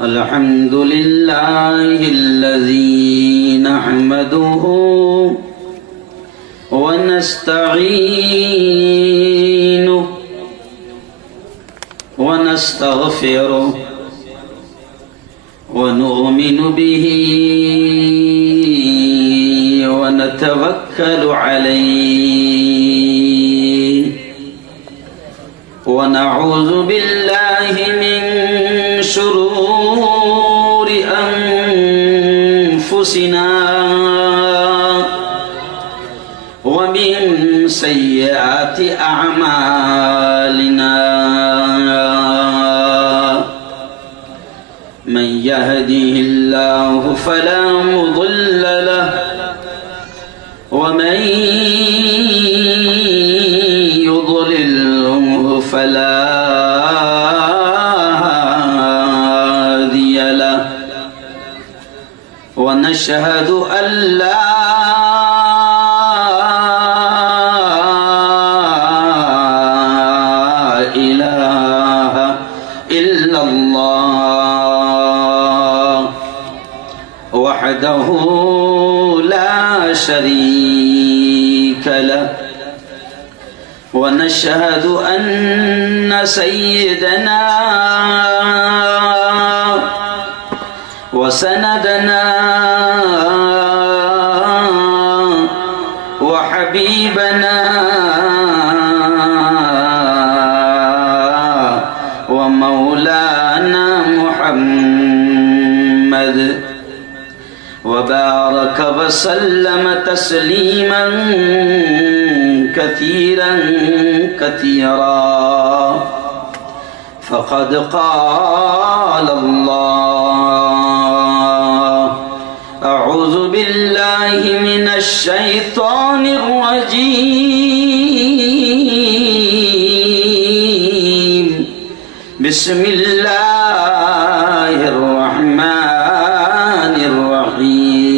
الحمد لله الذي نحمده ونستعينه ونستغفره ونؤمن به ونتوكل عليه ونعوذ بالله من شرور أنفسنا ومن سيئات أعمالنا من يهده الله فلا مضل له ومن يضلله فلا هادي له ونشهد أن لا إله إلا الله وحده لا شريك له ونشهد أن سيدنا وسندنا وحبيبنا ومولانا محمد وبارك وسلم تسليما كثيرا كثيرا فقد قال الله أعوذ بالله من الشيطان الرجيم بسم الله الرحمن الرحيم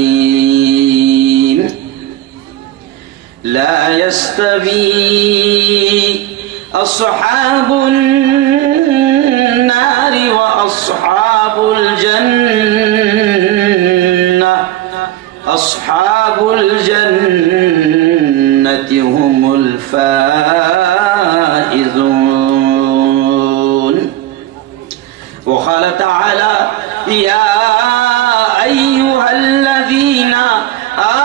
لا يستوي أصحاب النار وأصحاب الجنة أصحاب الجنة هم الفائزون وقال تعالى يا أيها الذين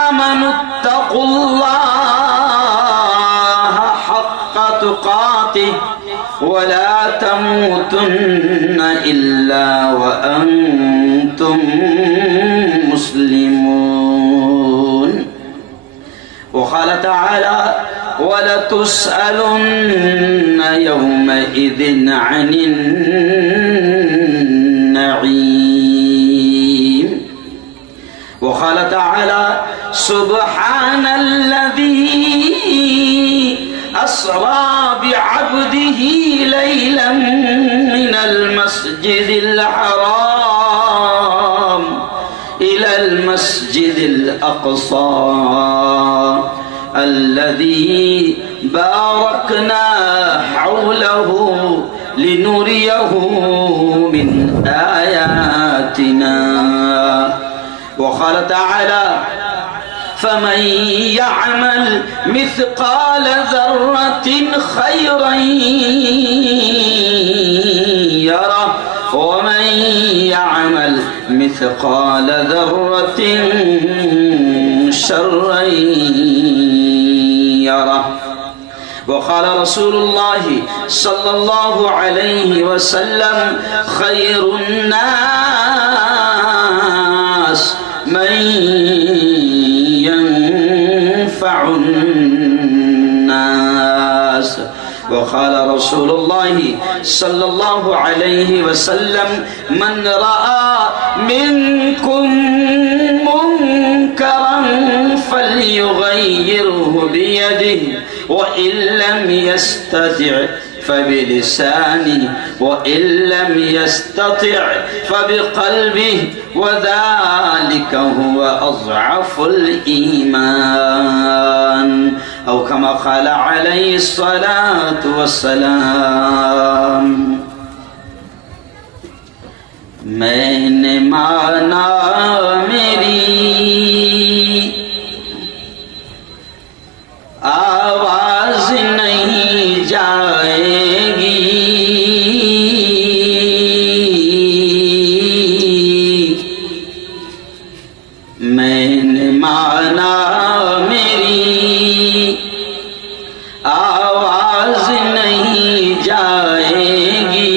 آمنوا اتقوا الله حق تقاته ولا تموتن إلا وأنتم مسلمون وقال تعالى ولتسألن يومئذ عن النعيم وقال تعالى سبحان الذي أسرى بعبده ليلا من المسجد الحرام إلى المسجد الأقصى الذي باركنا حوله لنريه من آياتنا وقال تعالى فمن يعمل مثقال ذرة خيرا يره ومن يعمل مثقال ذرة شرا يره وقال رسول الله صلى الله عليه وسلم خير الناس من ينفع الناس وقال رسول الله صلى الله عليه وسلم من رأى منكم منكرا فليغيره بيده وإن لم يستطع فبلسانه وإن لم يستطع فبقلبه وذلك هو أضعف الإيمان أو كما قال عليه الصلاة والسلام میں نے مانا میری آواز نہیں جائے گی، میں نے مانا میری آواز نہیں جائے گی،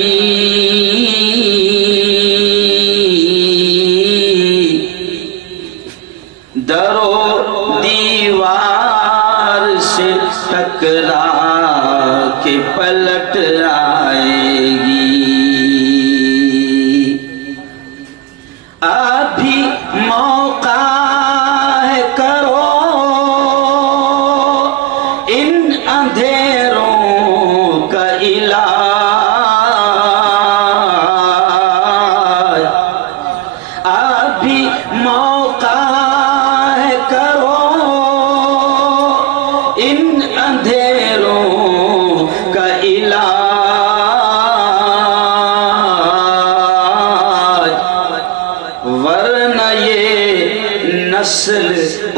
درو دیوار سے ٹکرا کے پلٹ آئے گی، ابھی موقع ہے کرو ان اندھیروں کا علاج، ابھی موقع ہے کرو ان اندھیروں کا علاج، ورنہ یہ نسل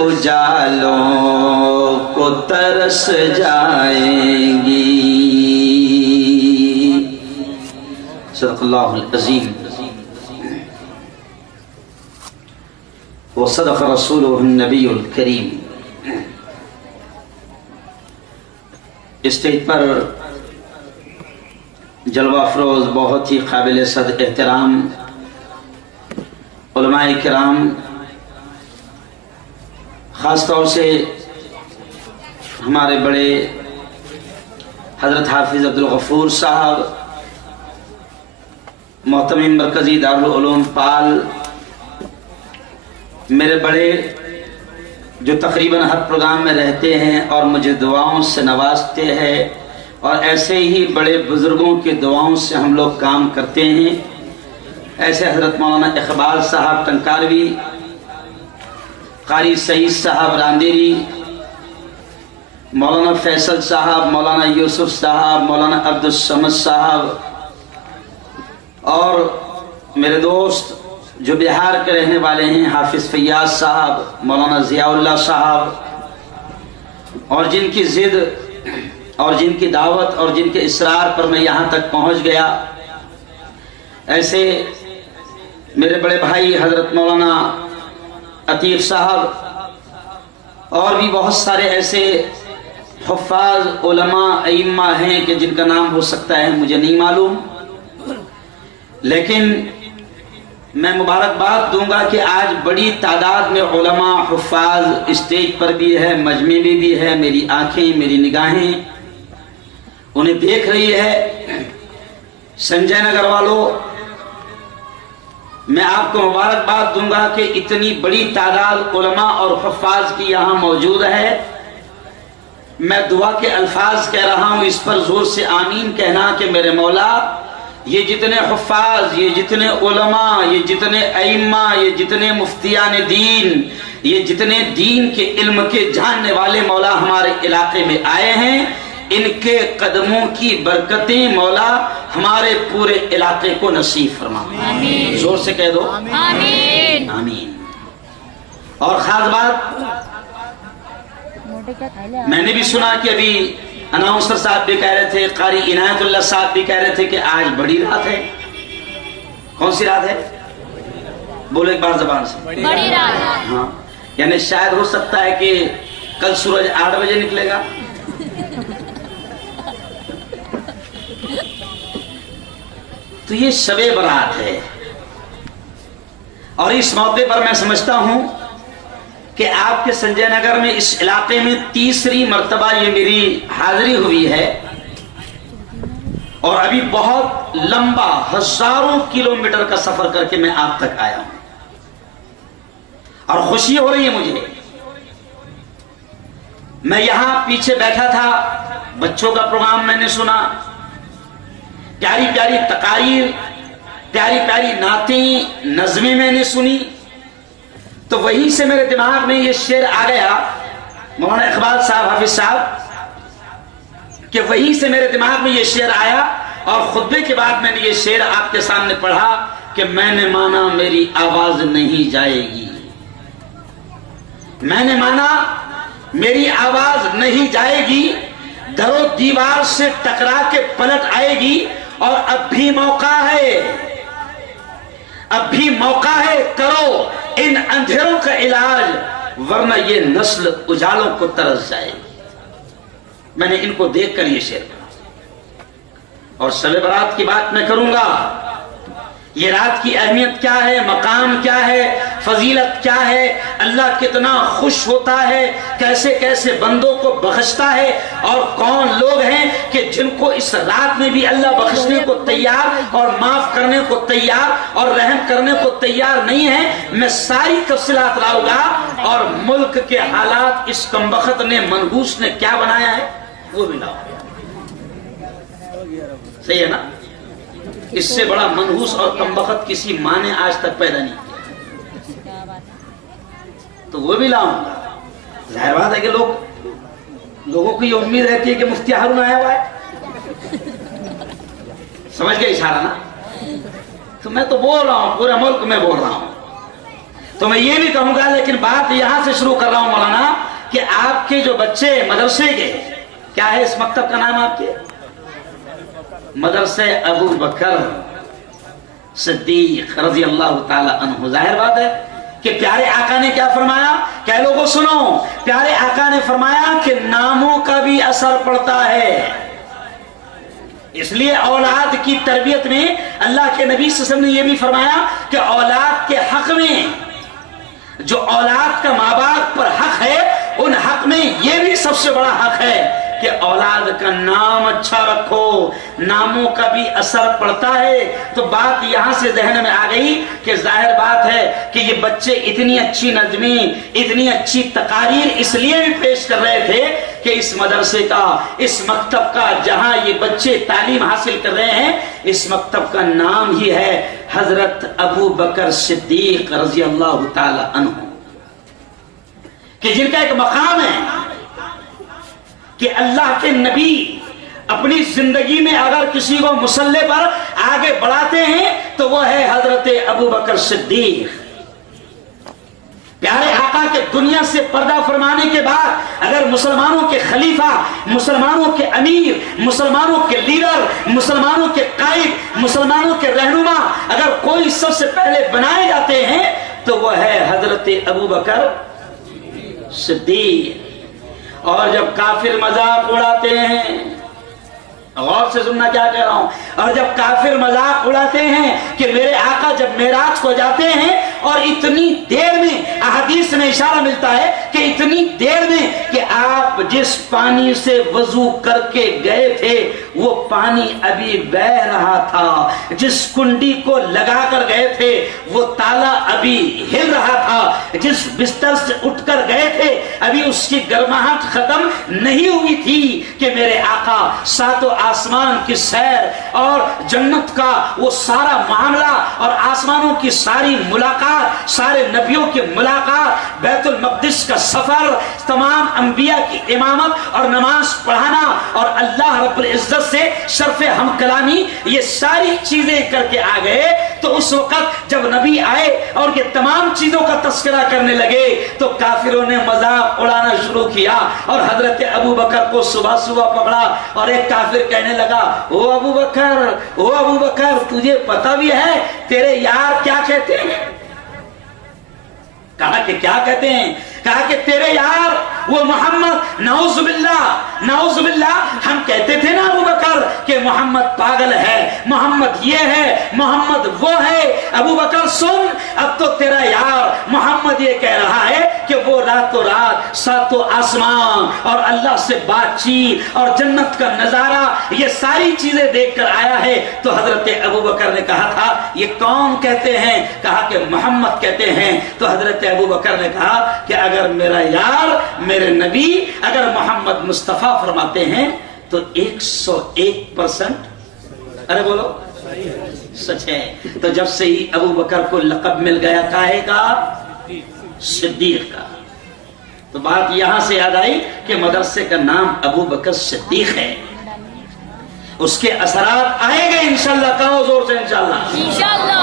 اجالوں کو ترس جائیں گی۔ صدق اللہ العظیم وصدق رسولہ النبی الکریم۔ اسٹیج پر جلوہ افروز بہت ہی قابل صد احترام علماء کرام، خاص طور سے ہمارے بڑے حضرت حافظ عبدالغفور صاحب، محتمم مرکزی دارالعلوم پال، میرے بڑے جو تقریباً ہر پروگرام میں رہتے ہیں اور مجھے دعاؤں سے نوازتے ہیں، اور ایسے ہی بڑے بزرگوں کی دعاؤں سے ہم لوگ کام کرتے ہیں، ایسے حضرت مولانا اقبال صاحب ٹنکاروی، قاری سعید صاحب راندیری، مولانا فیصل صاحب، مولانا یوسف صاحب، مولانا عبدالصمد صاحب، اور میرے دوست جو بہار کے رہنے والے ہیں حافظ فیاض صاحب، مولانا ضیاء اللہ صاحب، اور جن کی ضد اور جن کی دعوت اور جن کے اصرار پر میں یہاں تک پہنچ گیا، ایسے میرے بڑے بھائی حضرت مولانا عتیق صاحب، اور بھی بہت سارے ایسے حفاظ علماء ائمہ ہیں کہ جن کا نام ہو سکتا ہے مجھے نہیں معلوم، لیکن میں مبارکباد دوں گا کہ آج بڑی تعداد میں علماء حفاظ اسٹیج پر بھی ہے، مجمع میں بھی ہے، میری آنکھیں میری نگاہیں انہیں دیکھ رہی ہے۔ سنجے نگر والوں، میں آپ کو مبارکباد دوں گا کہ اتنی بڑی تعداد علماء اور حفاظ کی یہاں موجود ہے۔ میں دعا کے الفاظ کہہ رہا ہوں، اس پر زور سے آمین کہنا کہ میرے مولا یہ جتنے حفاظ، یہ جتنے علماء، یہ جتنے ائمہ، یہ جتنے مفتیان دین، یہ جتنے دین کے علم کے جاننے والے مولا ہمارے علاقے میں آئے ہیں، ان کے قدموں کی برکتیں مولا ہمارے پورے علاقے کو نصیب فرما۔ آمین۔ زور سے کہہ دو آمین آمین۔ اور خاص بات میں نے بھی سنا کہ ابھی اناؤنسر صاحب بھی کہہ رہے تھے، قاری عنایت اللہ صاحب بھی کہہ رہے تھے کہ آج بڑی رات ہے۔ کون سی رات ہے؟ بولو ایک بار زبان سے، بڑی رات۔ ہاں، یعنی شاید ہو سکتا ہے کہ کل سورج 8 بجے نکلے گا۔ تو یہ شب برات ہے، اور اس موقع پر میں سمجھتا ہوں کہ آپ کے سنجے نگر میں اس علاقے میں تیسری مرتبہ یہ میری حاضری ہوئی ہے، اور ابھی بہت لمبا ہزاروں کلومیٹر کا سفر کر کے میں آپ تک آیا ہوں، اور خوشی ہو رہی ہے مجھے۔ میں یہاں پیچھے بیٹھا تھا، بچوں کا پروگرام میں نے سنا، پیاری پیاری تقاریر، پیاری پیاری نعتیں، نظمیں میں نے سنی، تو وہیں سے میرے دماغ میں یہ شعر آ گیا، مولانا اقبال صاحب حافظ صاحب، کہ وہیں سے میرے دماغ میں یہ شعر آیا، اور خطبے کے بعد میں نے یہ شعر آپ کے سامنے پڑھا۔ کہ میں نے مانا میری آواز نہیں جائے گی، میں نے مانا میری آواز نہیں جائے گی، در و دیوار سے ٹکرا کے پلٹ آئے گی، اور اب بھی موقع ہے، اب بھی موقع ہے، کرو ان اندھیروں کا علاج، ورنہ یہ نسل اجالوں کو ترس جائے گی۔ میں نے ان کو دیکھ کر یہ شعر کہا۔ اور شب برات کی بات میں کروں گا، یہ رات کی اہمیت کیا ہے، مقام کیا ہے، فضیلت کیا ہے، اللہ کتنا خوش ہوتا ہے، کیسے کیسے بندوں کو بخشتا ہے، اور کون لوگ ہیں کہ جن کو اس رات میں بھی اللہ بخشنے کو تیار اور معاف کرنے کو تیار اور رحم کرنے کو تیار نہیں ہے۔ میں ساری تفصیلات لاؤں گا، اور ملک کے حالات اس کمبخت نے، منحوس نے کیا بنایا ہے وہ بھی لاؤں گا۔ صحیح ہے نا؟ اس سے بڑا منحوس اور کمبخت کسی ماں نے آج تک پیدا نہیں کیا، تو وہ بھی لاؤں گا۔ ظاہر بات ہے کہ لوگوں کو یہ امید رہتی ہے کہ مفتی ہارون آیا ہوا ہے، سمجھ گئے اشارہ نا؟ تو میں تو بول رہا ہوں، پورے ملک میں بول رہا ہوں، تو میں یہ بھی کہوں گا، لیکن بات یہاں سے شروع کر رہا ہوں مولانا، کہ آپ کے جو بچے مدرسے کے، کیا ہے اس مکتب کا نام آپ کے؟ مدرسے ابو بکر صدیق رضی اللہ تعالی عنہ۔ ظاہر بات ہے کہ پیارے آقا نے کیا فرمایا؟ کہ لوگوں سنو، پیارے آقا نے فرمایا کہ ناموں کا بھی اثر پڑتا ہے، اس لیے اولاد کی تربیت میں اللہ کے نبی صلی اللہ علیہ وسلم نے یہ بھی فرمایا کہ اولاد کے حق میں، جو اولاد کا ماں باپ پر حق ہے، ان حق میں یہ بھی سب سے بڑا حق ہے کہ اولاد کا نام اچھا رکھو، ناموں کا بھی اثر پڑتا ہے۔ تو بات یہاں سے ذہن میں آ گئی کہ ظاہر بات ہے کہ یہ بچے اتنی اچھی نظمیں، اتنی اچھی تقاریر اس لیے بھی پیش کر رہے تھے کہ اس مدرسے کا، اس مکتب کا، جہاں یہ بچے تعلیم حاصل کر رہے ہیں، اس مکتب کا نام ہی ہے حضرت ابو بکر صدیق رضی اللہ تعالی عنہ، کہ جن کا ایک مقام ہے کہ اللہ کے نبی اپنی زندگی میں اگر کسی کو مسلح پر آگے بڑھاتے ہیں تو وہ ہے حضرت ابو بکر صدیق۔ پیارے آقا کے دنیا سے پردہ فرمانے کے بعد اگر مسلمانوں کے خلیفہ، مسلمانوں کے امیر، مسلمانوں کے لیڈر، مسلمانوں کے قائد، مسلمانوں کے رہنما اگر کوئی سب سے پہلے بنائے جاتے ہیں تو وہ ہے حضرت ابو بکر صدیق۔ اور جب کافر مذاق اڑاتے ہیں، غور سے سننا کیا کہہ رہا ہوں، اور جب کافر مذاق اڑاتے ہیں کہ میرے آقا جب معراج کو جاتے ہیں اور اتنی دیر میں، احادیث میں اشارہ ملتا ہے کہ اتنی دیر میں کہ آپ جس پانی سے وضو کر کے گئے تھے وہ پانی ابھی بہ رہا تھا، جس کنڈی کو لگا کر گئے تھے وہ تالا ابھی ہل رہا تھا، جس بستر سے اٹھ کر گئے تھے ابھی اس کی گرماہٹ ختم نہیں ہوئی تھی کہ میرے آقا ساتوں آسمان کی سیر اور جنت کا وہ سارا معاملہ اور آسمانوں کی ساری ملاقات، سارے نبیوں کی ملاقات، بیت المقدس کا سفر، تمام انبیاء کی امامت اور نماز پڑھانا اور اللہ رب العزت سے شرف ہم کلامی، یہ ساری چیزیں کر کے آ گئے۔ تو اس وقت جب نبی آئے اور یہ تمام چیزوں کا تذکرہ کرنے لگے تو کافروں نے مذاق اڑانا شروع کیا، اور حضرت ابو بکر کو صبح صبح پکڑا اور ایک کافر کہنے لگا، او ابو بکر تجھے پتہ بھی ہے تیرے یار کیا کہتے ہیں؟ کہا کہ کیا کہتے ہیں؟ کہا کہ تیرے یار وہ محمد، نعوذ باللہ ہم کہتے تھے نا ابو بکر کہ محمد پاگل ہے، محمد یہ ہے، محمد وہ ہے۔ ابو بکر سن، اب تو تیرا یار محمد یہ کہہ رہا ہے کہ وہ راتوں رات ساتوں آسمان اور اللہ سے بات چیت اور جنت کا نظارہ یہ ساری چیزیں دیکھ کر آیا ہے۔ تو حضرت ابو بکر نے کہا تھا یہ کون کہتے ہیں؟ کہا کہ محمد کہتے ہیں۔ تو حضرت ابو بکر نے کہا کہ اگر میرا یار، میرے نبی اگر محمد مصطفیٰ فرماتے ہیں تو 101% ارے بولو سچ ہے۔ تو جب سے ہی ابو بکر کو لقب مل گیا کاہے کا؟ صدیق کا۔ تو بات یہاں سے یاد آئی کہ مدرسے کا نام ابو بکر صدیق ہے۔ اس کے اثرات آئیں گے انشاءاللہ. کہو زور سے انشاءاللہ. انشاءاللہ.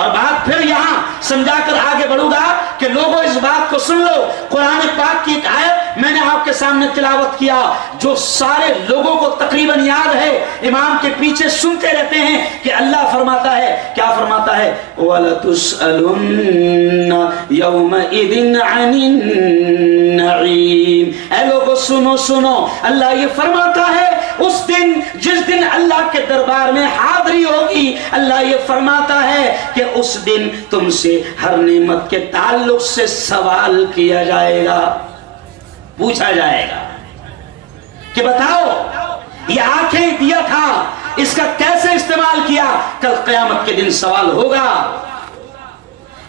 اور بات پھر یہاں سمجھا کر آگے بڑھوں گا کہ لوگوں اس بات کو سن لو. قرآن پاک کی ایک آیت میں نے آپ کے سامنے تلاوت کیا جو سارے لوگوں کو تقریباً یاد ہے, امام کے پیچھے سنتے رہتے ہیں کہ اللہ فرماتا ہے, کیا فرماتا ہے؟ وَلَتُسْأَلُنَّ يَوْمَئِذٍ عَنِ النَّعِيمِ. اے لوگوں سنو سنو, اللہ یہ فرماتا ہے اس دن جس دن اللہ کے دربار میں حاضری ہوگی, اللہ یہ فرماتا ہے کہ اس دن تم سے ہر نعمت کے تعلق سے سوال کیا جائے گا, پوچھا جائے گا کہ بتاؤ یہ آنکھیں دیا تھا, اس کا کیسے استعمال کیا؟ کل قیامت کے دن سوال ہوگا.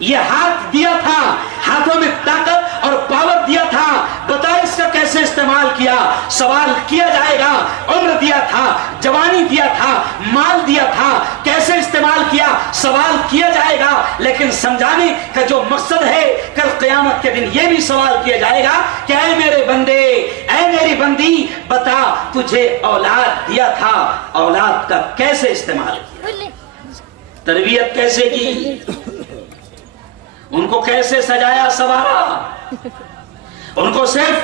یہ ہاتھ دیا تھا, ہاتھوں میں طاقت اور پاور دیا تھا, بتا اس کا کیسے استعمال کیا؟ سوال کیا جائے گا. عمر دیا تھا, جوانی دیا تھا, مال دیا تھا, کیسے استعمال کیا؟ سوال کیا جائے گا. لیکن سمجھانے کا جو مقصد ہے, کل قیامت کے دن یہ بھی سوال کیا جائے گا کہ اے میرے بندے, اے میری بندی, بتا تجھے اولاد دیا تھا, اولاد کا کیسے استعمال کیا؟ تربیت کیسے کی؟ ان کو کیسے سجایا سوارا؟ ان کو صرف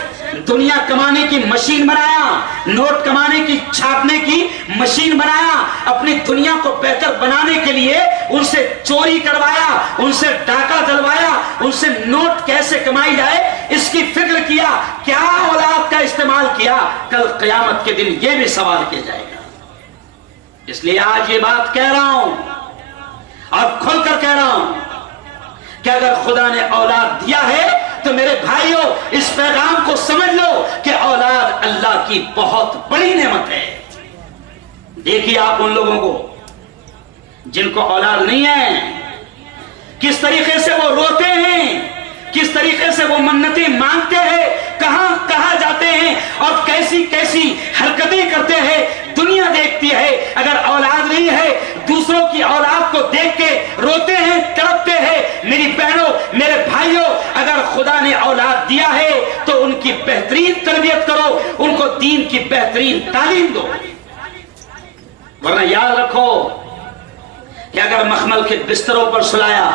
دنیا کمانے کی مشین بنایا, نوٹ کمانے کی, چھاپنے کی مشین بنایا, اپنی دنیا کو بہتر بنانے کے لیے ان سے چوری کروایا, ان سے ڈاکہ ڈلوایا, ان سے نوٹ کیسے کمائی جائے اس کی فکر کیا. کیا اولاد کا استعمال کیا؟ کل قیامت کے دن یہ بھی سوال کیا جائے گا. اس لیے آج یہ بات کہہ رہا ہوں اور کھل کر کہہ رہا ہوں کہ اگر خدا نے اولاد دیا ہے تو میرے بھائیوں اس پیغام کو سمجھ لو کہ اولاد اللہ کی بہت بڑی نعمت ہے. دیکھیے آپ ان لوگوں کو جن کو اولاد نہیں ہے, کس طریقے سے وہ روتے ہیں, کس طریقے سے وہ منتیں مانگتے ہیں, کہاں کہاں جاتے ہیں اور کیسی کیسی حرکتیں کرتے ہیں. دنیا دیکھتی ہے, اگر اولاد نہیں ہے دوسروں کی اولاد کو دیکھ کے روتے ہیں, تڑپتے ہیں. میری بہنوں, میرے بھائیوں, اگر خدا نے اولاد دیا ہے تو ان کی بہترین تربیت کرو, ان کو دین کی بہترین تعلیم دو. ورنہ یاد رکھو کہ اگر مخمل کے بستروں پر سلایا,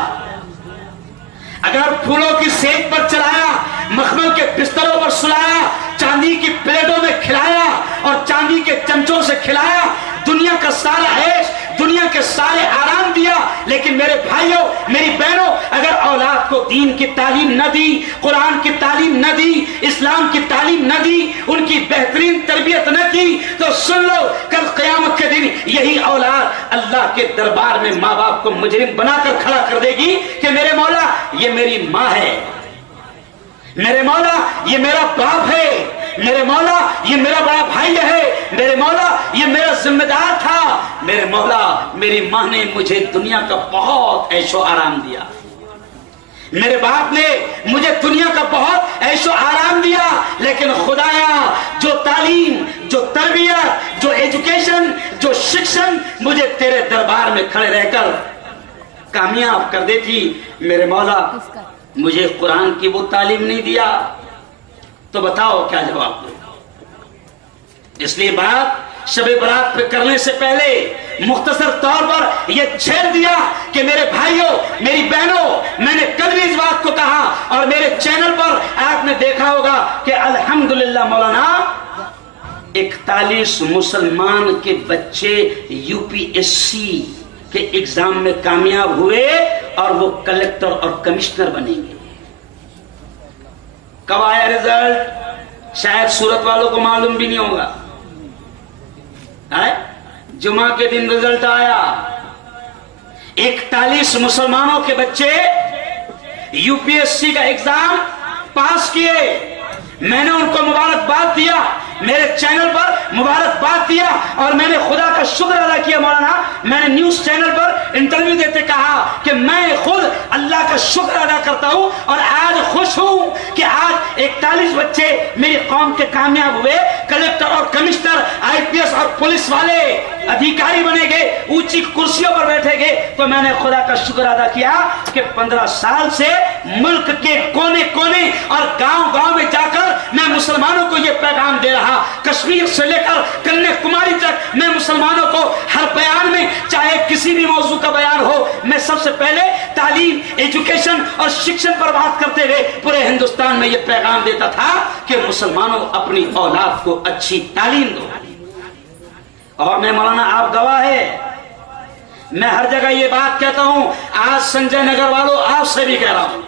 اگر پھولوں کی سیک پر چلایا, مخمل کے بستروں پر سلایا, چاندی کی پلیٹوں میں کھلایا اور چاندی کے چمچوں سے کھلایا, دنیا کا سارا عیش, دنیا کے سارے آرام دیا, لیکن میرے بھائیوں, میری بہنوں, اگر اولاد کو دین کی تعلیم نہ دی, قرآن کی تعلیم نہ دی, اسلام کی تعلیم نہ دی, ان کی بہترین تربیت نہ کی, تو سن لو کل قیامت کے دن یہی اولاد اللہ کے دربار میں ماں باپ کو مجرم بنا کر کھڑا کر دے گی کہ میرے مولا یہ میری ماں ہے, میرے مولا یہ میرا باپ ہے, میرے مولا یہ میرا بڑا بھائی ہے, میرے مولا یہ میرا ذمہ دار تھا, میرے مولا میری ماں نے مجھے دنیا کا بہت عیش و آرام دیا, میرے باپ نے مجھے دنیا کا بہت عیش و آرام دیا, لیکن خدایا جو تعلیم, جو تربیت, جو ایجوکیشن, جو شکشن مجھے تیرے دربار میں کھڑے رہ کر کامیاب کر دیتی, میرے مولا مجھے قرآن کی وہ تعلیم نہیں دیا, تو بتاؤ کیا جواب دو. اس لیے بات شب برات پہ کرنے سے پہلے مختصر طور پر یہ چھیڑ دیا کہ میرے بھائیوں, میری بہنوں, میں نے کل بھی اس بات کو کہا اور میرے چینل پر آپ نے دیکھا ہوگا کہ الحمدللہ مولانا 41 مسلمان کے بچے UPSC کے ایگزام میں کامیاب ہوئے اور وہ کلیکٹر اور کمشنر بنیں گے. کب آیا رزلٹ؟ شاید سورت والوں کو معلوم بھی نہیں ہوگا. جمعہ کے دن رزلٹ آیا. 41 مسلمانوں کے بچے UPSC کا ایگزام پاس کیے. میں نے ان کو مبارکباد دیا, میرے چینل پر مبارکباد دیا اور میں نے خدا کا شکر ادا کیا. مولانا میں نے نیوز چینل پر انٹرویو دیتے کہا کہ میں خود اللہ کا شکر ادا کرتا ہوں اور آج خوش ہوں کہ آج 41 بچے میری قوم کے کامیاب ہوئے, کلیکٹر اور کمشنر, IPS आईएएस और पुलिस वाले अधिकारी बनेंगे, ऊंची कुर्सियों पर बैठेंगे, तो मैंने खुदा का शुक्र अदा किया कि 15 साल से मुल्क के कोने कोने और गांव गांव में जाकर मैं मुसलमानों को यह पैगाम दे रहा। कश्मीर से लेकर कन्याकुमारी तक मैं मुसलमानों को हर बयान में, चाहे किसी भी मौजू का बयान हो, मैं सबसे पहले तालीम, एजुकेशन और शिक्षण पर बात करते हुए पूरे हिंदुस्तान में यह पैगाम देता था कि मुसलमानों अपनी औलाद को अच्छी तालीम दो। और मैं मौलाना, आप गवाह है, मैं हर जगह ये बात कहता हूं, आज संजय नगर वालों आपसे भी कह रहा हूं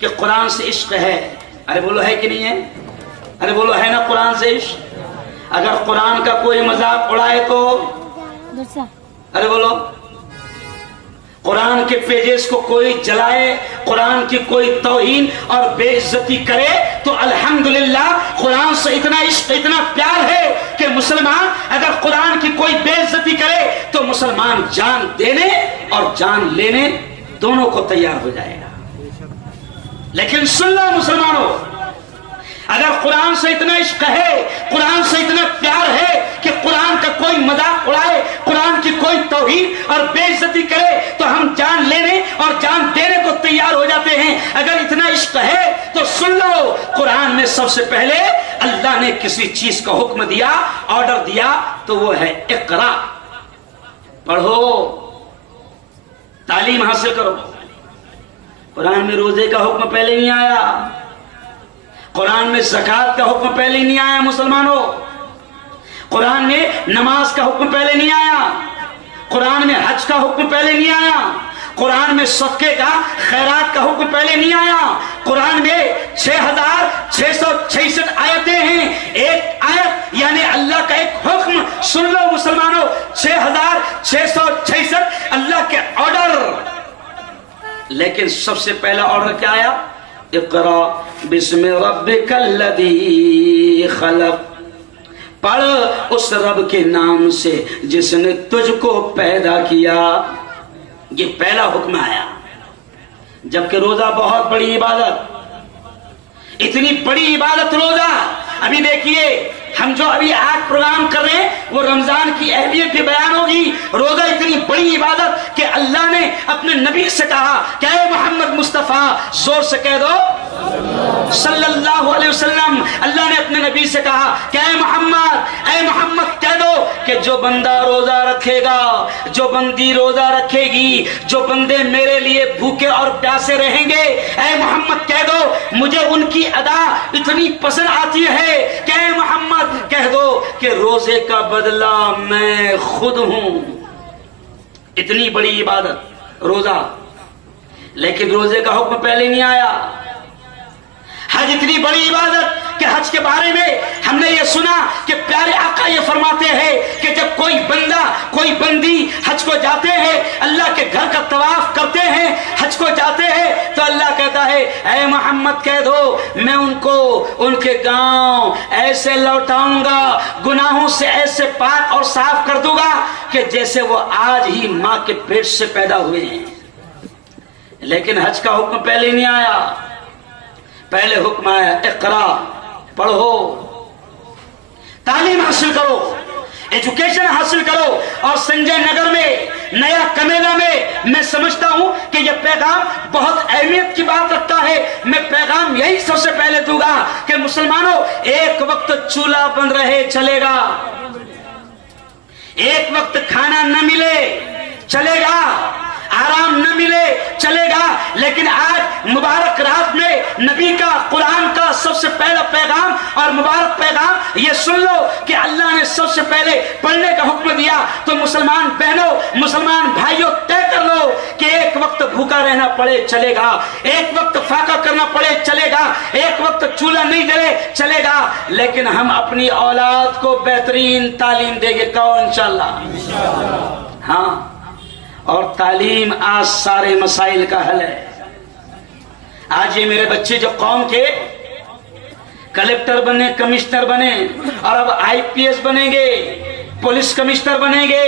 कि कुरान से इश्क है। अरे बोलो है कि नहीं है? अरे बोलो है ना कुरान से इश्क? अगर कुरान का कोई मजाक उड़ाए तो अरे बोलो, कुरान के पेजेस को कोई जलाए, कुरान की कोई तौहीन और बेइज्जती करे तो अल्हम्दुलिल्लाह कुरान से इतना इश्क, इतना प्यार है कि मुसलमान अगर कुरान की कोई बेइज्जती करे तो मुसलमान जान देने और जान लेने दोनों को तैयार हो जाएगा। लेकिन सुन लो मुसलमानों, अगर कुरान से इतना इश्क है, कुरान से इतना प्यार है कि कुरान का कोई मजाक उड़ाए, कुरान की कोई तौहीन और बेइज्जती करे तो हम जान लेने और जान देने को तैयार हो जाते हैं। अगर इतना इश्क है तो सुन लो, कुरान में सबसे पहले अल्लाह ने किसी चीज का हुक्म दिया, ऑर्डर दिया, तो वो है इक़रा, पढ़ो, तालीम हासिल करो। कुरान में रोजे का हुक्म पहले नहीं आया, कुरान में ज़कात का हुक्म पहले नहीं आया मुसलमानों, कुरान में नमाज का हुक्म पहले नहीं आया, कुरान में हज का हुक्म पहले नहीं आया, कुरान में सदके का, खैरात का हुक्म पहले नहीं आया। कुरान में 6666 आयतें हैं, एक आयत यानी अल्लाह का एक हुक्म। सुन लो मुसलमानों, 6666 अल्लाह के ऑर्डर। लेकिन सबसे पहला ऑर्डर क्या आया? इक़रा बिस्मि रब्बिकल्लज़ी खलक़, पढ़ उस रब के नाम से जिसने तुझको पैदा किया। ये पहला हुक्म आया। जबकि रोजा बहुत बड़ी इबादत, इतनी बड़ी इबादत रोजा। अभी देखिए, हम जो अभी आज प्रोग्राम कर रहे हैं वो रमजान की अहमियत भी बयान होगी। रोजा इतनी बड़ी इबादत कि अल्लाह ने अपने नबी से कहा, क्या है मोहम्मद मुस्तफा, जोर से कह दो सल्लल्लाहु अलैहि वसल्लम। अल्लाह ने अपने नबी से कहा, क्या है मोहम्मद, ऐ मोहम्मद कह दो कि जो बंदा रोजा रखेगा, जो बंदी रोजा रखेगी, जो बंदे मेरे लिए भूखे और प्यासे रहेंगे, ऐ मोहम्मद कह दो मुझे उनकी अदा इतनी पसंद आती है। क्या है मोहम्मद कह दो कि रोजे का बदला मैं खुद हूं। इतनी बड़ी इबादत रोजा। लेकिन रोजे का हुक्म पहले नहीं आया। हज इतनी बड़ी इबादत कि हज के बारे में हमने ये सुना कि प्यारे आका ये फरमाते हैं कि जब कोई बंदा, कोई बंदी हज को जाते हैं, अल्लाह के घर का तवाफ करते हैं, हज को जाते हैं, तो अल्लाह कहता है, ऐ मोहम्मद कह दो मैं उनको उनके गांव ऐसे लौटाऊंगा, गुनाहों से ऐसे पाक और साफ कर दूंगा कि जैसे वो आज ही मां के पेट से पैदा हुए हैं। लेकिन हज का हुक्म पहले नहीं आया। पहले हुक्म आया इक़रा, पढ़ो, तालीम हासिल करो, एजुकेशन हासिल करो। और संजय नगर में, नया कमेला में मैं समझता हूं कि यह पैगाम बहुत अहमियत की बात रखता है। मैं पैगाम यही सबसे पहले दूंगा कि मुसलमानों, एक वक्त चूल्हा बंद रहे चलेगा, एक वक्त खाना न मिले चलेगा, आराम न मिले चलेगा, लेकिन आज मुबारक रात में नबी का, कुरान का सबसे पहला पैगाम और मुबारक पैगाम ये सुन लो कि अल्लाह ने सबसे पहले पढ़ने का हुक्म दिया। तो मुसलमान बहनों, मुसलमान भाइयों, तय कर लो कि एक वक्त भूखा रहना पड़े चलेगा, एक वक्त फाका करना पड़े चलेगा, एक वक्त चूल्हा नहीं जले चलेगा, लेकिन हम अपनी औलाद को बेहतरीन तालीम देंगे। कहो इंशाअल्लाह। हाँ, और तालीम आज सारे मसाइल का हल है। आज ये मेरे बच्चे जो कौम के कलेक्टर बने, कमिश्नर बने, और अब आईपीएस बनेंगे, पुलिस कमिश्नर बनेंगे,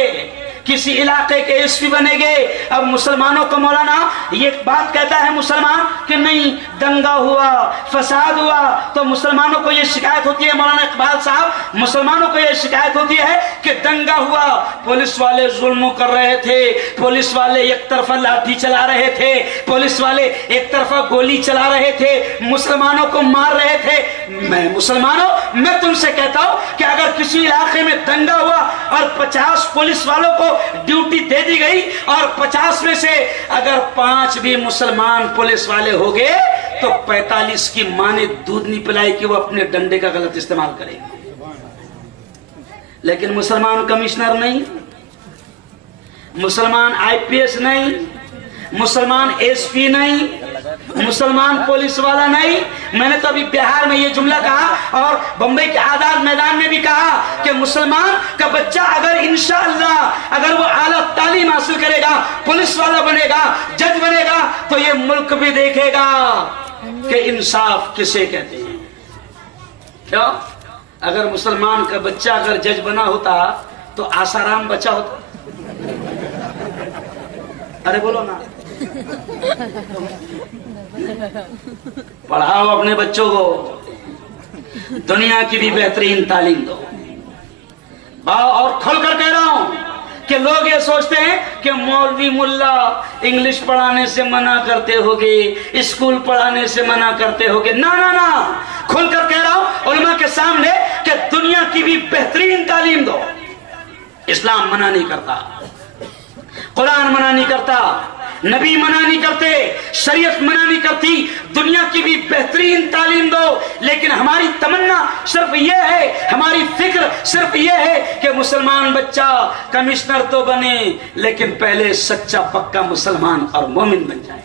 किसी इलाके के एसपी बनेंगे। अब मुसलमानों को मौलाना ये बात कहता है मुसलमान कि नहीं दंगा हुआ, फसाद हुआ, तो मुसलमानों को ये शिकायत होती है, मौलाना इकबाल साहब, मुसलमानों को ये शिकायत होती है कि दंगा हुआ, पुलिस वाले जुल्म कर रहे थे, पुलिस वाले एक तरफा लाठी चला रहे थे, पुलिस वाले एक तरफा गोली चला रहे थे, मुसलमानों को मार रहे थे। मैं मुसलमानों, मैं तुमसे कहता हूं कि अगर किसी इलाके में दंगा हुआ और 50 पुलिस वालों को ड्यूटी दे दी गई और 50 में से अगर 5 भी मुसलमान पुलिस वाले हो गए तो 45 की मां ने दूध नहीं पिलाई कि वो अपने डंडे का गलत इस्तेमाल करेगी। लेकिन मुसलमान कमिश्नर नहीं, मुसलमान आईपीएस नहीं, मुसलमान एसपी नहीं, मुसलमान पुलिस वाला नहीं। मैंने तो अभी बिहार में ये जुमला कहा और बंबई के आजाद मैदान में भी कहा कि मुसलमान का बच्चा अगर इंशाअल्लाह अगर वो आला तालीम हासिल करेगा, पुलिस वाला बनेगा, जज बनेगा, तो ये मुल्क भी देखेगा कि इंसाफ किसे कहते हैं। क्यों? अगर मुसलमान का बच्चा अगर जज बना होता तो आसाराम बचा होता। अरे बोलो ना, पढ़ाओ अपने बच्चों को, दुनिया की भी बेहतरीन तालीम दो। और खोलकर कह रहा हूं कि लोग ये सोचते हैं कि मौलवी मुल्ला इंग्लिश पढ़ाने से मना करते होगे, स्कूल पढ़ाने से मना करते होगे। ना ना ना, खुलकर कह रहा हूं उलमा के सामने कि दुनिया की भी बेहतरीन तालीम दो। इस्लाम मना नहीं करता, कुरान मना नहीं करता, नबी मना नहीं करते, शरीयत मना नहीं करती, दुनिया की भी बेहतरीन तालीम दो। लेकिन हमारी तमन्ना सिर्फ ये है, हमारी फिक्र सिर्फ ये है कि मुसलमान बच्चा कमिश्नर तो बने लेकिन पहले सच्चा पक्का मुसलमान और मोमिन बन जाए।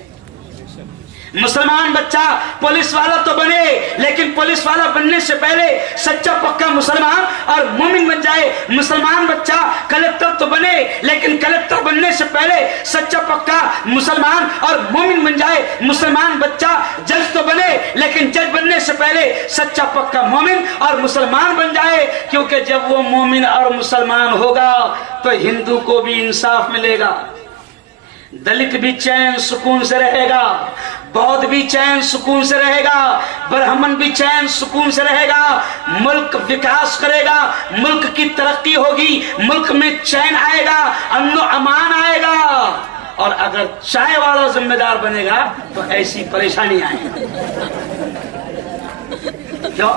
मुसलमान बच्चा पुलिस वाला तो बने लेकिन पुलिस वाला बनने से पहले सच्चा पक्का मुसलमान और मोमिन बन जाए। मुसलमान बच्चा कलेक्टर तो बने लेकिन कलेक्टर बनने से पहले सच्चा पक्का मुसलमान और मोमिन बन जाए। मुसलमान बच्चा जज तो बने लेकिन जज बनने से पहले सच्चा पक्का मोमिन और मुसलमान बन जाए, क्योंकि जब वो मोमिन और मुसलमान होगा तो हिंदू को भी इंसाफ मिलेगा, दलित भी चैन सुकून से रहेगा, बौद्ध भी चैन सुकून से रहेगा, ब्राह्मण भी चैन सुकून से रहेगा, मुल्क विकास करेगा, मुल्क की तरक्की होगी, मुल्क में चैन आएगा, अमन अमान आएगा। और अगर चाय वाला जिम्मेदार बनेगा तो ऐसी परेशानी आएगी। क्यों?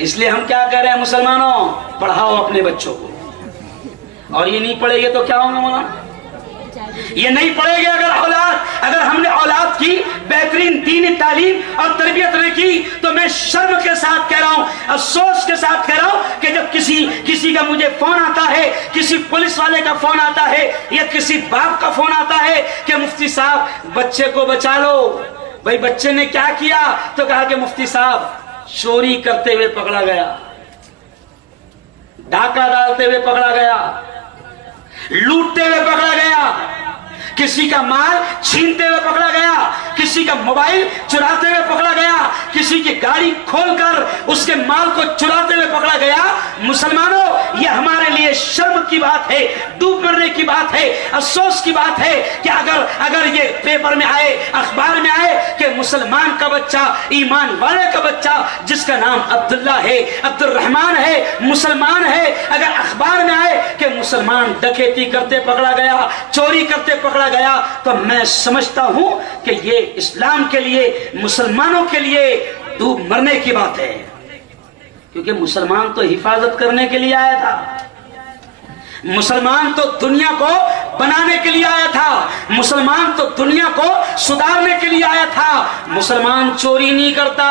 इसलिए हम क्या कह रहे हैं मुसलमानों, पढ़ाओ अपने बच्चों को। और ये नहीं पढ़ेंगे तो क्या होगा मौलाना? ये नहीं पढ़ेंगे अगर हमने औलाद की बेहतरीन दीनी तालीम और तरबियत नहीं की, तो मैं शर्म के साथ कह रहा हूं, अफसोस के साथ कह रहा हूं कि जब किसी का मुझे फोन आता है, किसी पुलिस वाले का फोन आता है या किसी बाप का फोन आता है कि मुफ्ती साहब बच्चे को बचा लो। भाई बच्चे ने क्या किया? तो कहा कि मुफ्ती साहब चोरी करते हुए पकड़ा गया, डाका डालते हुए पकड़ा गया, लूटते हुए पकड़ा गया, किसी का माल छीनते हुए पकड़ा गया, किसी का मोबाइल चुराते हुए पकड़ा गया, किसी की गाड़ी खोलकर उसके माल को चुराते हुए पकड़ा गया। मुसलमानों, यह हमारे लिए शर्म की बात है, डूब मरने की बात है, अफसोस की बात है कि अगर ये पेपर में आए, अखबार में आए कि मुसलमान का बच्चा, ईमान वाले का बच्चा जिसका नाम अब्दुल्ला है, अब्दुल रहमान है, मुसलमान है, अगर अखबार में आए कि मुसलमान डकैती करते पकड़ा गया, चोरी करते पकड़ा गया, तो मैं समझता हूं कि ये इस्लाम के लिए, मुसलमानों के लिए डूब मरने की बात है। क्योंकि मुसलमान तो हिफाजत करने के लिए आया था, मुसलमान तो दुनिया को बनाने के लिए आया था, मुसलमान तो दुनिया को सुधारने के लिए आया था। मुसलमान चोरी नहीं करता,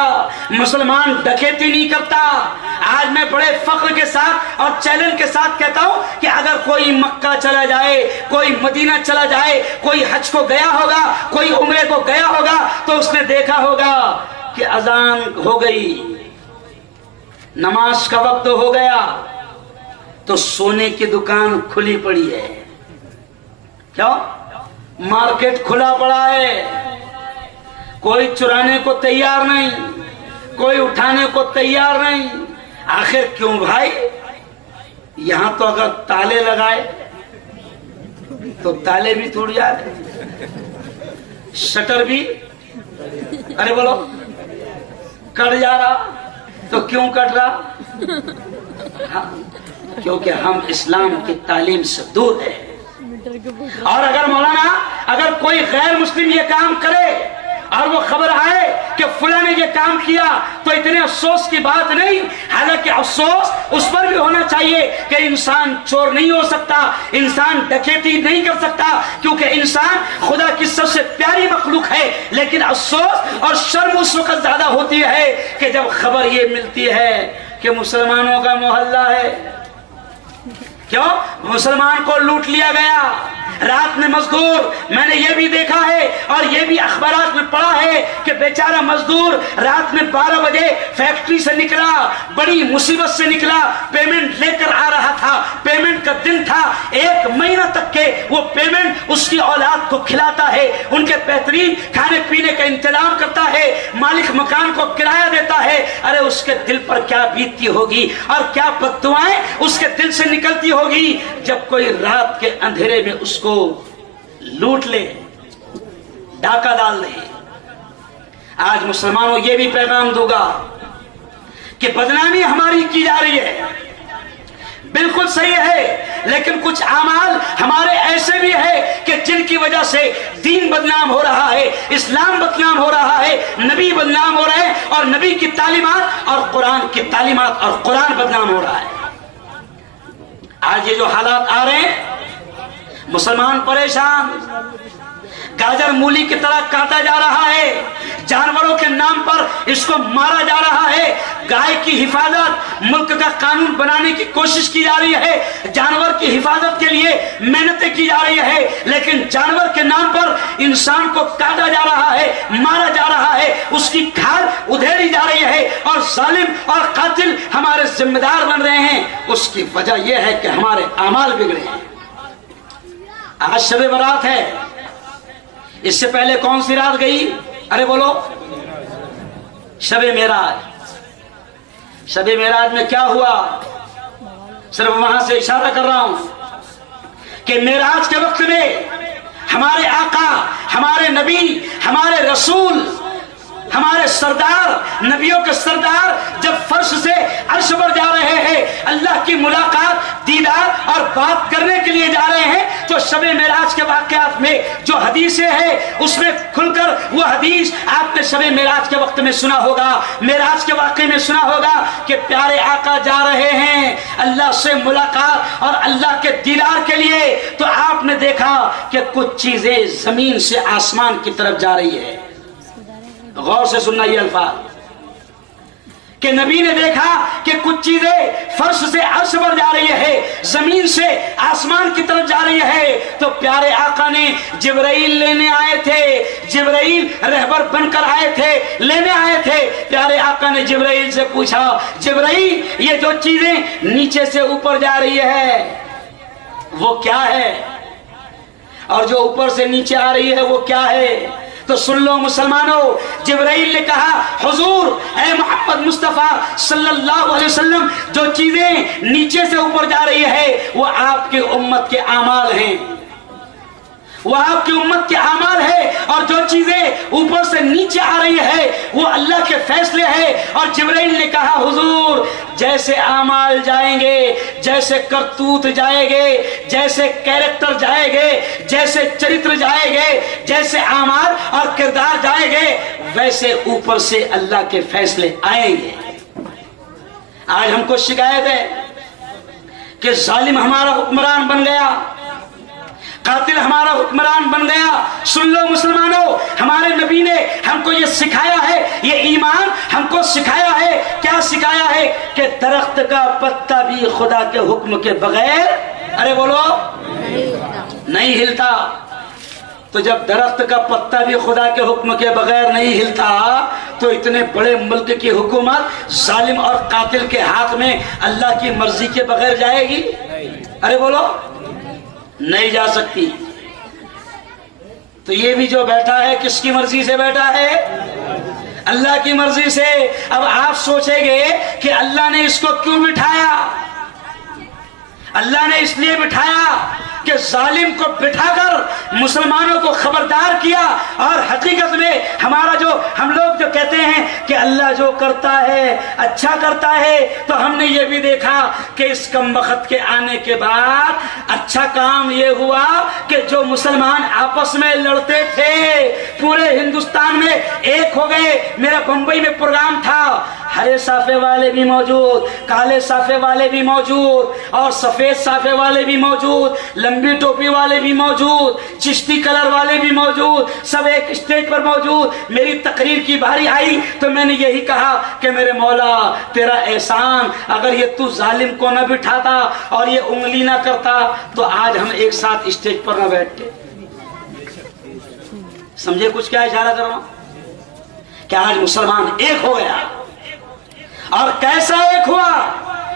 मुसलमान डकैती नहीं करता। आज मैं बड़े फख्र के साथ और चैलेंज के साथ कहता हूं कि अगर कोई मक्का चला जाए, कोई मदीना चला जाए, कोई हज को गया होगा, कोई उम्रे को गया होगा, तो उसने देखा होगा कि अजान हो गई, नमाज का वक्त हो गया, तो सोने की दुकान खुली पड़ी है। क्यों? मार्केट खुला पड़ा है, कोई चुराने को तैयार नहीं, कोई उठाने को तैयार नहीं। आखिर क्यों भाई? यहां तो अगर ताले लगाए तो ताले भी टूट जाते, शटर भी अरे बोलो कट जा रहा। तो क्यों कट रहा? हाँ, क्योंकि हम इस्लाम की तालीम से दूर है। और अगर मौलाना अगर कोई गैर मुस्लिम ये काम करे और वो खबर आए कि फुला ने ये काम किया तो इतने अफसोस की बात नहीं। हालांकि अफसोस उस पर भी होना चाहिए कि इंसान चोर नहीं हो सकता, इंसान डकैती नहीं कर सकता, क्योंकि इंसान खुदा की सबसे प्यारी मखलूक है। लेकिन अफसोस और शर्म उस वक्त ज्यादा होती है कि जब खबर ये मिलती है कि मुसलमानों का मोहल्ला है, क्यों मुसलमान को लूट लिया गया, रात में मजदूर। मैंने ये भी देखा है और ये भी अखबारात में पढ़ा है कि बेचारा मजदूर रात में 12 बजे फैक्ट्री से निकला, बड़ी मुसीबत से निकला, पेमेंट लेकर आ रहा था, पेमेंट का दिन था, 1 महीना तक के वो पेमेंट उसकी औलाद को खिलाता है, उनके बेहतरीन खाने पीने का इंतजाम करता है, मालिक मकान को किराया देता है। अरे उसके दिल पर क्या बीतती होगी और क्या बद्दुआएं उसके दिल से निकलती होगी जब कोई रात के अंधेरे में उसको लूट ले, डाका डाल दे। आज मुसलमानों ये भी पैगाम दूंगा कि बदनामी हमारी की जा रही है, बिल्कुल सही है, लेकिन कुछ आमाल हमारे ऐसे भी है कि जिनकी वजह से दीन बदनाम हो रहा है, इस्लाम बदनाम हो रहा है, नबी बदनाम हो रहे हैं और नबी की तालीमात और कुरान की तालीमात और कुरान बदनाम हो रहा है। आज ये जो हालात आ रहे हैं, मुसलमान परेशान, गाजर मूली की तरह काटा जा रहा है, जानवरों के नाम पर इसको मारा जा रहा है, गाय की हिफाजत मुल्क का कानून बनाने की कोशिश की जा रही है, जानवर की हिफाजत के लिए मेहनतें की जा रही है, लेकिन जानवर के नाम पर इंसान को काटा जा रहा है, मारा जा रहा है, उसकी खाल उधेड़ी जा रही है और जालिम और कातिल हमारे जिम्मेदार बन रहे हैं। उसकी वजह यह है कि हमारे अमाल बिगड़े हैं। आज शबे बारात है, इससे पहले कौन सी रात गई? अरे बोलो, शबे मेराज। शबे मेराज में क्या हुआ? सिर्फ वहां से इशारा कर रहा हूं कि मेराज के वक्त में हमारे आका, हमारे नबी, हमारे रसूल, हमारे सरदार, नबियों के सरदार जब फर्श से अर्श पर जा रहे हैं, अल्लाह की मुलाकात, दीदार और बात करने के लिए जा रहे हैं, तो शबे मेराज के वाकयात में जो हदीसें हैं उसमें खुलकर वो हदीस आपने शबे मेराज के वक्त में सुना होगा, मेराज के वाकये में सुना होगा कि प्यारे आका जा रहे हैं अल्लाह से मुलाकात और अल्लाह के दीदार के लिए। तो आपने देखा कि कुछ चीजें जमीन से आसमान की तरफ जा रही है। गौर से सुनना ये अल्फाज कि नबी ने देखा कि कुछ चीजें फर्श से अर्श पर जा रही है, जमीन से आसमान की तरफ जा रही है। तो प्यारे आका ने जिब्राइल लेने आए थे, जिब्राइल रहबर बनकर आए थे, लेने आए थे। प्यारे आका ने जिब्राइल से पूछा, जिब्राइल ये जो चीजें नीचे से ऊपर जा रही है वो क्या है, और जो ऊपर से नीचे आ रही है वो क्या है? तो सुन लो मुसलमानों, जिब्राइल ने कहा, हुजूर ए मोहम्मद मुस्तफा सल्लल्लाहु अलैहि वसल्लम, जो चीजें नीचे से ऊपर जा रही है वो आपकी उम्मत के आमाल हैं, वो आपकी उम्मत के आमाल है, और जो चीजें ऊपर से नीचे आ रही है वो अल्लाह के फैसले हैं। और जिब्राइल ने कहा, हुजूर जैसे आमाल जाएंगे, जैसे करतूत जाएंगे, जैसे कैरेक्टर जाएंगे, जैसे चरित्र जाएंगे, जैसे आमाल और किरदार जाएंगे, वैसे ऊपर से अल्लाह के फैसले आएंगे। आज हमको शिकायत है कि जालिम हमारा हुक्मरान बन गया, कातिल हमारा हुक्मरान बन गया। सुन लो मुसलमानों, हमारे नबी ने हमको ये सिखाया है, ये ईमान हमको सिखाया है। क्या सिखाया है? कि दरख्त का पत्ता भी खुदा के हुक्म के बगैर, अरे बोलो, नहीं हिलता। तो जब दरख्त का पत्ता भी खुदा के हुक्म के बगैर नहीं हिलता, तो इतने बड़े मुल्क की हुकूमत जालिम और कातिल के हाथ में अल्लाह की मर्जी के बगैर जाएगी? अरे बोलो, नहीं जा सकती। तो ये भी जो बैठा है किसकी मर्जी से बैठा है? अल्लाह की मर्जी से। अब आप सोचेंगे कि अल्लाह ने इसको क्यों बिठाया? اللہ نے اس لیے بٹھایا کہ ظالم کو بٹھا کر مسلمانوں کو خبردار کیا. اور حقیقت میں ہمارا جو ہم لوگ جو کہتے ہیں کہ اللہ جو کرتا ہے اچھا کرتا ہے، تو ہم نے یہ بھی دیکھا کہ اس کم وقت کے آنے کے بعد اچھا کام یہ ہوا کہ جو مسلمان آپس میں لڑتے تھے پورے ہندوستان میں ایک ہو گئے. میرا بمبئی میں پروگرام تھا، ہرے صافے والے بھی موجود، کالے صافے والے بھی موجود، اور سفید صافے والے بھی موجود، لمبی ٹوپی والے بھی موجود، چشتی کلر والے بھی موجود، سب ایک اسٹیج پر موجود. میری تقریر کی باری آئی تو میں نے یہی کہا کہ میرے مولا تیرا احسان، اگر یہ تو ظالم کو نہ بٹھاتا اور یہ انگلی نہ کرتا تو آج ہم ایک ساتھ اسٹیج پر نہ بیٹھتے. سمجھے کچھ کیا اشارہ کر رہا ہوں؟ کہ آج مسلمان ایک ہو گیا. اور کیسا ایک ہوا؟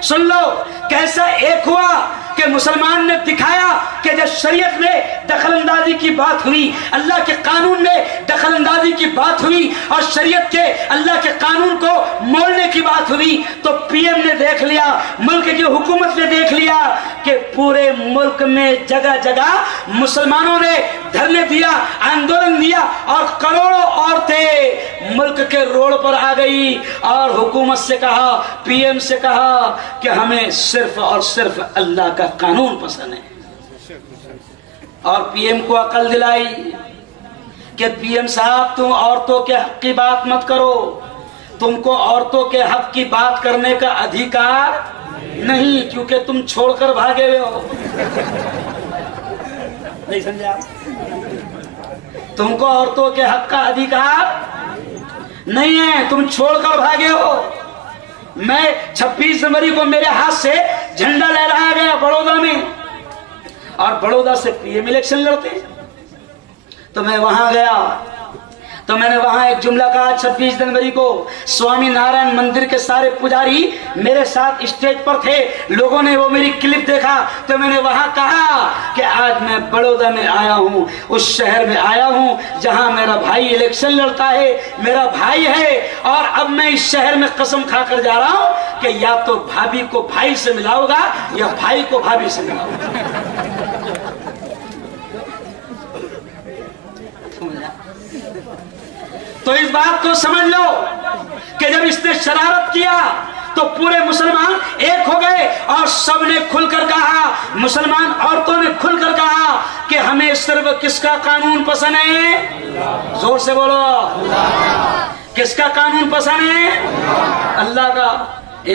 سن لو کیسا ایک ہوا کہ مسلمان نے دکھایا کہ جب شریعت میں دخل اندازی کی بات ہوئی، اللہ کے قانون میں دخل اندازی کی بات ہوئی، اور شریعت کے اللہ کے قانون کو موڑنے کی بات ہوئی، تو پی ایم نے دیکھ لیا، ملک کی حکومت نے دیکھ لیا کہ پورے ملک میں جگہ جگہ مسلمانوں نے دھرنے دیا، آندولن دیا، اور کروڑوں عورتیں ملک کے روڈ پر آ گئی اور حکومت سے کہا، پی ایم سے کہا کہ ہمیں صرف اور صرف اللہ کا قانون پسند ہے. اور پی ایم کو عقل دلائی کہ پی ایم صاحب تم عورتوں کے حق کی بات مت کرو، تم کو عورتوں کے حق کی بات کرنے کا ادھیکار نہیں، کیونکہ تم چھوڑ کر بھاگے ہوئے ہو. نہیں سمجھا؟ تم کو عورتوں کے حق کا ادھیکار نہیں ہے، تم چھوڑ کر بھاگے ہو. میں 26 جنوری کو میرے ہاتھ سے جھنڈا لہرایا گیا بڑودہ میں، اور بڑودہ سے پی ایم الیکشن لڑتے، تو میں وہاں گیا تو میں نے وہاں ایک جملہ کہا. 26 جنوری کو سوامی نارائن مندر کے سارے پجاری میرے ساتھ اسٹیج پر تھے، لوگوں نے وہ میری کلپ دیکھا، تو میں نے وہاں کہا کہ آج میں بڑودہ میں آیا ہوں، اس شہر میں آیا ہوں جہاں میرا بھائی الیکشن لڑتا ہے، میرا بھائی ہے، اور اب میں اس شہر میں قسم کھا کر جا رہا ہوں کہ یا تو بھابھی کو بھائی سے ملاؤ گا یا بھائی کو بھابھی سے ملاؤ گا. تو اس بات کو سمجھ لو کہ جب اس نے شرارت کیا تو پورے مسلمان ایک ہو گئے، اور سب نے کھل کر کہا، مسلمان عورتوں نے کھل کر کہا کہ ہمیں صرف کس کا قانون پسند ہے؟ زور سے بولو، کس کا قانون پسند ہے؟ اللہ کا.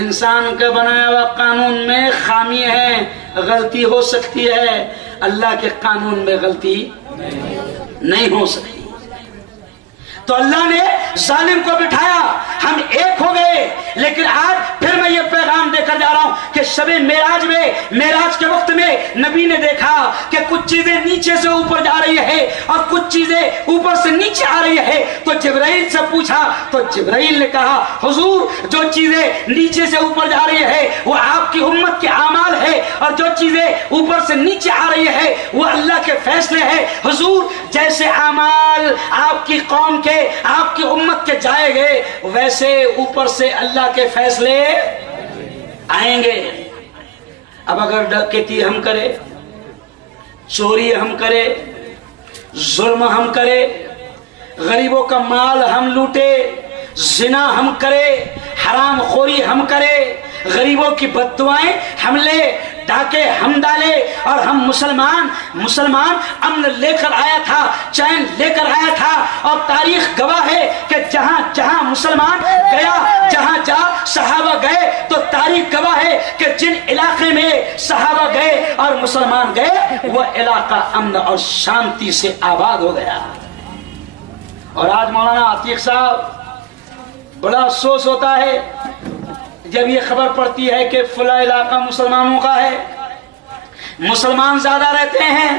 انسان کے بنایا ہوا قانون میں خامی ہے، غلطی ہو سکتی ہے، اللہ کے قانون میں غلطی نہیں ہو سکتی. تو اللہ نے ظالم کو بٹھایا، ہم ایک ہو گئے. لیکن آج پھر میں یہ پیغام دے کر جا رہا ہوں کہ شب معراج میں، معراج کے وقت میں نبی نے دیکھا کہ کچھ چیزیں نیچے سے اوپر جا رہی ہے اور کچھ چیزیں اوپر سے نیچے آ رہی ہے. تو جبرائیل سے پوچھا تو جبرائیل نے کہا حضور جو چیزیں نیچے سے اوپر جا رہی ہے وہ آپ کی امت کے اعمال ہے، اور جو چیزیں اوپر سے نیچے آ رہی ہے وہ اللہ کے فیصلے ہیں. حضور جیسے اعمال آپ کی قوم کے، آپ کی امت کے جائے گے، ویسے اوپر سے اللہ کے فیصلے آئیں گے. اب اگر ڈکیتی ہم کرے، چوری ہم کرے، ظلم ہم کرے، غریبوں کا مال ہم لوٹے، زنا ہم کرے، حرام خوری ہم کرے، غریبوں کی بددعائیں ہم لے، ڈاکے ہم ڈالے، اور ہم مسلمان امن لے کر آیا تھا، چین لے کر آیا تھا. اور تاریخ گواہ ہے کہ جہاں جہاں مسلمان گیا، جہاں صحابہ گئے، تو تاریخ گواہ ہے کہ جن علاقے میں صحابہ گئے اور مسلمان گئے وہ علاقہ امن اور شانتی سے آباد ہو گیا. اور آج مولانا عتیق صاحب بڑا افسوس ہوتا ہے جب یہ خبر پڑتی ہے کہ فلاں علاقہ مسلمانوں کا ہے، مسلمان زیادہ رہتے ہیں،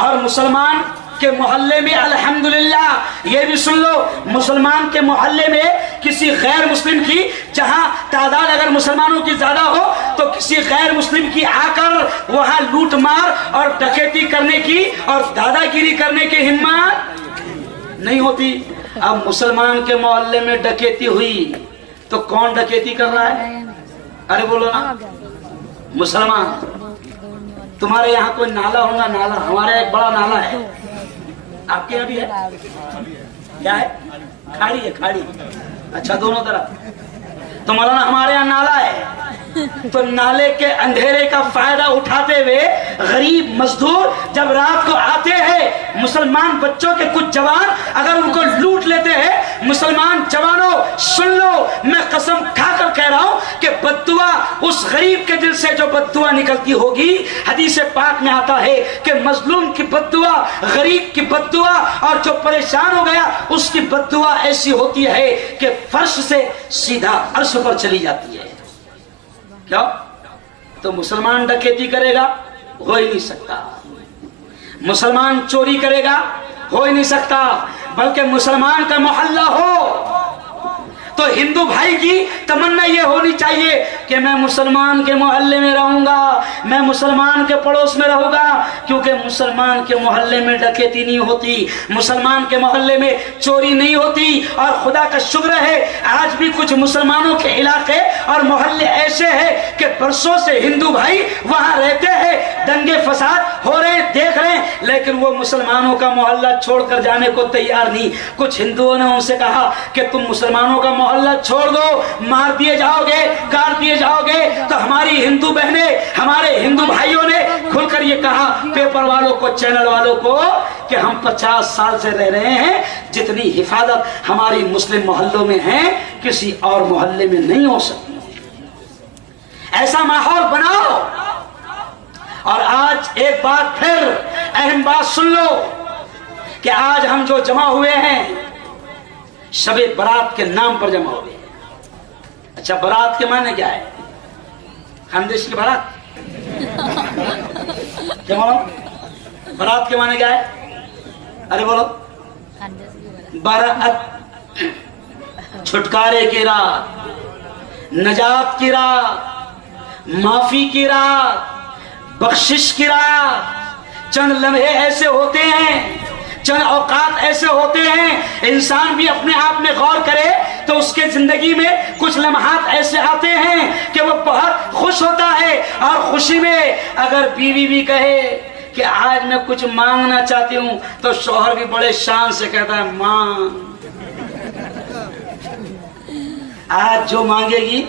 اور مسلمان کے محلے میں الحمدللہ یہ بھی سن لو، مسلمان کے محلے میں کسی غیر مسلم کی، جہاں تعداد اگر مسلمانوں کی زیادہ ہو تو کسی غیر مسلم کی آ کر وہاں لوٹ مار اور ڈکیتی کرنے کی اور دادا گیری کرنے کی ہمت نہیں ہوتی. اب مسلمان کے محلے میں ڈکیتی ہوئی تو کون ڈکیتی کر رہا ہے؟ ارے بولو نا، मुसलमान, तुम्हारे यहाँ कोई नाला होगा? नाला हमारे यहाँ एक बड़ा नाला है, आपके यहाँ भी है? क्या है? खाड़ी है, खाड़ी। अच्छा, दोनों तरफ। तो मौलाना हमारे यहाँ नाला है, तो नाले के अंधेरे का फायदा उठाते हुए गरीब मजदूर जब रात को आते हैं, मुसलमान बच्चों के कुछ जवान अगर उनको लूट लेते हैं, मुसलमान जवानों सुन लो, मैं कसम खाकर कह रहा हूं कि बद्दुआ उस गरीब के दिल से जो बद्दुआ निकलती होगी, हदीस पाक में आता है कि मजलूम की बद्दुआ, गरीब की बद्दुआ और जो परेशान हो गया उसकी बद्दुआ ऐसी होती है कि फर्श से सीधा अर्श पर चली जाती है। क्या? तो मुसलमान डकैती करेगा? हो ही नहीं सकता। मुसलमान चोरी करेगा? हो ही नहीं सकता। बल्कि मुसलमान का मोहल्ला हो तो हिंदू भाई की तमन्ना ये होनी चाहिए कि मैं मुसलमान के मोहल्ले में रहूंगा, मैं मुसलमान के पड़ोस में रहूंगा, क्योंकि मुसलमान के मोहल्ले में डकैती नहीं होती, मुसलमान के मोहल्ले में चोरी नहीं होती। और खुदा का शुक्र है आज भी कुछ मुसलमानों के इलाके और मोहल्ले ऐसे हैं कि बरसों से हिंदू भाई वहां रहते हैं, दंगे फसाद हो रहे देख रहे हैं, लेकिन वो मुसलमानों का मोहल्ला छोड़कर जाने को तैयार नहीं। कुछ हिंदुओं ने उनसे कहा कि तुम मुसलमानों का मोहल्ला छोड़ दो, मार दिए जाओगे, काट दिए जाओगे। तो हमारी हिंदू बहनें, हमारे हिंदू भाइयों ने खुलकर ये कहा पेपर वालों को, चैनल वालों को, कि हम 50 साल से रह रहे हैं, जितनी हिफाजत हमारी मुस्लिम मोहल्लों में है किसी और मोहल्ले में नहीं हो सकती। ऐसा माहौल बनाओ। और आज एक बार फिर अहम बात सुन लो कि आज हम जो जमा हुए हैं शबे बारात के नाम पर जमा हुए हैं। अच्छा, बारात के माने क्या है? खानदेश की बारात? क्या बोलो? बारात के माने क्या है? अरे बोलो। बारात छुटकारे की रात, नजात की रात, माफी की रात, बख्शिश की रात। चंद लम्हे ऐसे होते हैं, चंद औकात ऐसे होते हैं, इंसान भी अपने आप में गौर करे तो उसके जिंदगी में कुछ लम्हात ऐसे आते हैं कि वो बहुत खुश होता है। और खुशी में अगर बीवी भी कहे कि आज मैं कुछ मांगना चाहती हूँ, तो शौहर भी बड़े शान से कहता है मांग, आज जो मांगेगी,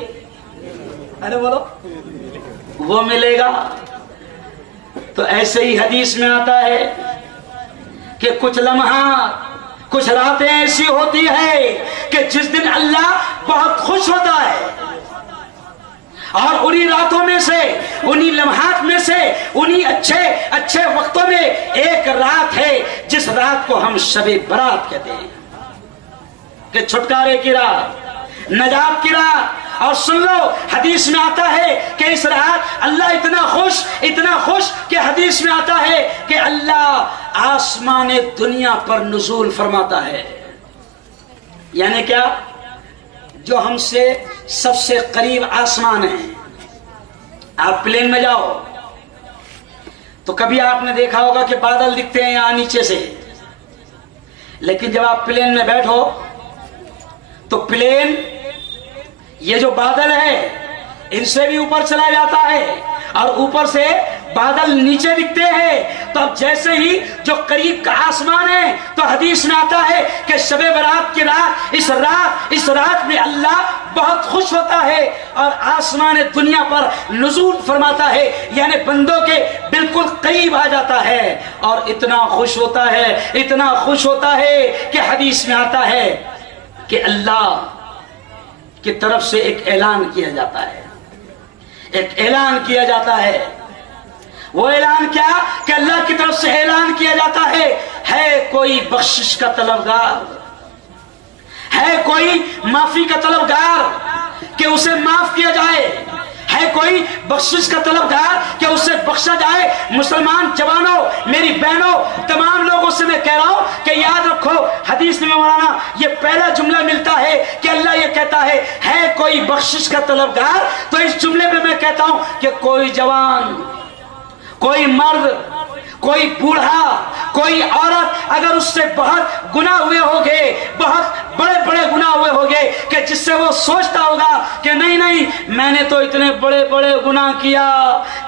अरे बोलो, वो मिलेगा। तो ऐसे ही हदीस में आता है कि कुछ लम्हा, कुछ रातें ऐसी होती है कि जिस दिन अल्लाह बहुत खुश होता है। और उन्हीं रातों में से, उन्हीं लम्हात में से, उन्हीं अच्छे अच्छे वक्तों में एक रात है जिस रात को हम शबे बारात कहते हैं, कि छुटकारे की रात, नजात की रात। और सुन लो, हदीस में आता है कि इस रात अल्लाह इतना खुश कि हदीस में आता है कि अल्लाह आसमान दुनिया पर नुज़ूल फरमाता है। यानी क्या? जो हमसे सबसे करीब आसमान है। आप प्लेन में जाओ तो कभी आपने देखा होगा कि बादल दिखते हैं यहां नीचे से, लेकिन जब आप प्लेन में बैठो तो प्लेन, ये जो बादल है इनसे भी ऊपर चला जाता है और ऊपर से बादल नीचे दिखते हैं। तो अब जैसे ही जो करीब का आसमान है, तो हदीस में आता है कि शबे बारात की रात, इस रात में अल्लाह बहुत खुश होता है और आसमान दुनिया पर नुज़ूल फरमाता है, यानी बंदों के बिल्कुल करीब आ जाता है। और इतना खुश होता है, इतना खुश होता है कि हदीस में आता है कि अल्लाह की तरफ से एक ऐलान किया जाता है, एक ऐलान किया जाता है। वो ऐलान क्या? कि अल्लाह की तरफ से ऐलान किया जाता है कोई बख्शिश का तलबगार, है कोई माफी का तलबगार कि उसे माफ किया जाए, है कोई बख्शिश का तलबगार कि उसे बख्शा जाए। मुसलमान जवानों, मेरी बहनों, तमाम लोगों से मैं कह रहा हूं कि याद रखो, हदीस में मौलाना ये पहला जुमला मिलता है कि अल्लाह ये कहता है कोई बख्शिश का तलबगार। तो इस जुमले में मैं कहता हूं कि कोई जवान, कोई मर्द, कोई बूढ़ा, कोई औरत, अगर उससे बहुत गुनाह हुए होंगे, बहुत बड़े बड़े गुनाह हुए होंगे कि जिससे वो सोचता होगा कि नहीं नहीं, मैंने तो इतने बड़े बड़े गुनाह किया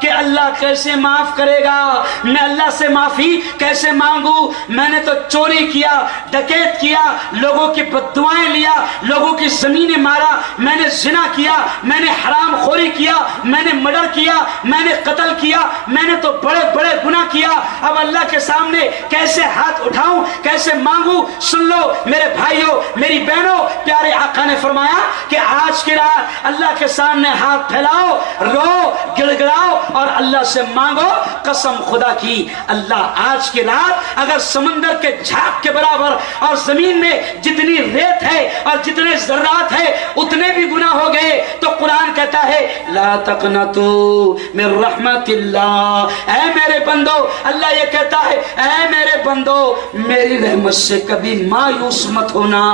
कि अल्लाह कैसे माफ करेगा, मैं अल्लाह से माफी कैसे मांगू, मैंने तो चोरी किया, डकैत किया, लोगों की बददुआएं लिया, लोगों की जमीनें मारा, मैंने जिना किया, मैंने हराम खोरी किया, मैंने मर्डर किया, मैंने कत्ल किया, मैंने तो बड़े बड़े गुनाह किया, अब अल्लाह के सामने कैसे हाथ उठाऊं, कैसे मांगू। सुन लो मेरे भाइयों, मेरी बहनों, प्यारे आका ने फरमाया कि आज की रात अल्लाह के सामने हाथ फैलाओ, रो, गिड़गिड़ाओ और अल्लाह से मांगो। कसम खुदा की, अल्लाह आज की रात अगर समंदर के झाग के बराबर और जमीन में जितनी रेत है और जितने जर्रात है उतने भी गुनाह हो गए तो कुरान कहता है ला तक़नतू मिन रहमतिल्लाह, ऐ मेरे बंदो, अल्लाह ये कहता है ऐ मेरे बंदो, मेरी रहमत से कभी मायूस मत होना।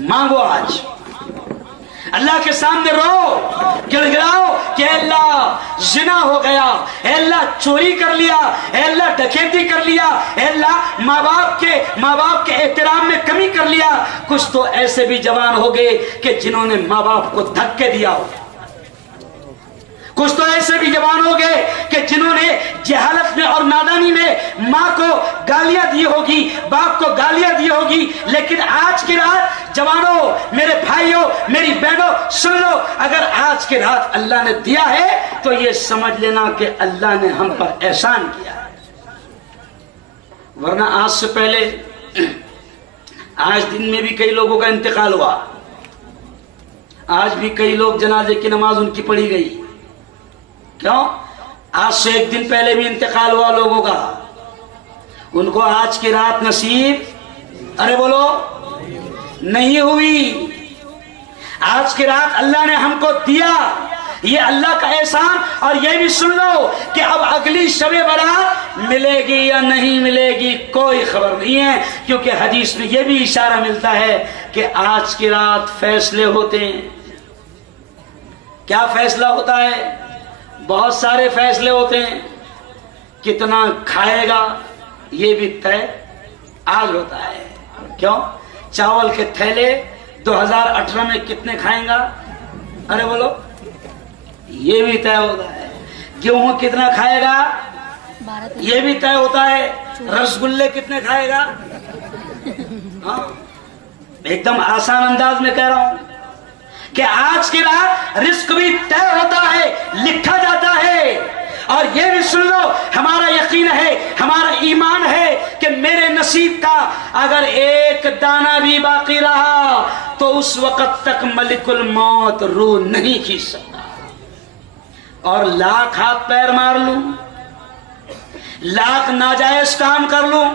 मांगो आज, अल्लाह के सामने रो, गिड़गिड़ाओ कि अल्लाह जिना हो गया, अल्लाह चोरी कर लिया, अल्लाह डकैती कर लिया, अल्लाह माँ बाप के एहतराम में कमी कर लिया। कुछ तो ऐसे भी जवान हो गए कि जिन्होंने माँ बाप को धक्के दिया हो, कुछ तो ऐसे भी जवान हो गए कि जिन्होंने जहालत में और नादानी में माँ को गालियां दी होगी, बाप को गालियां दी होगी। लेकिन आज की रात जवानों, मेरे भाइयों, मेरी बहनों, सुन लो, अगर आज की रात अल्लाह ने दिया है तो ये समझ लेना कि अल्लाह ने हम पर एहसान किया है। वरना आज से पहले, आज दिन में भी कई लोगों का इंतकाल हुआ, आज भी कई लोग जनाजे की नमाज उनकी पढ़ी गई। क्यों? आज से एक दिन पहले भी इंतकाल हुआ लोगों का, उनको आज की रात नसीब, अरे बोलो, नहीं हुई। आज की रात अल्लाह ने हमको दिया, ये अल्लाह का एहसान। और ये भी सुन लो कि अब अगली शबे बारात मिलेगी या नहीं मिलेगी कोई खबर नहीं है, क्योंकि हदीस में ये भी इशारा मिलता है कि आज की रात फैसले होते हैं। क्या फैसला होता है? बहुत सारे फैसले होते हैं। कितना खाएगा ये भी तय आज होता है। क्यों? चावल के थैले 2018 में कितने खाएगा, अरे बोलो, ये भी तय होता है। गेहूं कितना खाएगा ये भी तय होता है। रसगुल्ले कितने खाएगा, हाँ, एकदम आसान अंदाज में कह रहा हूं कि आज की रात रिस्क भी तय होता है, लिखा जाता है। और ये भी सुन लो, हमारा यकीन है, हमारा ईमान है कि मेरे नसीब का अगर एक दाना भी बाकी रहा तो उस वक्त तक मलिकुल मौत रूह नहीं खींच सकता। और लाख हाथ पैर मार लूं, लाख नाजायज काम कर लूं,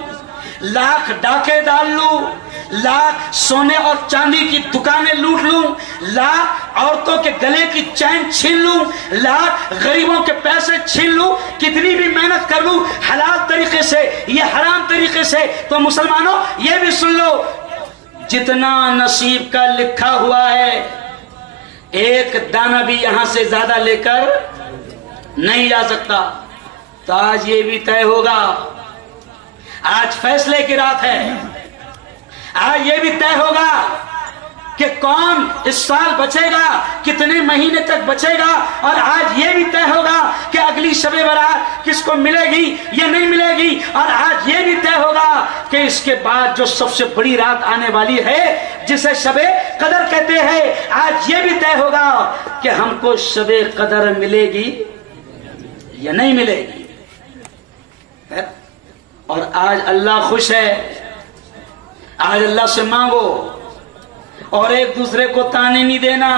लाख डाके डाल लूं, लाख सोने और चांदी की दुकानें लूट लूं, लाख औरतों के गले की चैन छीन लूं, लाख गरीबों के पैसे छीन लूं, कितनी भी मेहनत कर लूं हलाल तरीके से या हराम तरीके से, तो मुसलमानों ये भी सुन लो, जितना नसीब का लिखा हुआ है एक दाना भी यहां से ज्यादा लेकर नहीं जा सकता। तो आज ये भी तय होगा, आज फैसले की रात है। आज ये भी तय होगा कि कौन इस साल बचेगा, कितने महीने तक बचेगा। और आज ये भी तय होगा कि अगली शबे बारात किसको मिलेगी या नहीं मिलेगी। और आज ये भी तय होगा कि इसके बाद जो सबसे बड़ी रात आने वाली है जिसे शबे कदर कहते हैं, आज ये भी तय होगा कि हमको शबे कदर मिलेगी या नहीं मिलेगी। और आज अल्लाह खुश है, आज अल्लाह से मांगो और एक दूसरे को ताने नहीं देना।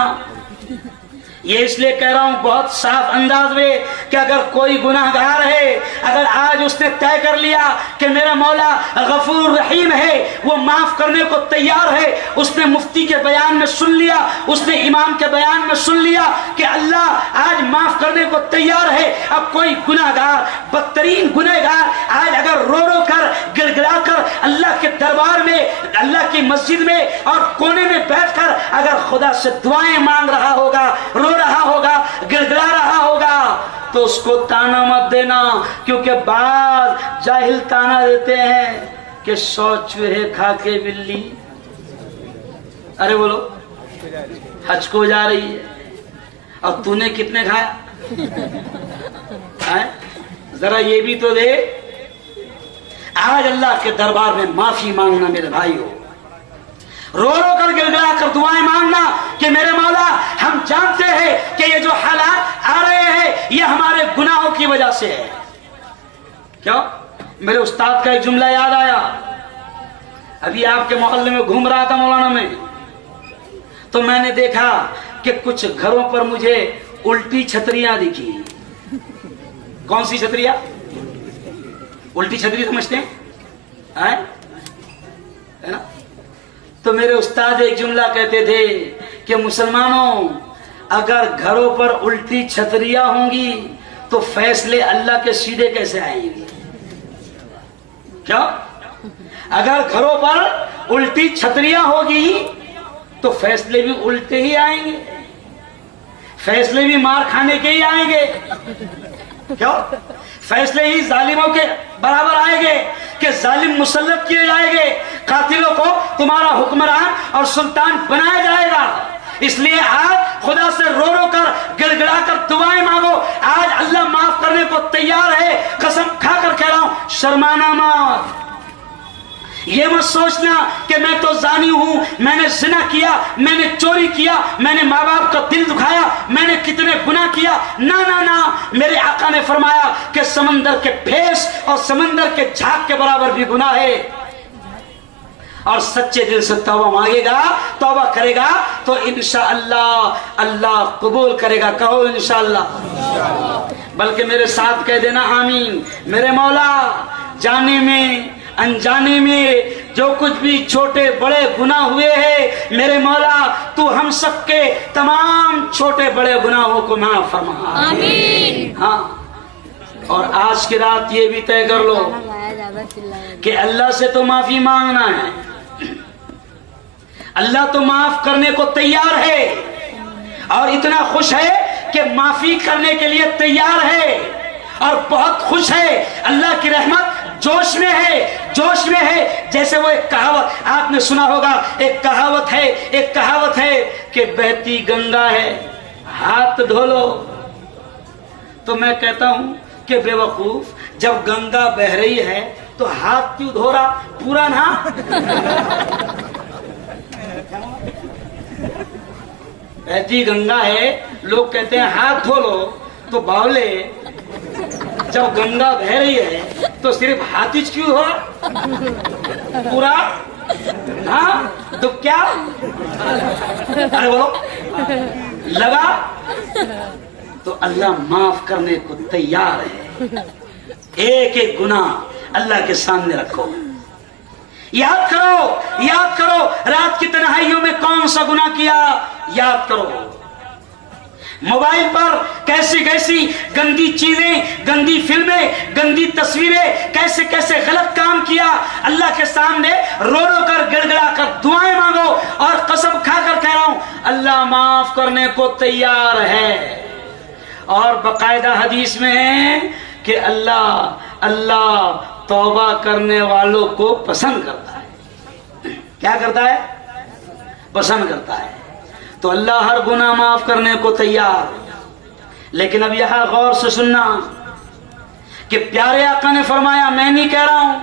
ये इसलिए कह रहा हूं बहुत साफ अंदाज में कि अगर कोई गुनाहगार है, अगर आज उसने तय कर लिया कि मेरा मौला गफूर रहीम है, वो माफ करने को तैयार है, उसने मुफ्ती के बयान में सुन लिया, उसने इमाम के बयान में सुन लिया कि अल्लाह आज माफ करने को तैयार है। अब कोई गुनाहगार, बदतरीन गुनहगार आज अगर रो रो कर, गिड़गिड़ा कर अल्लाह के दरबार में, अल्लाह की मस्जिद में और कोने में बैठकर अगर खुदा से दुआएं मांग रहा होगा, रो रहा होगा, गिड़गिड़ा रहा होगा, तो उसको ताना मत देना, क्योंकि बाद जाहिल ताना देते हैं कि 100 चूहे खा के बिल्ली अरे बोलो, हज को जा रही है और तूने कितने खाया है? जरा ये भी तो दे। आज अल्लाह के दरबार में माफी मांगना मेरे भाइयों, रो रो कर गिड़गिड़ा कर दुआएं मांगना कि मेरे मौला हम जानते हैं कि ये जो हालात आ रहे हैं ये हमारे गुनाहों की वजह से है। क्यों? मेरे उस्ताद का एक जुमला याद आया, अभी आपके मोहल्ले में घूम रहा था मौलाना में, तो मैंने देखा कि कुछ घरों पर मुझे उल्टी छतरियां दिखी। कौन सी छतरियां? उल्टी छतरी समझते हैं? है ना? तो मेरे उस्ताद एक जुमला कहते थे कि मुसलमानों, अगर घरों पर उल्टी छतरियां होंगी तो फैसले अल्लाह के सीधे कैसे आएंगे? क्या? अगर घरों पर उल्टी छतरियां होगी तो फैसले भी उल्टे ही आएंगे, फैसले भी मार खाने के ही आएंगे। क्यों? फैसले ही जालिमों के बराबर आएंगे कि जालिम मुसल्लत किए जाएंगे, कातिलों को तुम्हारा हुक्मरान और सुल्तान बनाया जाएगा। इसलिए आज खुदा से रो रो कर गिड़गिड़ा कर दुआएं मांगो। आज अल्लाह माफ करने को तैयार है, कसम खाकर कह रहा हूं, शर्माना मत। ये मत सोचना कि मैं तो जानी हूं, मैंने जिना किया, मैंने चोरी किया, मैंने माँ बाप का दिल दुखाया, मैंने कितने गुनाह किया। ना ना ना, मेरे आका ने फरमाया कि समंदर के फेस और समंदर के झाग के बराबर भी गुनाह है। और सच्चे दिल से तौबा मांगेगा, तौबा करेगा तो इंशाअल्लाह अल्लाह कबूल करेगा। कहो इंशाअल्लाह। बल्कि मेरे साथ कह देना आमीन। मेरे मौला, जाने में अनजाने में जो कुछ भी छोटे बड़े गुनाह हुए हैं, मेरे मौला तू हम सबके तमाम छोटे बड़े गुनाहों को माफ फरमा। आमीन। हाँ, और आज की रात ये भी तय कर लो कि अल्लाह से तो माफी मांगना है, अल्लाह तो माफ करने को तैयार है और इतना खुश है कि माफी करने के लिए तैयार है और बहुत खुश है। अल्लाह की रहमत जोश में है, जोश में है। जैसे वो एक कहावत आपने सुना होगा, एक कहावत है कि बहती गंगा है हाथ धो लो। तो मैं कहता हूं कि बेवकूफ, जब गंगा बह रही है तो हाथ क्यों धो रहा? पूरा ना। बहती गंगा है, लोग कहते हैं हाथ धो लो, तो बावले जब गंगा बह रही है तो सिर्फ हाथ ही क्यों हो? पूरा? हाँ, तो क्या? अरे बोलो, लगा? तो अल्लाह माफ करने को तैयार है। एक एक गुनाह अल्लाह के सामने रखो, याद करो, याद करो रात की तन्हाइयों में कौन सा गुनाह किया, याद करो। मोबाइल पर कैसी कैसी गंदी चीजें, गंदी फिल्में, गंदी तस्वीरें, कैसे कैसे गलत काम किया। अल्लाह के सामने रो रो कर गिड़गिड़ा कर दुआएं मांगो और कसम खाकर कह रहा हूं अल्लाह माफ करने को तैयार है। और बकायदा हदीस में है कि अल्लाह तौबा करने वालों को पसंद करता है। क्या करता है? पसंद करता है। तो अल्लाह हर गुनाह माफ करने को तैयार। लेकिन अब यहां गौर से सुनना कि प्यारे आका ने फरमाया, मैं नहीं कह रहा हूं,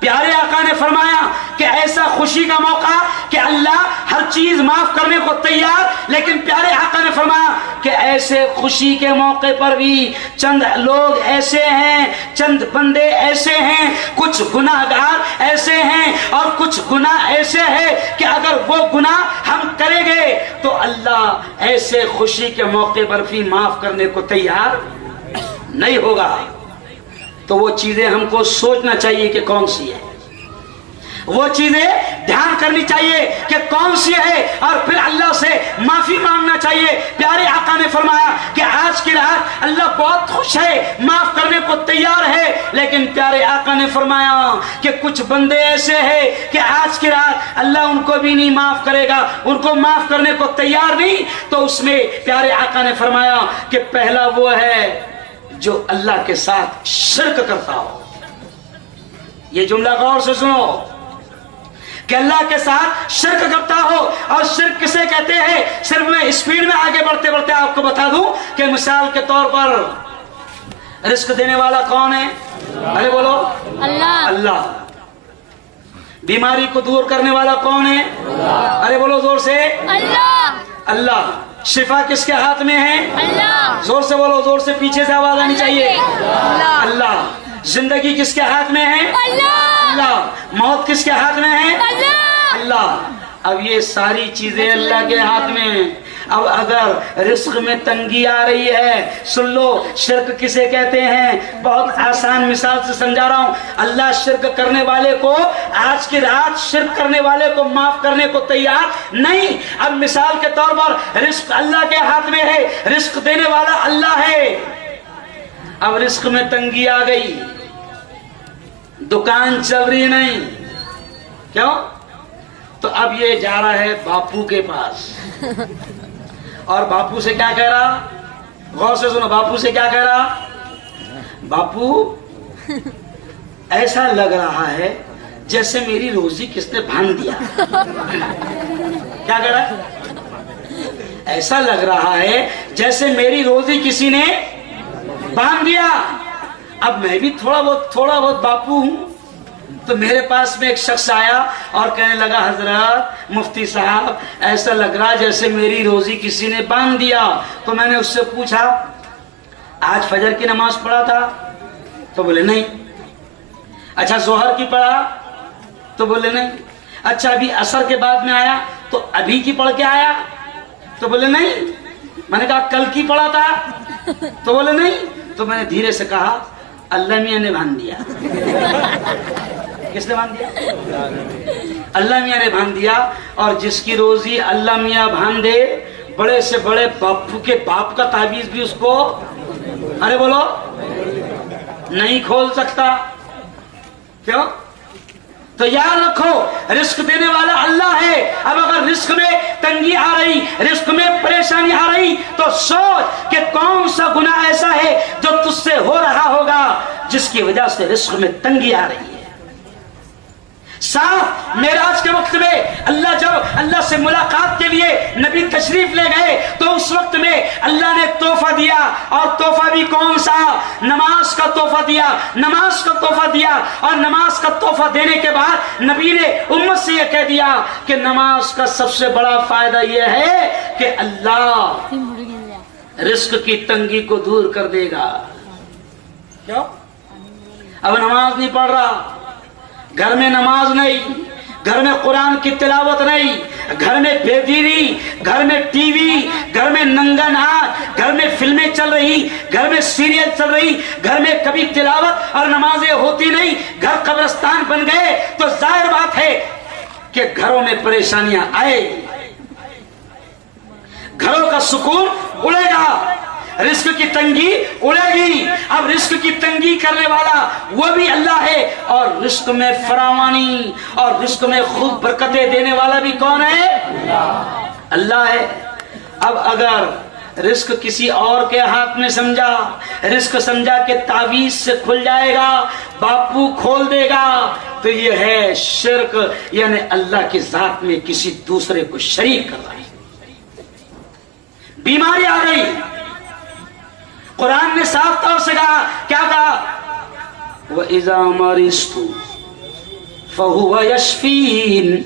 प्यारे आका ने फरमाया कि ऐसा खुशी का मौका कि अल्लाह हर चीज माफ करने को तैयार। लेकिन प्यारे आका ने फरमाया कि ऐसे खुशी के मौके पर भी चंद लोग ऐसे हैं, चंद बंदे ऐसे हैं, कुछ गुनाहगार ऐसे हैं और कुछ गुनाह ऐसे हैं कि अगर वो गुनाह हम करेंगे तो अल्लाह ऐसे खुशी के मौके पर भी माफ करने को तैयार नहीं होगा। तो वो चीजें हमको सोचना चाहिए कि कौन सी है, वो चीजें ध्यान करनी चाहिए कि कौन सी है और फिर अल्लाह से माफी मांगना चाहिए। प्यारे आका ने फरमाया कि आज की रात अल्लाह बहुत खुश है, माफ करने को तैयार है। लेकिन प्यारे आका ने फरमाया कि कुछ बंदे ऐसे हैं कि आज की रात अल्लाह उनको भी नहीं माफ करेगा, उनको माफ करने को तैयार नहीं। तो उसमें प्यारे आका ने फरमाया कि पहला वो है जो अल्लाह के साथ शिर्क करता हो। ये जुमला गौर से सुनो, کہ اللہ کے ساتھ شرک کرتا ہو. اور شرک کسے کہتے ہیں؟ صرف میں اسپیڈ میں آگے بڑھتے بڑھتے آپ کو بتا دوں کہ مثال کے طور پر رزق دینے والا کون ہے؟ ارے بولو اللہ. اللہ. بیماری کو دور کرنے والا کون ہے؟ ارے بولو زور سے اللہ. اللہ. شفا کس کے ہاتھ میں ہے؟ اللہ. زور سے بولو, زور سے, پیچھے سے آواز آنی چاہیے. اللہ. اللہ. زندگی کس کے ہاتھ میں ہے؟ اللہ. اللہ. موت کس کے ہاتھ میں ہے؟ اللہ. اللہ. اب یہ ساری چیزیں اللہ کے ہاتھ میں ہیں. اب اگر رزق میں تنگی آ رہی ہے, سن لو شرک کسے کہتے ہیں. بہت آسان مثال سے سمجھا رہا ہوں. اللہ شرک کرنے والے کو آج کی رات شرک کرنے والے کو معاف کرنے کو تیار نہیں. اب مثال کے طور پر رزق اللہ کے ہاتھ میں ہے, رزق دینے والا اللہ ہے. اب رزق میں تنگی آ گئی, دکان چل رہی نہیں, کیوں؟ تو اب یہ جا رہا ہے باپو کے پاس, اور باپو سے کیا کہہ رہا؟ غور سے سنو, باپو سے کیا کہہ رہا؟ باپو ایسا لگ رہا ہے جیسے میری روزی کس نے باندھ دیا. کیا کہہ رہا ہے؟ ایسا لگ رہا ہے جیسے میری روزی کسی نے باندھ دیا. اب میں بھی تھوڑا بہت باپو ہوں. تو میرے پاس میں ایک شخص آیا اور کہنے لگا, حضرت مفتی صاحب ایسا لگ رہا جیسے میری روزی کسی نے باندھ دیا. تو میں نے اس سے پوچھا, آج فجر کی نماز پڑھا تھا؟ تو بولے نہیں. اچھا ظہر کی پڑھا؟ تو بولے نہیں. اچھا ابھی عصر کے بعد میں آیا تو ابھی کی پڑھ کے آیا؟ تو بولے نہیں. میں نے کہا کل کی پڑھا تھا؟ تو بولے نہیں. تو میں نے دھیرے سے کہا, اللہ میاں نے باندھ دیا. کس نے باندھ دیا؟ اللہ میاں نے باندھ دیا. اور جس کی روزی اللہ میاں باندھ دے, بڑے سے بڑے باپو کے باپ کا تعویذ بھی اس کو, ارے بولو, نہیں کھول سکتا. کیوں؟ تو یاد رکھو رزق دینے والا اللہ ہے. اب اگر رزق میں تنگی آ رہی, رزق میں پریشانی آ رہی, تو سوچ کہ کون سا گناہ ایسا ہے جو تجھ سے ہو رہا ہوگا جس کی وجہ سے رزق میں تنگی آ رہی ہے. صاف معراج کے وقت میں جب اللہ سے ملاقات کے لیے نبی تشریف لے گئے تو اس وقت میں اللہ نے تحفہ دیا, اور تحفہ بھی کون سا؟ نماز کا تحفہ دیا. نماز کا تحفہ دیا, اور نماز کا تحفہ دینے کے بعد نبی نے امت سے یہ کہہ دیا کہ نماز کا سب سے بڑا فائدہ یہ ہے کہ اللہ رزق کی تنگی کو دور کر دے گا. کیوں؟ اب نماز نہیں پڑھ رہا, گھر میں نماز نہیں, گھر میں قرآن کی تلاوت نہیں, گھر میں بے دینی, گھر میں ٹی وی, گھر میں ننگا ناچ, گھر میں فلمیں چل رہی, گھر میں سیریل چل رہی, گھر میں کبھی تلاوت اور نمازیں ہوتی نہیں, گھر قبرستان بن گئے. تو ظاہر بات ہے کہ گھروں میں پریشانیاں آئے, گھروں کا سکون اڑے گا, رزق کی تنگی اڑے گی. اب رزق کی تنگی کرنے والا وہ بھی اللہ ہے, اور رزق میں فراوانی اور رزق میں خوب برکتیں دینے والا بھی کون ہے؟ اللہ ہے. اب اگر رزق کسی اور کے ہاتھ میں سمجھا, رزق سمجھا کہ تعویذ سے کھل جائے گا, باپو کھول دے گا, تو یہ ہے شرک, یعنی اللہ کی ذات میں کسی دوسرے کو شریک کر رہا ہے. بیماری آ گئی, قرآن نے صاف طور سے کہا, کیا کہا؟ وَإِذَا مَرِضْتُ فَهُوَ يَشْفِينِ,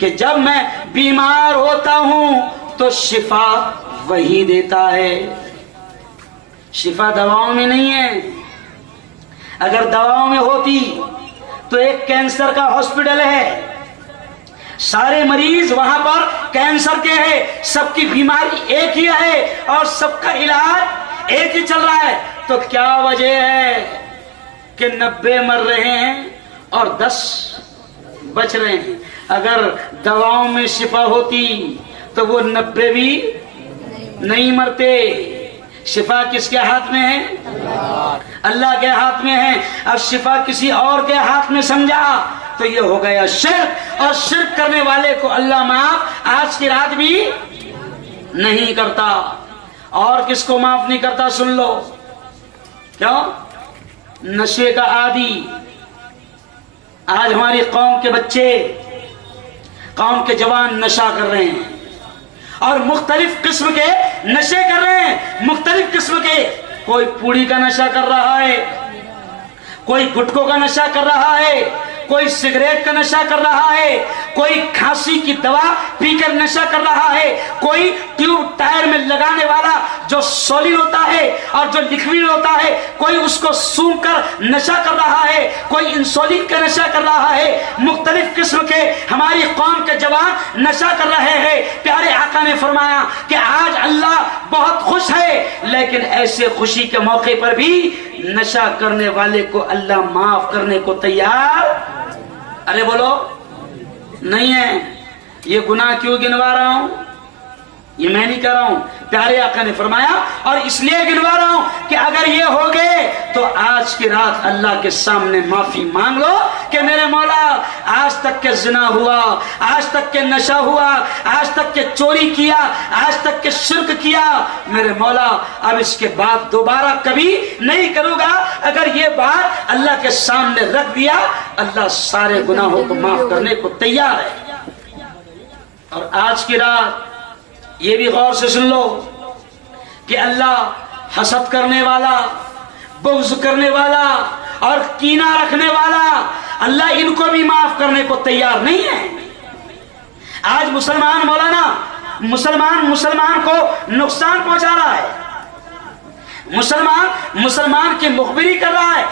کہ جب میں بیمار ہوتا ہوں تو شفا وہی دیتا ہے. شفا دواؤں میں نہیں ہے. اگر دواؤں میں ہوتی تو ایک کینسر کا ہاسپٹل ہے, سارے مریض وہاں پر کینسر کے ہیں, سب کی بیماری ایک ہی ہے اور سب کا علاج ایک ہی چل رہا ہے. تو کیا وجہ ہے کہ 90 مر رہے ہیں اور 10 بچ رہے ہیں؟ اگر دواؤں میں شفا ہوتی تو وہ 90 بھی نہیں مرتے. شفا کس کے ہاتھ میں ہے؟ اللہ کے ہاتھ میں ہے. اب شفا کسی اور کے ہاتھ میں سمجھا تو یہ ہو گیا شرک, اور شرک کرنے والے کو اللہ معاف آج کی رات بھی نہیں کرتا. اور کس کو معاف نہیں کرتا؟ سن لو. کیوں؟ نشے کا عادی. آج ہماری قوم کے بچے قوم کے جوان نشہ کر رہے ہیں اور مختلف قسم کے نشے کر رہے ہیں، مختلف قسم کے. کوئی پوڑی کا نشہ کر رہا ہے، کوئی گٹکوں کا نشہ کر رہا ہے، کوئی سگریٹ کا نشہ کر رہا ہے، کوئی کھانسی کی دوا پی کر نشہ کر رہا ہے، کوئی ٹیوب ٹائر میں لگانے والا جو سولین ہوتا ہے اور جو لکوڈ ہوتا ہے، کوئی اس کو سونگھ کر نشہ کر رہا ہے، کوئی انسولین کا نشہ کر رہا ہے. مختلف قسم کے ہماری قوم کے جوان نشہ کر رہے ہیں. پیارے آقا نے فرمایا کہ آج اللہ بہت خوش ہے، لیکن ایسے خوشی کے موقع پر بھی نشہ کرنے والے کو اللہ معاف کرنے کو تیار. ارے بولو نہیں ہے. یہ گناہ کیوں گنوا رہا ہوں؟ یہ میں نہیں کہہ رہا ہوں، پیارے آقا نے فرمایا، اور اس لیے گنوا رہا ہوں کہ اگر یہ ہو گئے تو آج کی رات اللہ کے سامنے معافی مانگ لو کہ میرے مولا آج تک کے زنا ہوا، آج تک کے نشہ ہوا، آج تک کے چوری کیا، آج تک کے شرک کیا، میرے مولا اب اس کے بعد دوبارہ کبھی نہیں کروں گا. اگر یہ بات اللہ کے سامنے رکھ دیا، اللہ سارے گناہوں کو معاف کرنے کو تیار ہے. اور آج کی رات یہ بھی غور سے سن لو کہ اللہ حسد کرنے والا، بغض کرنے والا اور کینہ رکھنے والا، اللہ ان کو بھی معاف کرنے کو تیار نہیں ہے. آج مسلمان مولانا مسلمان کو نقصان پہنچا رہا ہے، مسلمان کی مخبری کر رہا ہے،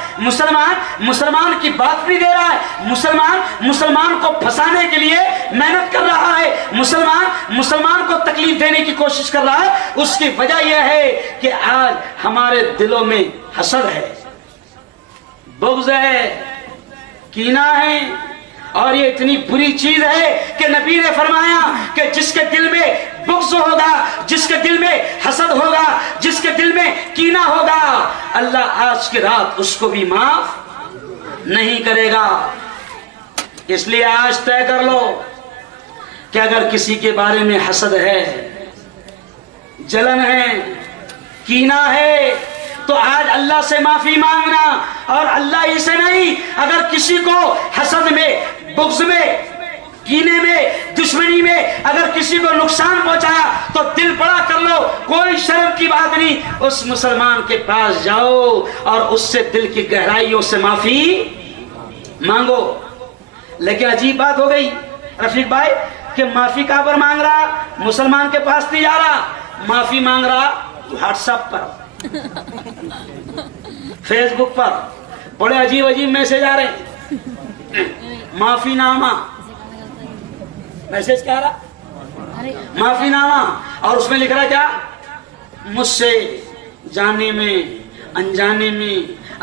مسلمان کی بات بھی دے رہا ہے، مسلمان کو پھنسانے کے لیے محنت کر رہا ہے، مسلمان کو تکلیف دینے کی کوشش کر رہا ہے. اس کی وجہ یہ ہے کہ آج ہمارے دلوں میں حسد ہے، بغض ہے، کینہ ہے، اور یہ اتنی بری چیز ہے کہ نبی نے فرمایا کہ جس کے دل میں بغض ہوگا، جس کے دل میں حسد ہوگا، جس کے دل میں کینہ ہوگا، اللہ آج کی رات اس کو بھی معاف نہیں کرے گا. اس لیے آج طے کر لو کہ اگر کسی کے بارے میں حسد ہے، جلن ہے، کینہ ہے، تو آج اللہ سے معافی مانگنا. اور اللہ ہی سے نہیں، اگر کسی کو حسد میں، بغض میں، کینے میں، دشمنی میں اگر کسی کو نقصان پہنچایا تو دل بڑا کر لو، کوئی شرم کی بات نہیں، اس مسلمان کے پاس جاؤ اور اس سے دل کی گہرائیوں سے معافی مانگو. لیکن عجیب بات ہو گئی رفیق بھائی کہ معافی کہاں پر مانگ رہا؟ مسلمان کے پاس نہیں جا رہا، معافی مانگ رہا واٹس ایپ پر، فیس بک پر. بڑے عجیب میسج آ رہے ہیں، معافی نامہ میسج کیا آ رہا؟ معافی نامہ. اور اس میں لکھ رہا کیا؟ مجھ سے جانے میں انجانے میں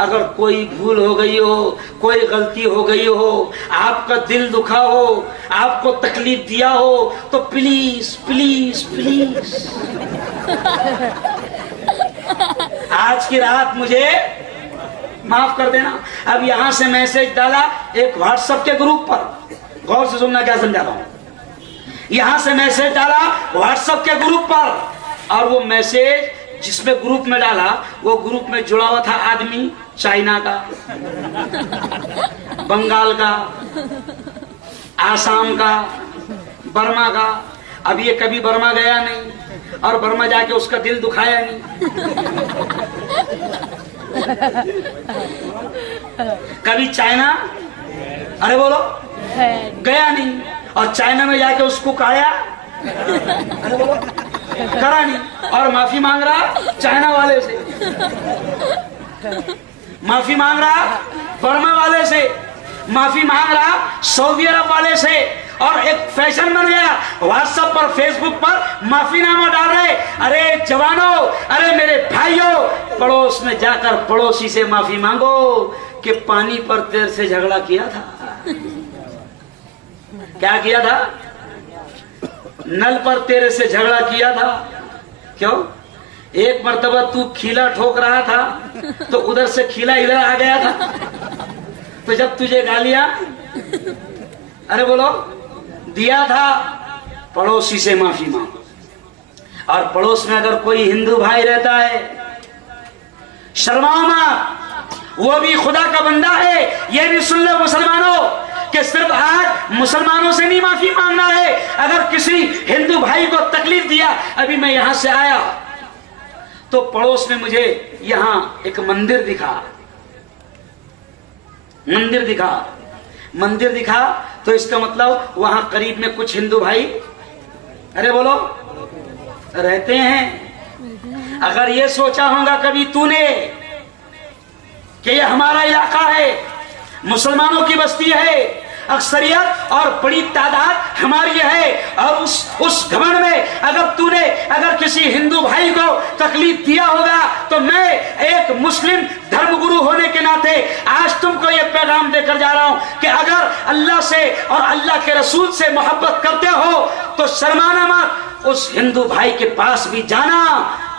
اگر کوئی بھول ہو گئی ہو، کوئی غلطی ہو گئی ہو، آپ کا دل دکھا ہو، آپ کو تکلیف دیا ہو، تو پلیز پلیز پلیز آج کی رات مجھے معاف کر دینا. اب یہاں سے میسج ڈالا ایک واٹس ایپ کے گروپ پر، غور سے سننا کیا سمجھا رہا ہوں. یہاں سے میسج ڈالا واٹس ایپ کے گروپ پر، اور وہ میسج جس میں گروپ میں ڈالا، وہ گروپ میں جڑا ہوا تھا آدمی چائنا کا، بنگال کا، آسام کا، برما کا. اب یہ کبھی برما گیا نہیں اور برما جا کے اس کا دل دکھایا نہیں. کبھی چائنا، ارے بولو، گیا نہیں، اور چائنا میں جا کے اس کو کھایا، ارے بولو، کرا نہیں. اور معافی مانگ رہا چائنا والے سے، معافی مانگ رہا برما والے سے، معافی مانگ رہا سعودی عرب والے سے. اور ایک فیشن بن گیا واٹس ایپ پر، فیس بک پر معافی نامہ ڈال رہے. ارے جوانوں، ارے میرے بھائیوں، پڑوس میں جا کر پڑوسی سے معافی مانگو کہ پانی پر تیر سے جھگڑا کیا تھا. کیا کیا تھا؟ نل پر تیرے سے جھگڑا کیا تھا. کیوں؟ ایک مرتبہ تو کھیلا ٹھوک رہا تھا تو ادھر سے کھیلا ادھر آ گیا تھا، تو جب تجھے گالیاں، ارے بولو، دیا تھا. پڑوسی سے معافی مانگو. اور پڑوس میں اگر کوئی ہندو بھائی رہتا ہے، شرماؤ مت، وہ بھی خدا کا بندہ ہے. یہ بھی سن لو مسلمانوں، کہ صرف آج مسلمانوں سے نہیں معافی مانگنا ہے، اگر کسی ہندو بھائی کو تکلیف دیا، ابھی میں یہاں سے آیا تو پڑوس میں مجھے یہاں ایک مندر دکھا تو اس کا مطلب وہاں قریب میں کچھ ہندو بھائی ارے بولو رہتے ہیں۔ اگر یہ سوچا ہوگا کبھی تو نے کہ یہ ہمارا علاقہ ہے، مسلمانوں کی بستی ہے، اکثریت اور بڑی تعداد ہماری ہے، اور اس گھمنڈ میں اگر کسی ہندو بھائی کو تکلیف دیا ہوگا تو میں ایک مسلم دھرم گرو ہونے کے ناطے آج تم کو یہ پیغام دے کر جا رہا ہوں کہ اگر اللہ سے اور اللہ کے رسول سے محبت کرتے ہو تو شرمانا مت، اس ہندو بھائی کے پاس بھی جانا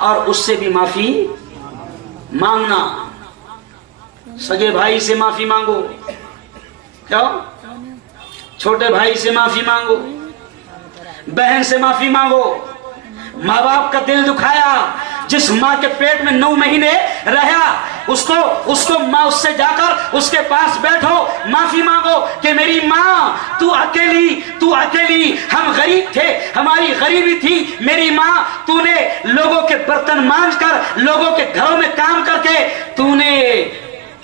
اور اس سے بھی معافی مانگنا۔ سگے بھائی سے معافی مانگو، کیوں؟ چھوٹے بھائی سے معافی مانگو، بہن سے معافی مانگو، ماں باپ کا دل دکھایا، جس ماں کے پیٹ میں 9 مہینے رہا اس کو ماں اس سے جا کر اس کے پاس بیٹھو، معافی مانگو کہ میری ماں تو اکیلی، ہم غریب تھے، ہماری غریبی تھی، میری ماں تو نے لوگوں کے برتن مانج کر، لوگوں کے گھروں میں کام کر کے تو نے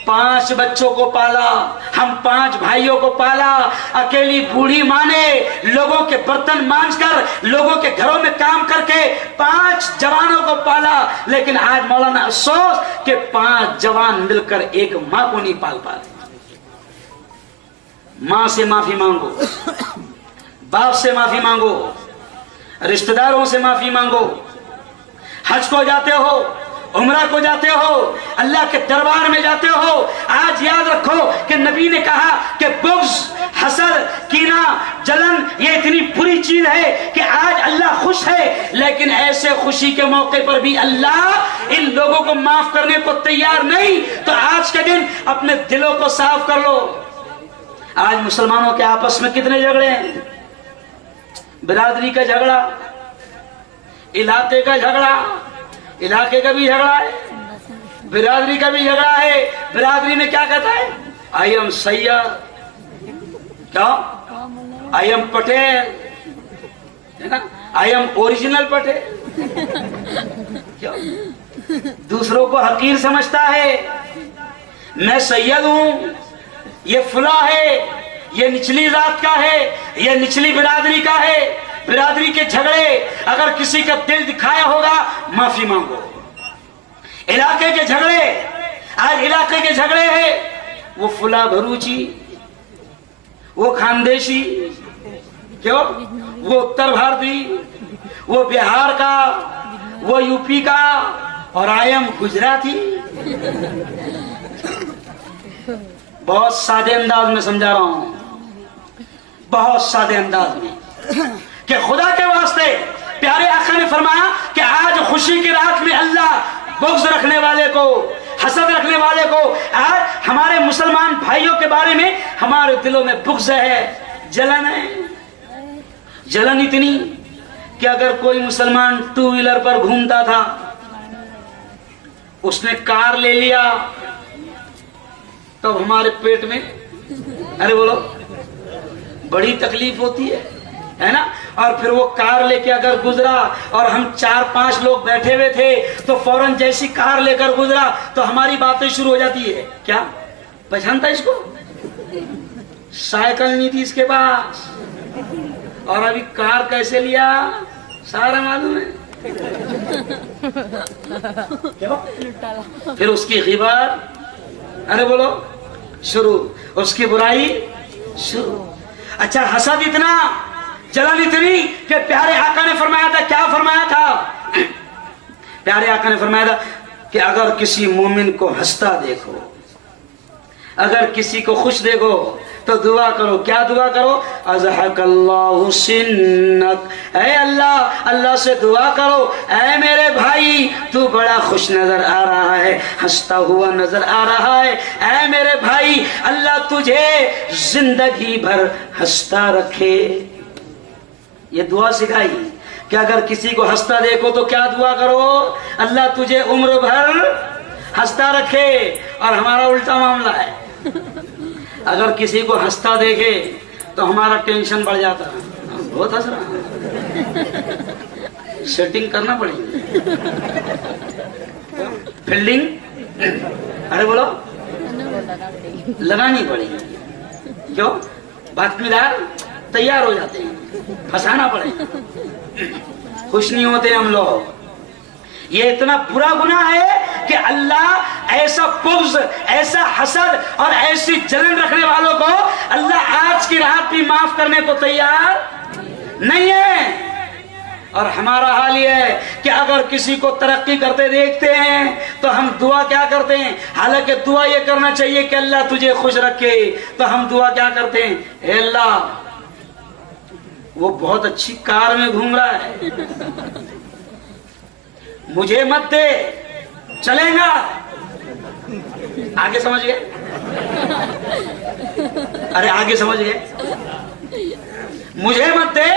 5 بچوں کو پالا، ہم 5 بھائیوں کو پالا، اکیلی بوڑھی ماں نے لوگوں کے برتن مانج کر، لوگوں کے گھروں میں کام کر کے 5 جوانوں کو پالا، لیکن آج مولانا افسوس کہ 5 جوان مل کر ایک ماں کو نہیں پال پا رہے۔ ماں سے معافی مانگو، باپ سے معافی مانگو، رشتہ داروں سے معافی مانگو، حج کو جاتے ہو، عمرہ کو جاتے ہو، اللہ کے دربار میں جاتے ہو، آج یاد رکھو کہ نبی نے کہا کہ بغض، حسد، کینہ، جلن یہ اتنی بری چیز ہے کہ آج اللہ خوش ہے، لیکن ایسے خوشی کے موقع پر بھی اللہ ان لوگوں کو معاف کرنے کو تیار نہیں۔ تو آج کے دن اپنے دلوں کو صاف کر لو۔ آج مسلمانوں کے آپس میں کتنے جھگڑے ہیں؟ برادری کا جھگڑا، علاقے کا جھگڑا، علاقے کا بھی جھگڑا ہے، برادری کا بھی جھگڑا ہے۔ برادری میں کیا کہتا ہے؟ آئی ایم سید، کیا آئی ایم پٹیل، ہے نا، آئی ایم اوریجنل پٹیل، کیا دوسروں کو حقیر سمجھتا ہے، میں سید ہوں، یہ فلاں ہے، یہ نچلی ذات کا ہے، یہ نچلی برادری کا ہے۔ برادری کے جھگڑے اگر کسی کا دل دکھایا ہوگا معافی مانگو۔ علاقے کے جھگڑے، آج علاقے کے جھگڑے ہیں، وہ فلاں بھروچی، وہ خاندیشی، کیوں؟ وہ اتر بھارتی، وہ بہار کا، وہ یو پی کا، اور آئی ایم گجراتی۔ بہت سادے انداز میں سمجھا رہا ہوں، بہت سادے انداز میں، کہ خدا کے واسطے پیارے آقا نے فرمایا کہ آج خوشی کی رات میں اللہ بغض رکھنے والے کو، حسد رکھنے والے کو، آج ہمارے مسلمان بھائیوں کے بارے میں ہمارے دلوں میں بغض ہے، جلن ہے، جلن اتنی کہ اگر کوئی مسلمان 2 ویلر پر گھومتا تھا، اس نے کار لے لیا تو ہمارے پیٹ میں ارے بولو بڑی تکلیف ہوتی ہے نا۔ اور پھر وہ کار لے کے اگر گزرا اور ہم 4-5 لوگ بیٹھے ہوئے تھے تو فوراً جیسی کار لے کر گزرا تو ہماری باتیں شروع ہو جاتی ہے، کیا پہچانتا ہے اس کو؟ سائیکل نہیں تھی اس کے پاس، اور ابھی کار کیسے لیا سارا معلوم ہے، پھر اس کی غیبت ارے بولو شروع، اس کی برائی شروع۔ اچھا حسد اتنا، جلن اتنی کہ پیارے آقا نے فرمایا تھا، کیا فرمایا تھا؟ پیارے آقا نے فرمایا تھا کہ اگر کسی مومن کو ہنستا دیکھو، اگر کسی کو خوش دیکھو تو دعا کرو، کیا دعا کرو؟ اضحک اللہ سنک، اے اللہ سے دعا کرو، اے میرے بھائی تو بڑا خوش نظر آ رہا ہے، ہنستا ہوا نظر آ رہا ہے، اے میرے بھائی اللہ تجھے زندگی بھر ہنستا رکھے۔ یہ دعا سکھائی کہ اگر کسی کو ہنستا دیکھو تو کیا دعا کرو؟ اللہ تجھے عمر بھر ہنستا رکھے۔ اور ہمارا الٹا معاملہ ہے، अगर किसी को हंसता देखे तो हमारा टेंशन बढ़ जाता है, बहुत हंस रहा है, सेटिंग करना पड़ेगी, फील्डिंग अरे बोलो लगानी पड़ेगी। क्यों? बातमीदार तैयार हो जाते हैं, फंसाना पड़ेगा, खुश नहीं होते हम लोग। ये इतना बुरा गुनाह है कि अल्लाह ऐसा बुग़्ज़, ऐसा हसद और ऐसी जलन रखने वालों को अल्लाह आज की रात भी माफ करने को तैयार नहीं है। और हमारा हाल ये है कि अगर किसी को तरक्की करते देखते हैं तो हम दुआ क्या करते हैं, हालांकि दुआ ये करना चाहिए कि अल्लाह तुझे खुश रखे, तो हम दुआ क्या करते हैं, हे अल्लाह वो बहुत अच्छी कार में घूम रहा है, मुझे मत दे, चलेगा। आगे समझ गए? अरे आगे समझ गए? मुझे मत दे,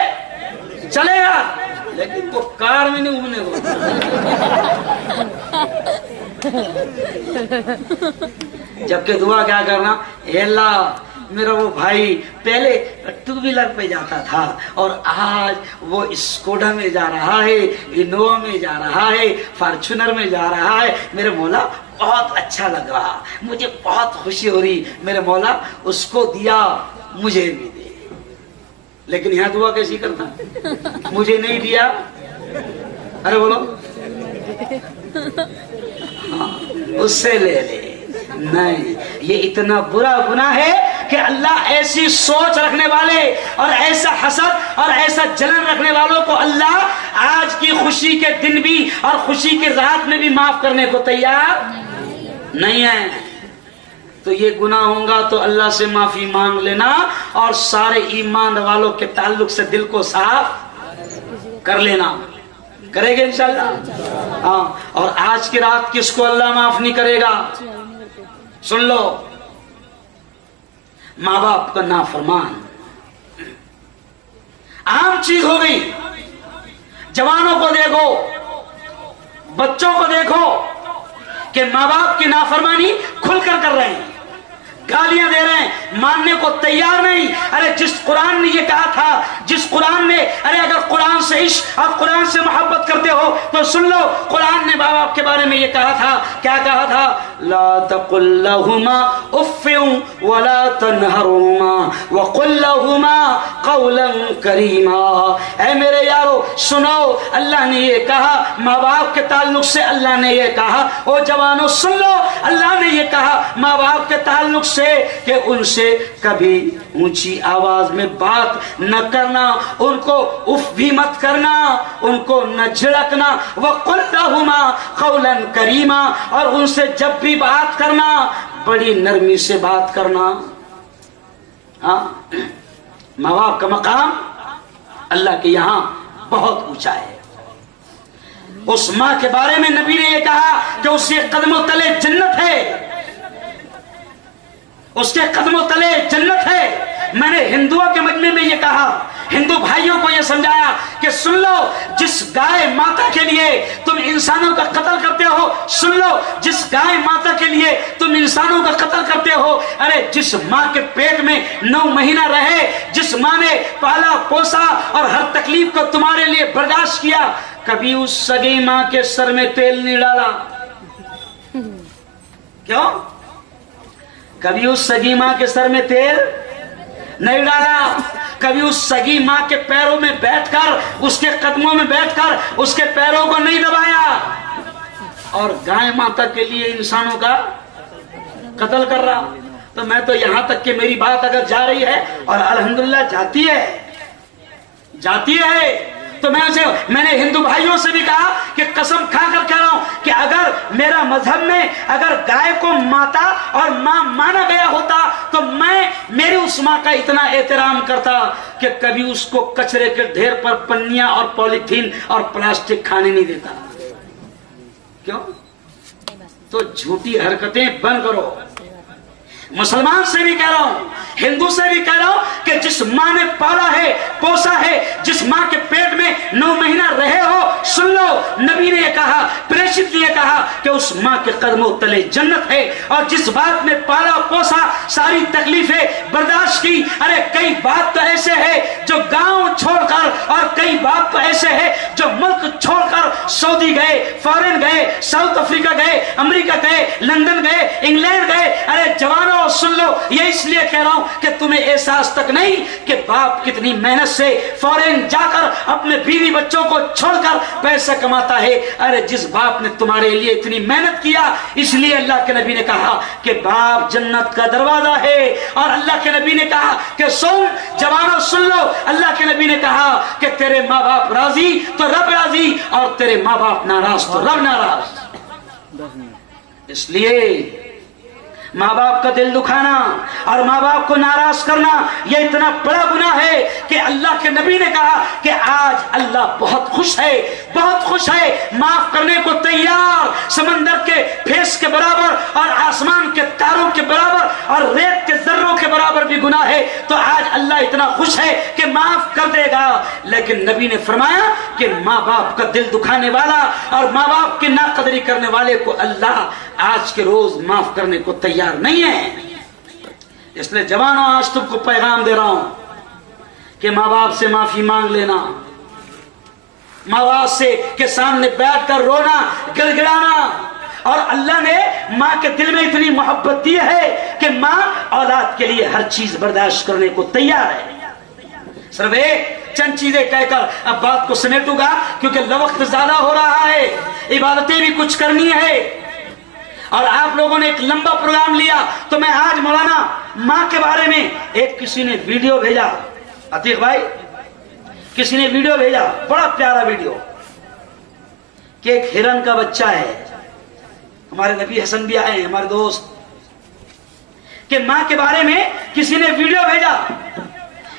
चलेगा, लेकिन वो कार में नहीं घूमने को। जबकि दुआ क्या करना, हे अल्लाह मेरा वो भाई पहले टू व्हीलर पे जाता था और आज वो स्कोडा में जा रहा है, इनोवा में जा रहा है, फॉर्च्यूनर में जा रहा है। मेरे मौला बहुत अच्छा लग रहा, मुझे बहुत खुशी हो रही, मेरे मौला उसको दिया मुझे भी दे। लेकिन यहाँ दुआ कैसी करता, मुझे नहीं दिया, अरे बोलो हाँ उससे ले ले। नहीं, ये इतना बुरा गुनाह है कि अल्लाह ऐसी सोच रखने वाले और ऐसा हसद और ऐसा जलन रखने वालों को अल्लाह आज की खुशी के दिन भी और खुशी की रात में भी माफ करने को तैयार नहीं है। तो ये गुनाह होगा तो अल्लाह से माफी मांग लेना और सारे ईमान वालों के ताल्लुक से दिल को साफ कर लेना। करेंगे इंशाल्लाह? हाँ। और आज की रात किसको अल्लाह माफ नहीं करेगा? सुन लो, माँ बाप का नाफरमान आम चीज हो गई। जवानों को देखो, बच्चों को देखो कि माँ बाप की नाफरमानी खुलकर कर रहे हैं, गालियां दे रहे हैं, मानने को तैयार नहीं। अरे जिस कुरान ने ये कहा था, जिस कुरान ने, अरे अगर कुरान से इश्क और कुरान से मोहब्बत करते हो तो सुन लो, कुरान ने माँ बाप के बारे में ये कहा था, क्या कहा था? ला तकुल लहुमा उफ़्फ़िन वला तन्हरुमा वक़ुल लहुमा क़ौलन करीमा। ऐ मेरे यारो सुनो, अल्लाह ने ये कहा, माँ बाप के ताल्लुक से अल्लाह ने ये कहा। ओ जवानों सुन लो, अल्लाह ने ये कहा माँ बाप के ताल्लुक से कि उनसे कभी ऊंची आवाज में बात न करना, उनको उफ भी मत करना, उनको न झिड़कना। वक़ुल लहुमा क़ौलन करीमा, और उनसे जब भी बात करना बड़ी नरमी से बात करना। हाँ, माँ बाप का मकाम अल्लाह के यहाँ बहुत ऊंचा है। उस माँ के बारे में नबी ने ये कहा कि उसके कदमों तले जन्नत है, उसके कदमों तले जन्नत है। मैंने हिंदुओं के मजमे में ये कहा, हिंदू भाइयों को ये समझाया कि सुन लो, जिस गाय माता के लिए तुम इंसानों का कत्ल करते हो, सुन लो, जिस गाय माता के लिए तुम इंसानों का कत्ल करते हो, अरे जिस माँ के पेट में 9 महीना रहे, जिस माँ ने पाला पोसा और हर तकलीफ को तुम्हारे लिए बर्दाश्त किया, कभी उस सगी माँ के सर में तेल नहीं डाला? क्यों? कभी उस सगी माँ के सर में तेल नहीं डाला, कभी उस सगी माँ के पैरों में बैठकर, उसके कदमों में बैठकर उसके पैरों को नहीं दबाया। और गाय माता के लिए इंसानों का कत्ल कर रहा। तो मैं तो यहां तक कि मेरी बात अगर जा रही है, और अल्हम्दुलिल्लाह जाती है, तो मैंने हिंदू भाइयों से भी कहा कि कसम खाकर कह रहा हूं कि अगर मेरा मजहब में अगर गाय को माता और मां माना गया होता तो मैं मेरी उस मां का इतना एहतराम करता कि कभी उसको कचरे के ढेर पर पन्नियां और पॉलीथीन और प्लास्टिक खाने नहीं देता। क्यों? तो झूठी हरकतें बंद करो। मुसलमान से भी कह रहा हूं, हिंदू से भी कह रहा हूं कि जिस माँ ने पाला है, पोसा है, जिस माँ के पेट में 9 महीना रहे हो, सुन लो, नबी ने कहा, प्रेषित ने कहा कि उस माँ के कदमों तले जन्नत है। और जिस बात में पाला पोसा, सारी तकलीफें बर्दाश्त की, अरे कई बात तो ऐसे है जो गांव छोड़कर, और कई बात तो ऐसे है जो मुल्क छोड़कर सऊदी गए, फॉरेन गए, साउथ अफ्रीका गए, अमेरिका गए, लंदन गए, इंग्लैंड गए। अरे जवानों सुन लो, ये इसलिए कह रहा हूं कि तुम्हें एहसास तक नहीं कि बाप कितनी मेहनत से फॉरेन जाकर अपने बीवी बच्चों को छोड़कर पैसा कमाता है। अरे जिस बाप ने तुम्हारे लिए इतनी मेहनत किया, इसलिए अल्लाह के नबी ने कहा कि बाप जन्नत का दरवाजा है। और अल्लाह के नबी ने कहा कि सुन जवानों सुन लो, अल्लाह के नबी ने कहा कि तेरे माँ बाप राजी तो रब राजी, और तेरे माँ बाप नाराज तो रब नाराज। इसलिए माँ बाप का दिल दुखाना और माँ बाप को नाराज करना यह इतना बड़ा गुनाह है कि अल्लाह के नबी ने कहा कि आज अल्लाह बहुत खुश है, बहुत खुश है, माफ करने को तैयार। समंदर के फेस के बराबर और आसमान के तारों के बराबर और रेत के जर्रों के बराबर भी गुनाह है, तो आज अल्लाह इतना खुश है कि माफ कर देगा। लेकिन नबी ने फरमाया कि माँ बाप का दिल दुखाने वाला और माँ बाप की नाकदरी करने वाले को अल्लाह आज के रोज माफ करने को तैयार नहीं है। इसलिए जवानों, आज तुमको पैगाम दे रहा हूं कि माँ बाप से माफी मांग लेना, माँ बाप से के सामने बैठकर रोना, गिड़गिड़ाना। और अल्लाह ने माँ के दिल में इतनी मोहब्बत दी है कि माँ औलाद के लिए हर चीज बर्दाश्त करने को तैयार है। सिर्फ एक चंद चीजें कहकर अब बात को समेटूंगा, क्योंकि वक्त ज्यादा हो रहा है, इबादतें भी कुछ करनी है और आप लोगों ने एक लंबा प्रोग्राम लिया। तो मैं आज मौलाना माँ के बारे में, एक किसी ने वीडियो भेजा, अतीक भाई किसी ने वीडियो भेजा, बड़ा प्यारा वीडियो, कि एक हिरन का बच्चा है। हमारे नबी हसन भी आए हैं, हमारे दोस्त, कि माँ के बारे में किसी ने वीडियो भेजा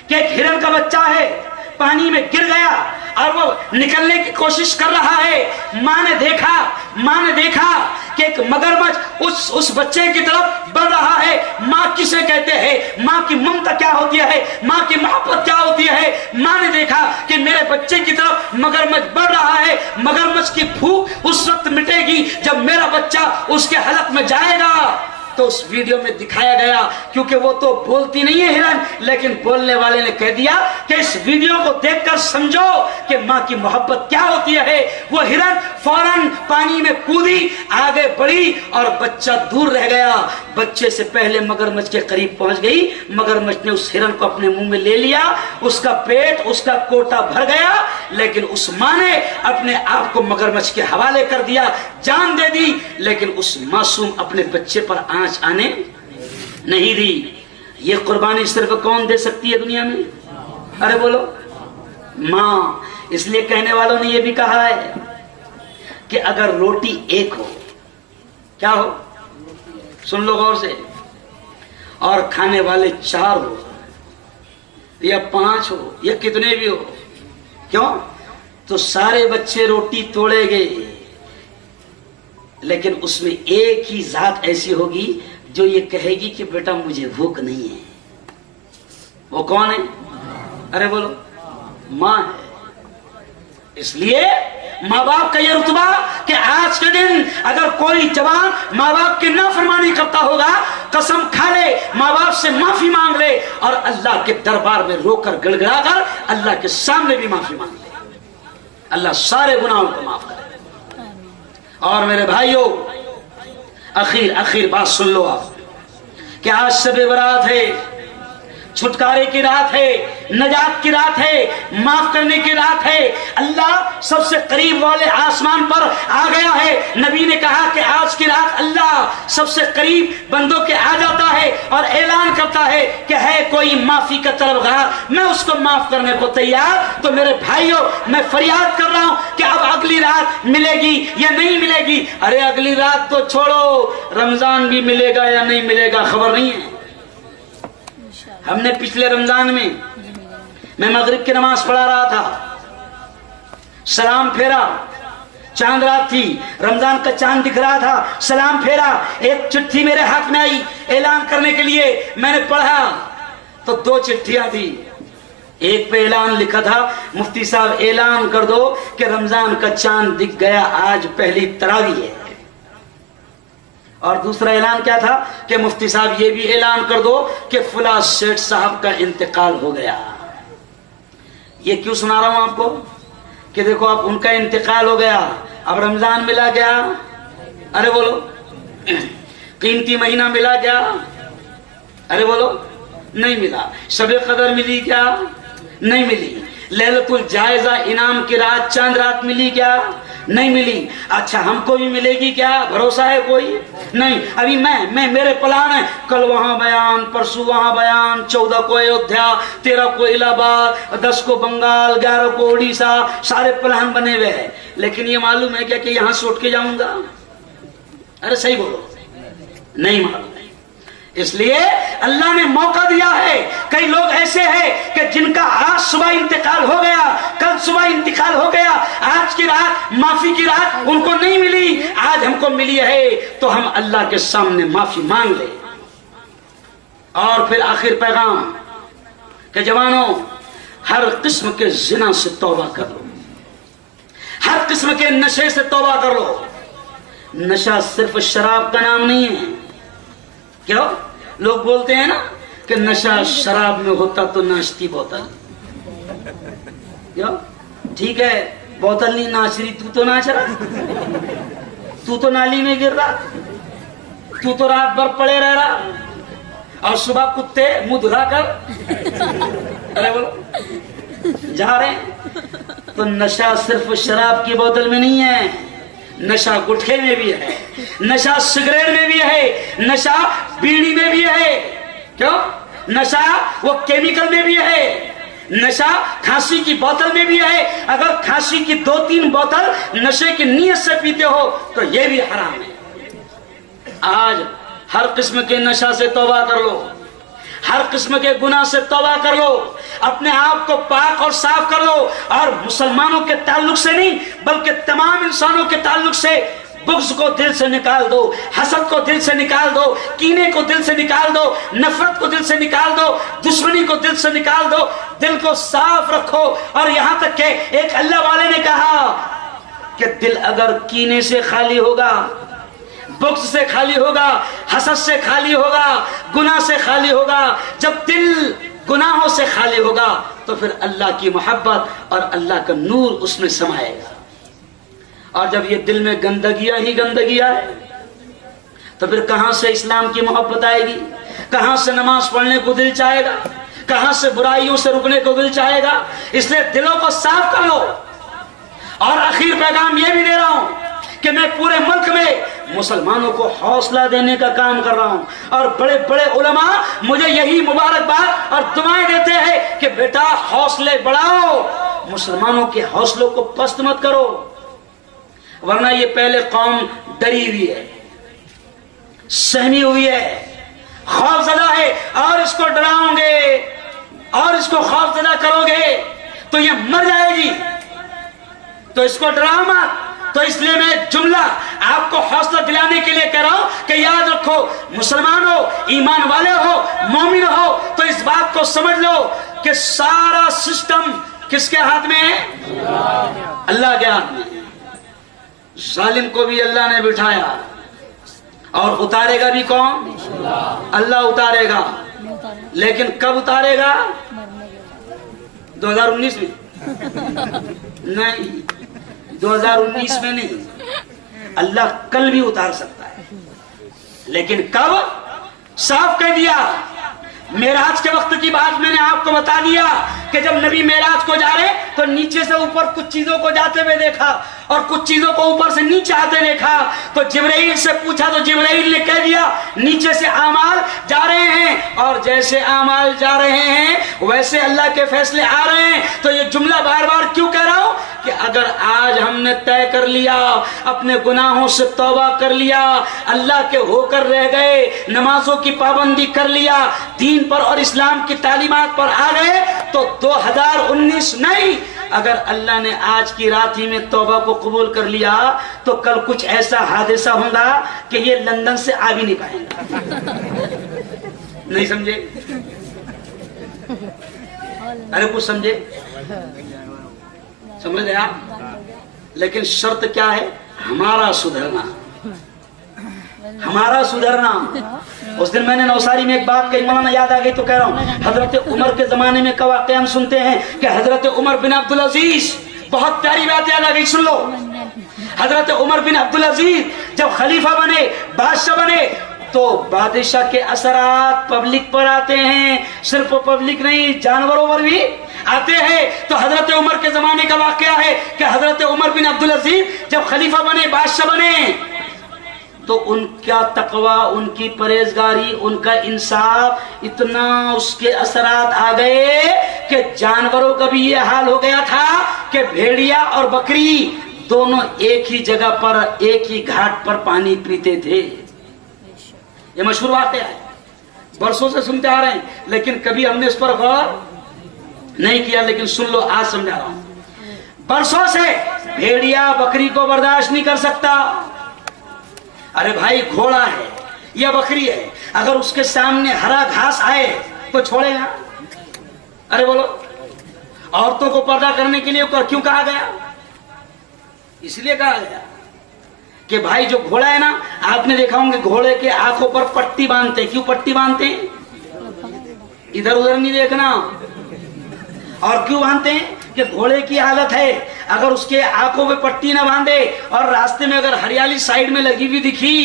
कि एक हिरन का बच्चा है, पानी में गिर गया और वो निकलने की कोशिश कर रहा है। माँ ने देखा कि एक मगरमच्छ उस बच्चे की तरफ बढ़ रहा है। माँ किसे कहते हैं, माँ की ममता क्या होती है, माँ की मोहब्बत क्या होती है। माँ ने देखा कि मेरे बच्चे की तरफ मगरमच्छ बढ़ रहा है, मगरमच्छ की भूख उस वक्त मिटेगी जब मेरा बच्चा उसके हलक में जाएगा। तो उस वीडियो में दिखाया गया, क्योंकि वो तो बोलती नहीं है हिरन, लेकिन बोलने वाले ने कह दिया कि इस वीडियो को देखकर समझो कि माँ की मोहब्बत क्या होती है। वो हिरन फौरन पानी में कूदी, आगे बढ़ी और बच्चा दूर रह गया। बच्चे से पहले मगरमच्छ के करीब पहुंच गई। मगरमच्छ ने उस हिरन को अपने मुंह में ले लिया, उसका पेट, उसका कोटा भर गया, लेकिन उस माँ ने अपने आप को मगरमच्छ के हवाले कर दिया, जान दे दी, लेकिन उस मासूम अपने बच्चे पर आंच आने नहीं दी। ये कुर्बानी सिर्फ कौन दे सकती है दुनिया में? अरे बोलो, माँ। इसलिए कहने वालों ने यह भी कहा है कि अगर रोटी एक हो, क्या हो, सुन लो गौर से, और खाने वाले 4 हो या 5 हो या कितने भी हो, क्यों? तो सारे बच्चे रोटी तोड़ेंगे, लेकिन उसमें एक ही जात ऐसी होगी जो ये कहेगी कि बेटा मुझे भूख नहीं है। वो कौन है? अरे बोलो, माँ है। इसलिए माँ बाप का ये रुतबा कि आज के दिन अगर कोई जवान माँ बाप की नाफरमानी करता होगा, कसम खा ले, माँ बाप से माफी मांग ले और अल्लाह के दरबार में रोकर गिड़गिड़ाकर अल्लाह के सामने भी माफी मांग ले। अल्लाह सारे गुनाहों को माफ करे। और मेरे भाइयों, आखिर बात सुन लो आप, कि आज शब बरात है, छुटकारे की रात है, नजात की रात है, माफ करने की रात है। अल्लाह सबसे करीब वाले आसमान पर आ गया है। नबी ने कहा कि आज की रात अल्लाह सबसे करीब बंदों के आ जाता है और ऐलान करता है कि है कोई माफी का तलबगार, मैं उसको माफ करने को तैयार। तो मेरे भाइयों, मैं फरियाद कर रहा हूं कि अब अगली रात मिलेगी या नहीं मिलेगी। अरे अगली रात तो छोड़ो, रमजान भी मिलेगा या नहीं मिलेगा खबर नहीं है। हमने पिछले रमजान में मैं मगरिब की नमाज पढ़ा रहा था, सलाम फेरा चांद रात थी, रमजान का चांद दिख रहा था, सलाम फेरा, एक चिट्ठी मेरे हाथ में आई ऐलान करने के लिए। मैंने पढ़ा तो 2 चिट्ठियां थी। एक पे ऐलान लिखा था, मुफ्ती साहब ऐलान कर दो कि रमजान का चांद दिख गया, आज पहली तरावी है। और दूसरा ऐलान क्या था कि मुफ्ती साहब ये भी ऐलान कर दो कि फुला सेठ साहब का इंतकाल हो गया। ये क्यों सुना रहा हूं आपको कि देखो अब उनका इंतकाल हो गया, अब रमजान मिला क्या? अरे बोलो, कीमती महीना मिला क्या? अरे बोलो, नहीं मिला। शबे कदर मिली क्या? नहीं मिली। लैलतुल जायजा इनाम की रात, चांद रात मिली क्या? नहीं मिली। अच्छा हमको भी मिलेगी क्या? भरोसा है कोई? नहीं। अभी मैं मेरे प्लान है, कल वहां बयान, परसों वहां बयान, 14 को अयोध्या, 13 को इलाहाबाद, 10 को बंगाल, 11 को उड़ीसा, सारे प्लान बने हुए हैं। लेकिन ये मालूम है क्या कि यहां से उठ के जाऊंगा? अरे सही बोलो, नहीं मालूम। इसलिए अल्लाह ने मौका दिया है। कई लोग ऐसे हैं कि जिनका आज सुबह इंतकाल हो गया, कल सुबह इंतकाल हो गया, आज की रात माफी की रात उनको नहीं मिली, आज हमको मिली है, तो हम अल्लाह के सामने माफी मांग ले। और फिर आखिर पैगाम कि जवानों, हर किस्म के जिना से तौबा कर लो, हर किस्म के नशे से तौबा कर लो। नशा सिर्फ शराब का नाम नहीं है। क्यों? लोग बोलते हैं ना कि नशा शराब में होता तो नाचती बोतल। क्यों? ठीक है, बोतल नहीं नाच रही, तू तो नाच रहा, तू तो नाली में गिर रहा, तू तो रात भर पड़े रह रहा, और सुबह कुत्ते मुंह धुला कर अरे बोलो जा रहे हैं। तो नशा सिर्फ शराब की बोतल में नहीं है, नशा गुटखे में भी है, नशा सिगरेट में भी है, नशा बीड़ी में भी है। क्यों? नशा वो केमिकल में भी है, नशा खांसी की बोतल में भी है। अगर खांसी की 2-3 बोतल नशे की नीयत से पीते हो तो ये भी हराम है। आज हर किस्म के नशा से तौबा कर लो, हर किस्म के गुनाह से तौबा कर लो, अपने आप को पाक और साफ कर लो। और मुसलमानों के ताल्लुक से नहीं बल्कि तमाम इंसानों के ताल्लुक से बुग़्ज़ को दिल से निकाल दो, हसद को दिल से निकाल दो, कीने को दिल से निकाल दो, नफरत को दिल से निकाल दो, दुश्मनी को दिल से निकाल दो। दिल को साफ रखो। और यहां तक के एक अल्लाह वाले ने कहा कि दिल अगर कीने से खाली होगा, बुग़्ज़ से खाली होगा, हसद से खाली होगा, गुनाह से खाली होगा, जब दिल गुनाहों से खाली होगा तो फिर अल्लाह की मोहब्बत और अल्लाह का नूर उसमें समाएगा। और जब ये दिल में गंदगियां ही गंदगियां है तो फिर कहां से इस्लाम की मोहब्बत आएगी? कहां से नमाज पढ़ने को दिल चाहेगा? कहां से बुराइयों से रुकने को दिल चाहेगा? इसलिए दिलों को साफ कर लो। और आखिर पैगाम ये भी दे रहा हूं कि मैं पूरे मुल्क में मुसलमानों को हौसला देने का काम कर रहा हूं। और बड़े बड़े उलमा मुझे यही मुबारकबाद और दुआएं देते हैं कि बेटा हौसले बढ़ाओ, मुसलमानों के हौसलों को पस्त मत करो, वरना ये पहले कौम डरी हुई है, सहमी हुई है, खौफजदा है, और इसको डराओगे और इसको खौफजदा करोगे तो ये मर जाएगी। तो इसको डराओ मत। तो इसलिए मैं जुमला आपको हौसला दिलाने के लिए कह रहा हूं कि याद रखो, मुसलमान हो, ईमान वाले हो, मोमिन हो, तो इस बात को समझ लो कि सारा सिस्टम किसके हाथ में है? अल्लाह के हाथ में। जालिम को भी अल्लाह ने बिठाया और उतारेगा भी कौन? अल्लाह उतारेगा। लेकिन कब उतारेगा? 2019 में नहीं, 2019 में नहीं, अल्लाह कल भी उतार सकता है। लेकिन कब? साफ कह दिया। मेराज के वक्त की बात मैंने आपको बता दिया कि जब नबी मेराज को जा रहे तो नीचे से ऊपर कुछ चीजों को जाते हुए देखा और कुछ चीजों को ऊपर से नीचे आते देखा। तो जिब्राइल से पूछा तो जिब्राइल ने कह दिया नीचे से आमाल जा रहे हैं, और जैसे आमाल जा रहे हैं वैसे अल्लाह के फैसले आ रहे हैं। तो ये जुमला बार बार क्यों कह रहा हूं कि अगर आज हमने तय कर लिया, अपने गुनाहों से तौबा कर लिया, अल्लाह के होकर रह गए, नमाजों की पाबंदी कर लिया, दीन पर और इस्लाम की तालीमात पर आ गए, तो 2019 नहीं اگر اللہ نے آج کی رات ہی میں توبہ کو قبول کر لیا تو کل کچھ ایسا حادثہ ہوگا کہ یہ لندن سے آ بھی نہیں پائیں گا. نہیں سمجھے؟ ارے کچھ سمجھے؟ سمجھ گئے آپ؟ لیکن شرط کیا ہے؟ ہمارا سدھرنا. ہمارا سدھرنا. اس دن میں نے نوساری میں ایک بات کہی، مولانا یاد آ گئی تو کہہ رہا ہوں. حضرت عمر کے زمانے میں کا واقعہ ہم سنتے ہیں کہ حضرت عمر بن عبدالعزیز، بہت پیاری بات یاد آ گئی، سن لو. حضرت عمر بن عبدالعزیز جب خلیفہ بنے، بادشاہ بنے، تو بادشاہ کے اثرات پبلک پر آتے ہیں. صرف پبلک نہیں، جانوروں پر بھی آتے ہیں. تو حضرت عمر کے زمانے کا واقعہ ہے کہ حضرت عمر بن عبدالعزیز جب خلیفہ بنے، بادشاہ بنے، تو ان کا تقوی، ان کی پرہیزگاری، ان کا انصاف، اتنا اس کے اثرات آ گئے کہ جانوروں کا بھی یہ حال ہو گیا تھا کہ بھیڑیا اور بکری دونوں ایک ہی جگہ پر، ایک ہی گھاٹ پر پانی پیتے تھے. یہ مشہور واقعہ ہے، برسوں سے سنتے آ رہے ہیں، لیکن کبھی ہم نے اس پر غور نہیں کیا. لیکن سن لو، آج سمجھا رہا ہوں. برسوں سے بھیڑیا بکری کو برداشت نہیں کر سکتا. ارے بھائی، گھوڑا ہے یا بکری ہے، اگر اس کے سامنے ہرا گھاس آئے تو چھوڑے گا؟ ارے بولو. عورتوں کو پردہ کرنے کے لیے کیوں کہا گیا؟ اس لیے کہا گیا کہ بھائی جو گھوڑا ہے نا، آپ نے دیکھا ہوں کہ گھوڑے کے آنکھوں پر پٹی باندھتے. کیوں پٹی باندھتے ہیں؟ ادھر ادھر نہیں دیکھنا. اور کیوں باندھتے ہیں؟ کہ گھوڑے کی حالت ہے، اگر اس کے آنکھوں پہ پٹی نہ باندھے اور راستے میں اگر ہریالی سائیڈ میں لگی ہوئی دکھی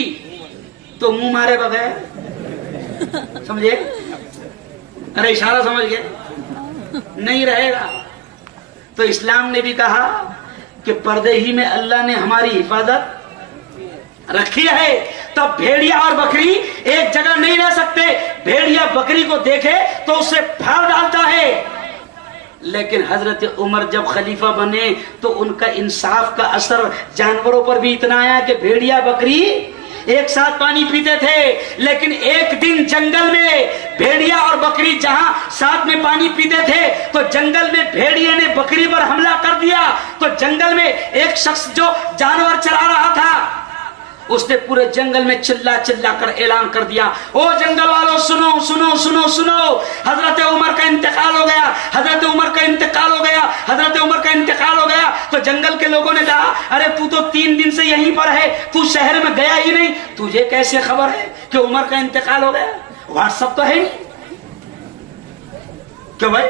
تو منہ مارے بغیر، سمجھے؟ ارے اشارہ سمجھ گئے؟ نہیں رہے گا. تو اسلام نے بھی کہا کہ پردے ہی میں اللہ نے ہماری حفاظت رکھی ہے. تب بھیڑیا اور بکری ایک جگہ نہیں رہ سکتے. بھیڑیا بکری کو دیکھے تو اسے پھاڑ ڈالتا ہے. لیکن حضرت عمر جب خلیفہ بنے تو ان کا انصاف کا اثر جانوروں پر بھی اتنا آیا کہ بھیڑیا بکری ایک ساتھ پانی پیتے تھے. لیکن ایک دن جنگل میں بھیڑیا اور بکری جہاں ساتھ میں پانی پیتے تھے تو جنگل میں بھیڑیا نے بکری پر حملہ کر دیا. تو جنگل میں ایک شخص جو جانور چلا رہا تھا، اس نے پورے جنگل میں چلا چلا کر اعلان کر دیا، او جنگل والوں سنو سنو سنو سنو، حضرت عمر کا انتقال ہو گیا، حضرت عمر کا انتقال ہو گیا، حضرت عمر کا انتقال ہو گیا. تو جنگل کے لوگوں نے کہا، ارے تو 3 دن سے یہیں پر ہے، تو شہر میں گیا ہی نہیں، تجھے کیسے خبر ہے کہ عمر کا انتقال ہو گیا؟ واٹس ایپ تو ہے نہیں. کیوں بھائی،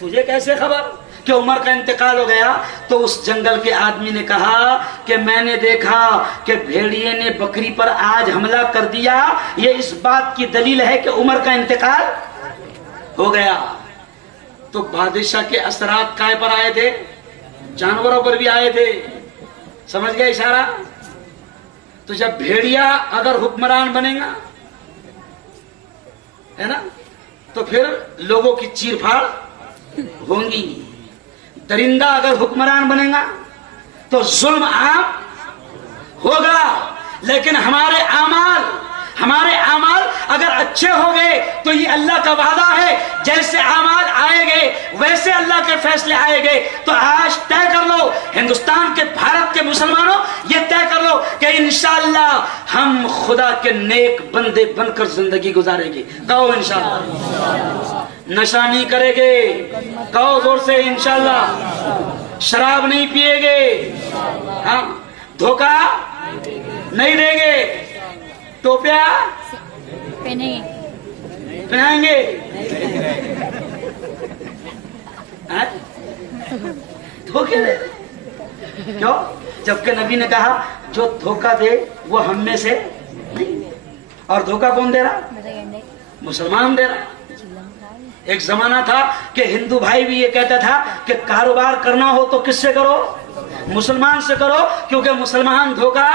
تجھے کیسے خبر کہ عمر کا انتقال ہو گیا؟ تو اس جنگل کے آدمی نے کہا کہ میں نے دیکھا کہ بھیڑیے نے بکری پر آج حملہ کر دیا، یہ اس بات کی دلیل ہے کہ عمر کا انتقال ہو گیا. تو بادشاہ کے اثرات کائے پر آئے تھے؟ جانوروں پر بھی آئے تھے. سمجھ گئے اشارہ؟ تو جب بھیڑیا اگر حکمران بنے گا ہے نا، تو پھر لوگوں کی چیر پھاڑ ہوں گی. درندہ اگر حکمران بنے گا تو ظلم عام ہوگا. لیکن ہمارے اعمال اگر اچھے ہو گئے تو یہ اللہ کا وعدہ ہے، جیسے اعمال آئے گئے ویسے اللہ کے فیصلے آئے گئے. تو آج طے کر لو، ہندوستان کے، بھارت کے مسلمانوں، یہ طے کر لو کہ انشاءاللہ ہم خدا کے نیک بندے بن کر زندگی گزاریں گے. کہو انشاءاللہ. نشہ نہیں کرے گے، کہو زور سے انشاءاللہ. شراب نہیں پیے گے، ہاں، دھوکہ نہیں دیں گے، ٹوپیاں پہنائیں گے. دھوکے دے کیوں؟ جبکہ نبی نے کہا جو دھوکہ دے وہ ہم میں سے نہیں. اور دھوکہ کون دے رہا؟ مسلمان دے رہا. ایک زمانہ تھا کہ ہندو بھائی بھی یہ کہتا تھا کہ کاروبار کرنا ہو تو کس سے کرو؟ مسلمان سے کرو، کیونکہ مسلمان دھوکہ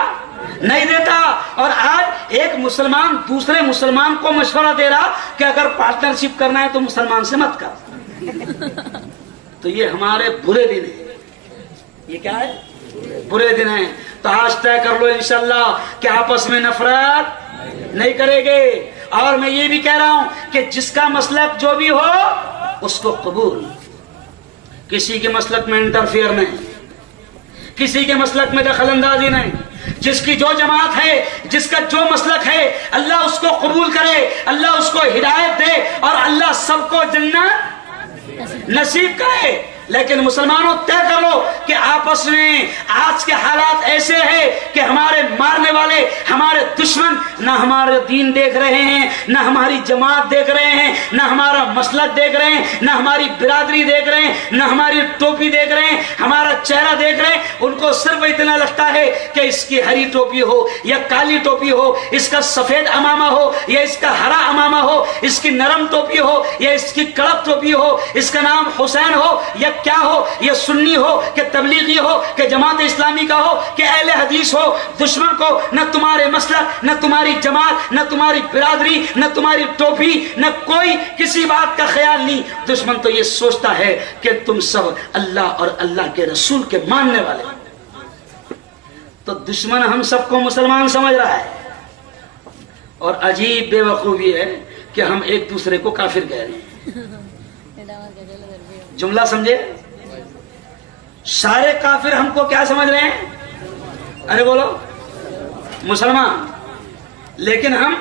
نہیں دیتا. اور آج ایک مسلمان دوسرے مسلمان کو مشورہ دے رہا کہ اگر پارٹنرشپ کرنا ہے تو مسلمان سے مت کر. تو یہ ہمارے برے دن ہیں. یہ کیا ہے؟ برے دن ہیں. تو آج طے کر لو انشاءاللہ کہ آپس میں نفرت نہیں کرے گے. اور میں یہ بھی کہہ رہا ہوں کہ جس کا مسلک جو بھی ہو اس کو قبول، किसी के मसलक में इंटरफेयर नहीं, किसी के मसलक में दखल अंदाजी नहीं। जिसकी जो जमात है, जिसका जो मसलक है, अल्लाह उसको कबूल करे, अल्लाह उसको हिदायत दे और अल्लाह सबको जन्नत नसीब करे। लेकिन मुसलमानों तय कर लो कि आपस में आज के हालात ऐसे हैं कि हमारे मारने वाले, हमारे दुश्मन ना हमारे दीन देख रहे हैं, ना हमारी जमात देख रहे हैं, ना हमारा मसलक देख रहे हैं, ना हमारी बिरादरी देख रहे हैं, ना हमारी टोपी देख रहे हैं, हमारा चेहरा देख रहे हैं। उनको सिर्फ इतना लगता है कि इसकी हरी टोपी हो या काली टोपी हो, इसका सफेद अमामा हो या इसका हरा अमामा हो, इसकी नरम टोपी हो या इसकी कड़क टोपी हो, इसका नाम हुसैन हो या क्या हो, ये सुन्नी हो कि तबलीगी हो कि जमात इस्लामी का हो कि अहले हदीस हो, दुश्मन को न तुम्हारे मसलक, न तुम्हारी जमात, न तुम्हारी बिरादरी, न तुम्हारी टोपी, न कोई किसी बात का ख्याल नहीं। दुश्मन तो ये सोचता है कि तुम सब अल्लाह और अल्लाह के रसूल के मानने वाले। तो दुश्मन हम सबको मुसलमान समझ रहा है और अजीब बेवकूफी है कि हम एक दूसरे को काफिर कह रहे हैं। जुमला समझे? सारे काफिर हमको क्या समझ रहे हैं? अरे बोलो, मुसलमान। लेकिन हम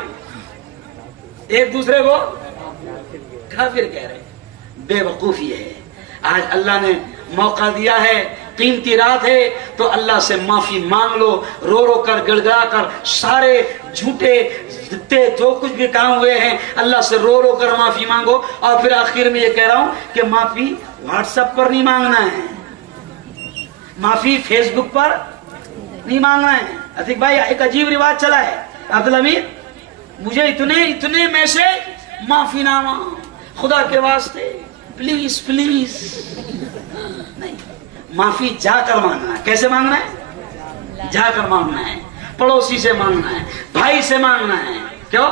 एक दूसरे को काफिर कह रहे हैं। बेवकूफी है। आज अल्लाह ने मौका दिया है, कीमती रात है, तो अल्लाह से माफी मांग लो, रो रो कर, गिड़गिड़ा कर, सारे झूठे जितने जो कुछ भी काम हुए हैं अल्लाह से रो रो कर माफी मांगो। और फिर आखिर में ये कह रहा हूं कि माफी व्हाट्सएप पर नहीं मांगना है, माफी फेसबुक पर नहीं मांगना है। अतिक भाई, एक अजीब रिवाज चला है, अब्दुल हमीद, मुझे इतने इतने मैसेज माफीनामा, खुदा के वास्ते प्लीज प्लीज। नहीं, माफी जाकर मांगना है। कैसे मांगना है? जाकर मांगना है, पड़ोसी से मांगना है, भाई से मांगना है। क्यों?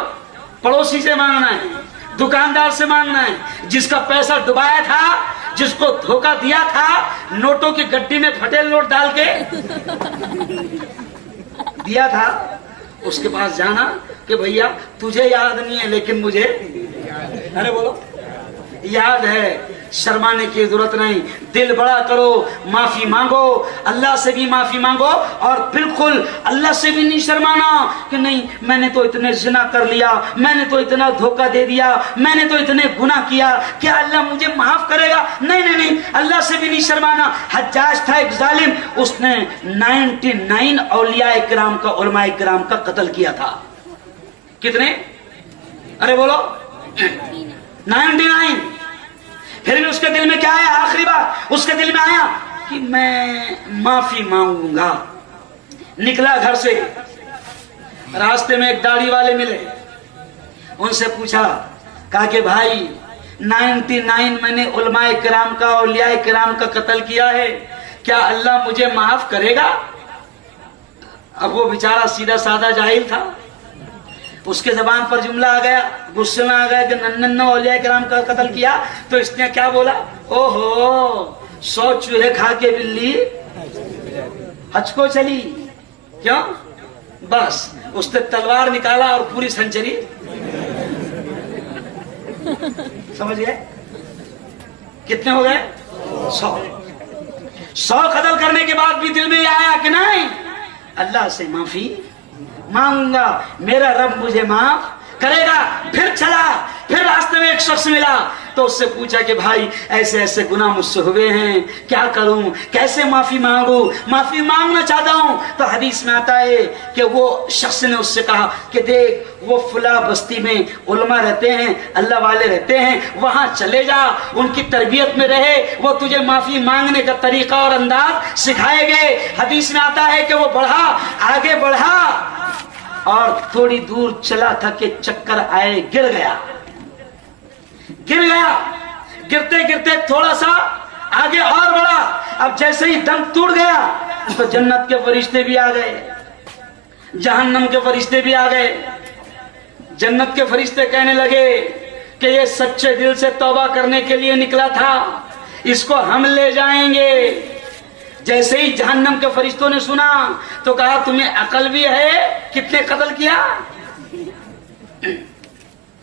पड़ोसी से मांगना है, दुकानदार से मांगना है, जिसका पैसा डुबाया था, जिसको धोखा दिया था, नोटों की गड्डी में फटे नोट डाल के दिया था, उसके पास जाना कि भैया तुझे याद नहीं है लेकिन मुझे, अरे बोलो, याद है। शर्माने की जरूरत नहीं, दिल बड़ा करो, माफी मांगो, अल्लाह से भी माफी मांगो और बिल्कुल अल्लाह से भी नहीं शर्माना कि नहीं मैंने तो इतने जिना कर लिया, मैंने तो इतना धोखा दे दिया, मैंने तो इतने गुनाह किया, क्या अल्लाह मुझे माफ करेगा? नहीं नहीं नहीं, अल्लाह से भी नहीं शर्माना। हज्जाज था एक जालिम, उसने 99 औलिया किराम का, उलमा किराम का कत्ल किया था। कितने? अरे बोलो, 99। फिर भी उसके दिल में क्या आया? आखिरी बार उसके दिल में आया कि मैं माफी मांगूंगा। निकला घर से, रास्ते में एक दाढ़ी वाले मिले, उनसे पूछा, कहा कि भाई 99 मैंने उलमाए किराम का, औलिया किराम का कत्ल किया है, क्या अल्लाह मुझे माफ करेगा? अब वो बेचारा सीधा साधा जाहिल था, उसके जबान पर जुमला आ गया, गुस्से में आ गया कि 99 औलिया किराम का कत्ल किया। तो इसने क्या बोला? ओहो, 100 चूहे खा के बिल्ली हज को चली। क्यों? बस उसने तलवार निकाला और पूरी सेंचुरी, समझ गए? कितने हो गए? 100 कत्ल करने के बाद भी दिल में आया कि नहीं, अल्लाह से माफी मांगूंगा, मेरा रब मुझे माफ करेगा। फिर चला, फिर रास्ते में एक शख्स मिला, तो उससे पूछा कि भाई ऐसे ऐसे गुनाह मुझसे हुए हैं, क्या करूं, कैसे माफी मांगू? माफी मांगना चाहता हूं। तो हदीस में आता है कि वो शख्स ने उससे कहा कि देख, वो फुला बस्ती में उलमा रहते हैं, अल्लाह वाले रहते हैं, वहां चले जा, उनकी तरबियत में रहे, वो तुझे माफी मांगने का तरीका और अंदाज सिखाएंगे। हदीस में आता है कि वो बढ़ा, आगे बढ़ा और थोड़ी दूर चला था कि चक्कर आए, गिर गया। गिरते गिरते थोड़ा सा आगे और बढ़ा, अब जैसे ही दम टूट गया तो जन्नत के फरिश्ते भी आ गए, जहन्नम के फरिश्ते भी आ गए। जन्नत के फरिश्ते कहने लगे कि ये सच्चे दिल से तौबा करने के लिए निकला था, इसको हम ले जाएंगे। जैसे ही जहन्नम के फरिश्तों ने सुना तो कहा, तुम्हें अकल भी है? कितने कत्ल किया?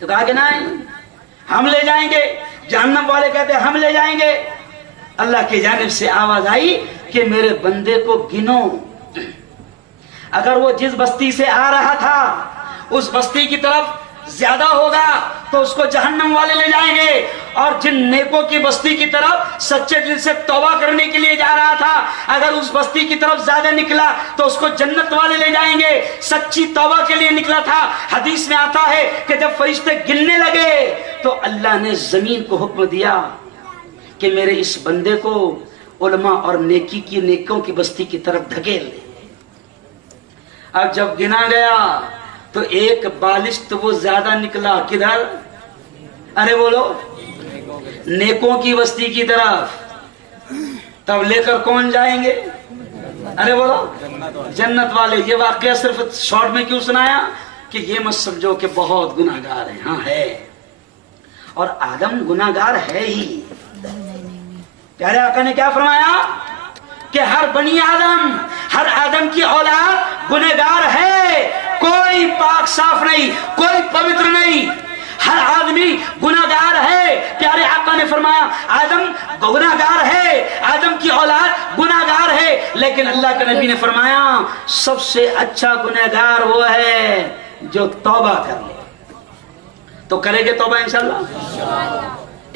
तो कहा कि नहीं, हम ले जाएंगे। जहन्नम वाले कहते हम ले जाएंगे। अल्लाह की जानिब से आवाज आई कि मेरे बंदे को गिनो। अगर वो जिस बस्ती से आ रहा था उस बस्ती की तरफ ज्यादा होगा तो उसको जहन्नम वाले ले जाएंगे, और जिन नेकों की बस्ती की तरफ सच्चे दिल से तौबा करने के लिए जा रहा था, अगर उस बस्ती की तरफ ज्यादा निकला तो उसको जन्नत वाले ले जाएंगे। सच्ची तौबा के लिए निकला था। हदीस में आता है कि जब फरिश्ते गिनने लगे तो अल्लाह ने जमीन को हुक्म दिया कि मेरे इस बंदे को उलमा और नेकी की नेकों की बस्ती की तरफ धकेल दे। अब जब गिना गया तो एक बालिश तो वो ज्यादा निकला, किधर? अरे बोलो, नेकों की बस्ती की तरफ। तब लेकर कौन जाएंगे? अरे बोलो, जन्नत वाले। ये वाकया सिर्फ शॉर्ट में क्यों सुनाया कि ये मत समझो कि बहुत गुनाहगार है। हाँ है, और आदम गुनाहगार है ही। प्यारे आका ने क्या फरमाया कि हर बनी आदम, हर आदम की औलाद गुनहगार है। कोई पाक साफ नहीं, कोई पवित्र नहीं, हर आदमी गुनाहगार है। प्यारे आका ने फरमाया आदम गुनाहगार है, आदम की औलाद गुनाहगार है, लेकिन अल्लाह के नबी ने फरमाया सबसे अच्छा गुनहगार वो है जो तौबा कर ले। तो करेंगे तौबा इंशाल्लाह।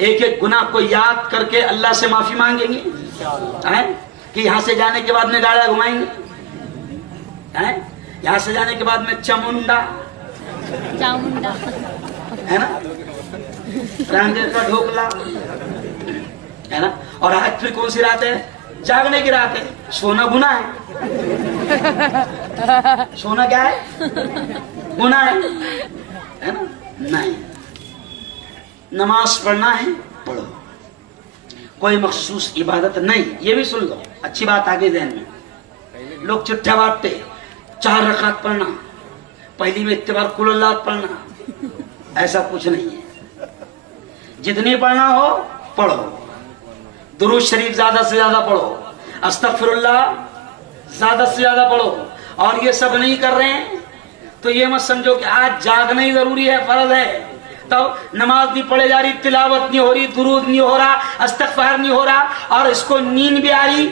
एक एक गुनाह को याद करके अल्लाह से माफी मांगेंगे हैं कि यहां से जाने के बाद में गाड़ा घुमाएंगे हैं, यहां से जाने के बाद में चामुंडा है ना, रामदेव का ढोकला है ना। और आज फिर कौन सी रात है? जागने की रात है। सोना गुनाह है? सोना क्या है? गुनाह है ना? नहीं। नमाज पढ़ना है, पढ़ो, कोई मखसूस इबादत नहीं। ये भी सुन लो, अच्छी बात आगे ध्यान में। लोग चिट्ठा बांटते, 4 रकात पढ़ना, पहली में इत्तेबार कुल अल्लाह पढ़ना, ऐसा कुछ नहीं है। जितनी पढ़ना हो पढ़ो, दुरूद शरीफ ज्यादा से ज्यादा पढ़ो, अस्तगफिरुल्लाह ज्यादा से ज्यादा पढ़ो। और ये सब नहीं कर रहे हैं तो ये मत समझो कि आज जागना ही जरूरी है, फर्ज है। तब नमाज भी पढ़े जा रही, तिलावत नहीं हो रही, दुरूद नहीं हो रहा, इस्तगफार नहीं हो रहा, और इसको नींद भी आ रही।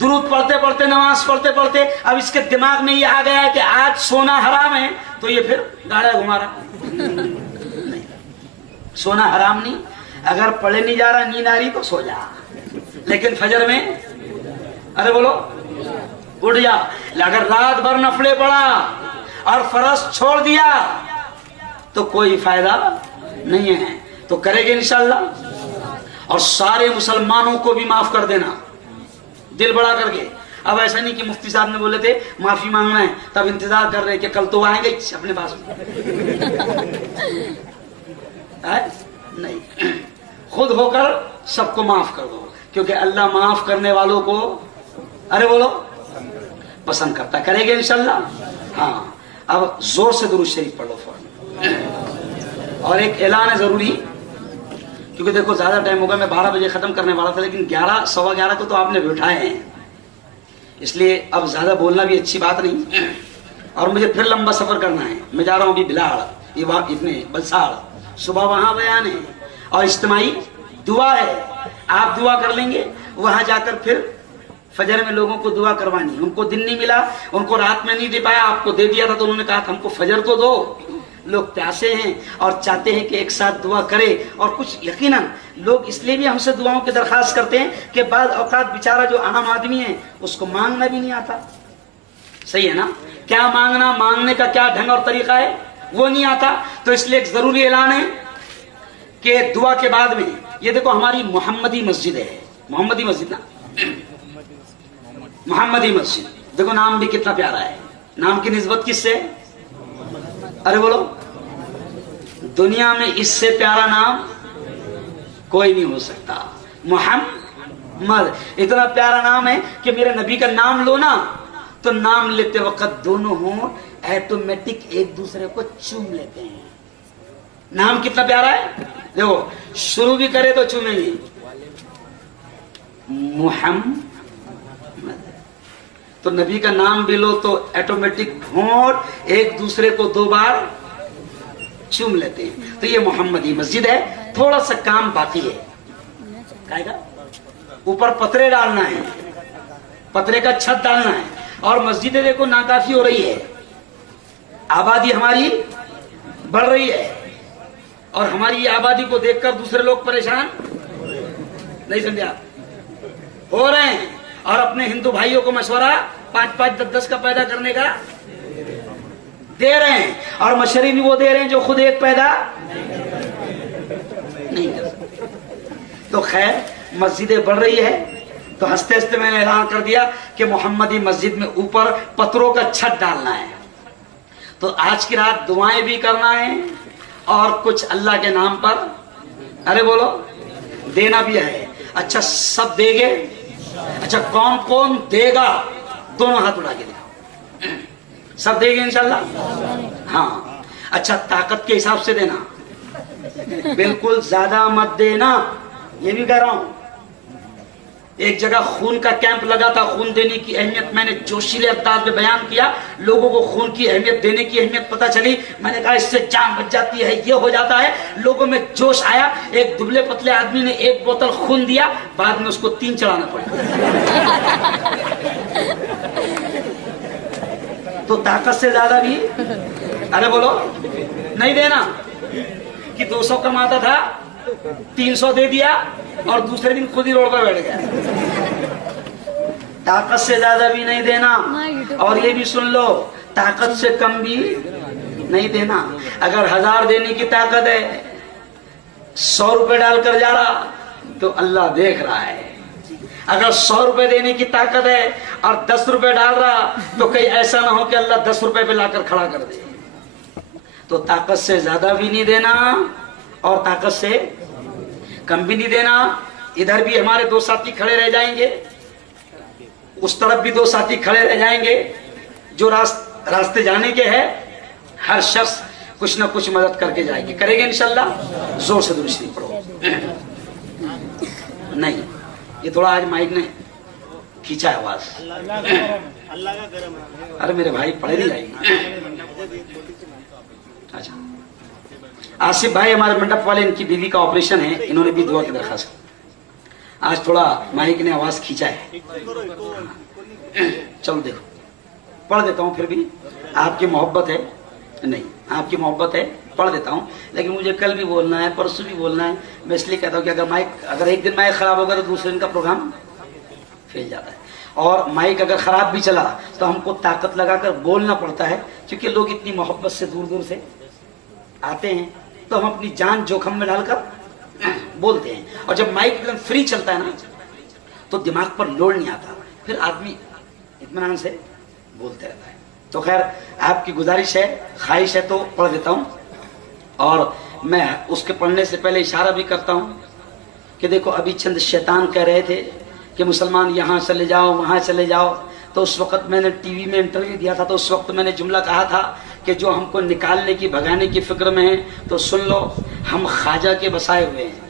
दुरूद पढ़ते पढ़ते, नमाज पढ़ते पढ़ते अब इसके दिमाग में ये आ गया है कि आज सोना हराम है, तो ये फिर गाड़ा घुमा रहा। नहीं, सोना हराम नहीं। अगर पढ़े नहीं जा रहा, नींद आ रही तो सो जा, लेकिन फजर में अरे बोलो उठ जा। अगर रात भर नफले पढ़ा और फर्ज छोड़ दिया तो कोई फायदा नहीं है। तो करेंगे इंशाल्लाह। और सारे मुसलमानों को भी माफ कर देना, दिल बड़ा करके। अब ऐसा नहीं कि मुफ्ती साहब ने बोले थे माफी मांगना है, तब इंतजार कर रहे कि कल तो आएंगे अपने पास नहीं, खुद होकर सबको माफ कर दो, क्योंकि अल्लाह माफ करने वालों को अरे बोलो पसंद करता। करेंगे इंशाल्लाह। हाँ, अब जोर से दुरूद शरीफ पढ़ लो फौरन। और एक ऐलान है जरूरी, क्योंकि देखो ज्यादा टाइम होगा, मैं 12 बजे खत्म करने वाला था, लेकिन 11 सवा 11 को तो आपने बिठाए हैं, इसलिए अब ज्यादा बोलना भी अच्छी बात नहीं। और मुझे फिर लंबा सफर करना है। मैं जा रहा हूँ अभी बिलाड़, ये इतने बलसाड़, सुबह वहां बयान है और इज्तिमाई दुआ है। आप दुआ कर लेंगे, वहां जाकर फिर फजर में लोगों को दुआ करवानी। उनको दिन नहीं मिला, उनको रात में नहीं दे पाया, आपको दे दिया था तो उन्होंने कहा हमको फजर को दो। लोग प्यासे हैं और चाहते हैं कि एक साथ दुआ करें। और कुछ यकीनन लोग इसलिए भी हमसे दुआओं की दरखास्त करते हैं कि बाद औकात बेचारा जो आम आदमी है उसको मांगना भी नहीं आता। सही है ना? क्या मांगना, मांगने का क्या ढंग और तरीका है वो नहीं आता। तो इसलिए एक जरूरी ऐलान है कि दुआ के बाद में, ये देखो हमारी मोहम्मदी मस्जिद है, मोहम्मदी मस्जिद ना, मोहम्मदी मस्जिद, देखो नाम भी कितना प्यारा है। नाम की निस्बत किससे? अरे बोलो, दुनिया में इससे प्यारा नाम कोई नहीं हो सकता। मोहम्मद इतना प्यारा नाम है कि मेरे नबी का नाम लो ना तो नाम लेते वक्त दोनों हों ऑटोमेटिक एक दूसरे को चूम लेते हैं। नाम कितना प्यारा है, देखो शुरू भी करे तो चूमेंगे, मोहम्मद। तो नबी का नाम भी लो तो ऑटोमेटिक होंठ एक दूसरे को 2 बार चूम लेते हैं। तो ये मोहम्मदी मस्जिद है। थोड़ा सा काम बाकी है, ऊपर पतरे डालना है, पतरे का छत डालना है। और मस्जिदें देखो नाकाफी हो रही है, आबादी हमारी बढ़ रही है, और हमारी ये आबादी को देखकर दूसरे लोग परेशान नहीं, समझा, हो रहे हैं। और अपने हिंदू भाइयों को मशवरा 5-5, 10-10 का पैदा करने का दे रहे हैं, और मशवरे भी वो दे रहे हैं जो खुद एक पैदा नहीं कर सकते। तो खैर मस्जिदें बढ़ रही है, तो हंसते हंसते मैंने ऐलान कर दिया कि मोहम्मदी मस्जिद में ऊपर पत्थरों का छत डालना है। तो आज की रात दुआएं भी करना है और कुछ अल्लाह के नाम पर, अरे बोलो, देना भी है। अच्छा सब देंगे? अच्छा कौन कौन देगा? दोनों हाथ उठा के दिखाओ। सब देंगे इंशाल्लाह? हाँ। अच्छा ताकत के हिसाब से देना, बिल्कुल ज्यादा मत देना, ये भी कह रहा हूं। एक जगह खून का कैंप लगा था, खून देने की अहमियत मैंने जोशीले अंदाज में बयान किया, लोगों को खून की अहमियत, देने की अहमियत पता चली। मैंने कहा इससे जान बच जाती है, ये हो जाता है। लोगों में जोश आया, एक दुबले पतले आदमी ने 1 बोतल खून दिया, बाद में उसको 3 चढ़ाना पड़ा। तो ताकत से ज्यादा भी, अरे बोलो, नहीं देना। कि 200 कमाता था, 300 दे दिया और दूसरे दिन खुद ही रोड पर बैठ गया। ताकत से ज्यादा भी नहीं देना। और ये भी सुन लो, ताकत से कम भी नहीं देना। अगर 1000 देने की ताकत है, 100 रुपए डालकर जा रहा तो अल्लाह देख रहा है। अगर 100 रुपए देने की ताकत है और 10 रुपए डाल रहा तो कहीं ऐसा ना हो कि अल्लाह 10 रुपए पे लाकर खड़ा कर दे। तो ताकत से ज्यादा भी नहीं देना और ताकत से कम भी नहीं देना। इधर भी हमारे 2 साथी खड़े रह जाएंगे, उस तरफ भी 2 साथी खड़े रह जाएंगे। जो रास्ते जाने के हैं, हर शख्स कुछ ना कुछ मदद करके जाएंगे, करेंगे इंशाल्लाह। जोर से दुरूद शरीफ पढ़ो। नहीं, ये थोड़ा आज माइक ने खींचा है आवाज। अरे मेरे भाई पढ़े नहीं जाएंगे। अच्छा, आसिफ भाई हमारे मंडप वाले, इनकी बीवी का ऑपरेशन है, इन्होंने भी दुआ की दरखास्त। आज थोड़ा माइक ने आवाज खींचा है। चलो देखो, पढ़ देता हूँ, फिर भी आपकी मोहब्बत है, नहीं आपकी मोहब्बत है, पढ़ देता हूँ। लेकिन मुझे कल भी बोलना है, परसों भी बोलना है। मैं इसलिए कहता हूँ कि अगर एक दिन माइक खराब होगा तो दूसरे दिन का प्रोग्राम फेल जाता है। और माइक अगर खराब भी चला तो हमको ताकत लगाकर बोलना पड़ता है, क्योंकि लोग इतनी मोहब्बत से दूर दूर से आते हैं, तो हम अपनी जान जोखम में डालकर बोलते हैं। और जब माइक एकदम फ्री चलता है ना, तो दिमाग पर लोड नहीं आता, फिर आदमी इत्मीनान से बोलते रहता है। तो खैर आपकी गुजारिश है, ख्वाहिश है, तो पढ़ देता हूँ। और मैं उसके पढ़ने से पहले इशारा भी करता हूँ कि देखो, अभी चंद शैतान कह रहे थे कि मुसलमान यहाँ चले जाओ, वहाँ चले जाओ। तो उस वक्त मैंने टीवी में इंटरव्यू दिया था, तो उस वक्त मैंने जुमला कहा था कि जो हमको निकालने की, भगाने की फिक्र में है, तो सुन लो, हम ख्वाजा के बसाए हुए हैं।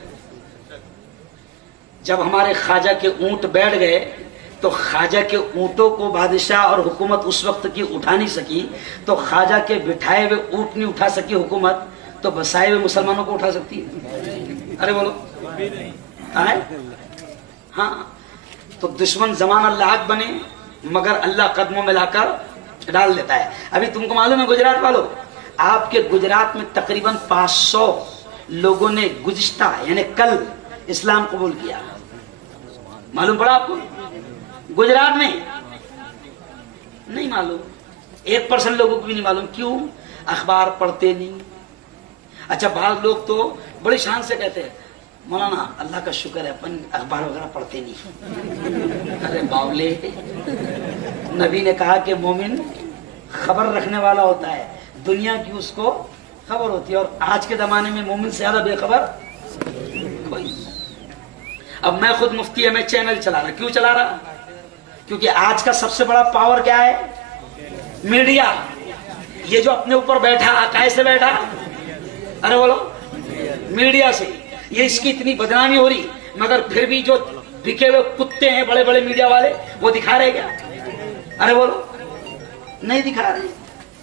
जब हमारे ख्वाजा के ऊंट बैठ गए तो ख्वाजा के ऊंटों को बादशाह और हुकूमत उस वक्त की उठा नहीं सकी, तो ख्वाजा के बिठाए हुए ऊंट नहीं उठा सकी हुकूमत, तो बसाए हुए मुसलमानों को उठा सकती है? अरे बोलो, हाँ। तो दुश्मन जमाना लाख बने, मगर अल्लाह कदमों में लाकर डाल देता है। अभी तुमको मालूम है गुजरात वालों, आपके गुजरात में तकरीबन 500 लोगों ने गुज़िश्ता यानी कल इस्लाम कबूल किया। मालूम पड़ा आपको? गुजरात में नहीं मालूम, 1% लोगों को भी नहीं मालूम। क्यों? अखबार पढ़ते नहीं। अच्छा, बाद लोग तो बड़ी शान से कहते हैं, मौलाना अल्लाह का शुक्र है अपन अखबार वगैरह पढ़ते नहीं। अरे बावले, नबी ने कहा कि मोमिन खबर रखने वाला होता है, दुनिया की उसको खबर होती है। और आज के जमाने में मोमिन से ज्यादा बेखबर कोई। अब मैं खुद मुफ्ती है, मैं चैनल चला रहा। क्यों चला रहा? क्योंकि आज का सबसे बड़ा पावर क्या है? मीडिया। ये जो अपने ऊपर बैठा, कैसे बैठा? अरे बोलो, मीडिया से। ये इसकी इतनी बदनामी हो रही, मगर फिर भी जो बिके हुए कुत्ते हैं बड़े बड़े मीडिया वाले, वो दिखा रहे क्या? अरे बोलो, नहीं दिखा रहे।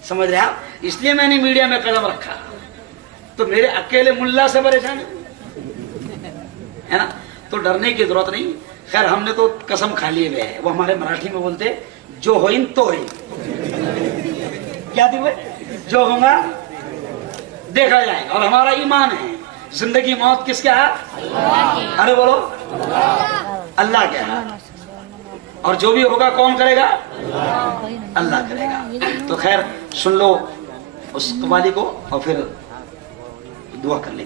समझ रहे आप? इसलिए मैंने मीडिया में कदम रखा। तो मेरे अकेले मुल्ला से परेशान है ना? तो डरने की जरूरत नहीं। خیر ہم نے تو قسم کھا لیے ہوئے ہے، وہ ہمارے مراٹھی میں بولتے جو ہوئن تو ہوئن، کیا تھی وہ جو ہوگا دیکھا جائے گا، اور ہمارا ایمان ہے زندگی موت کس کا ہے؟ ارے بولو اللہ کا ہے، اور جو بھی ہوگا کون کرے گا؟ اللہ کرے گا۔ تو خیر سن لو اس قوالی کو اور پھر دعا کر لیں۔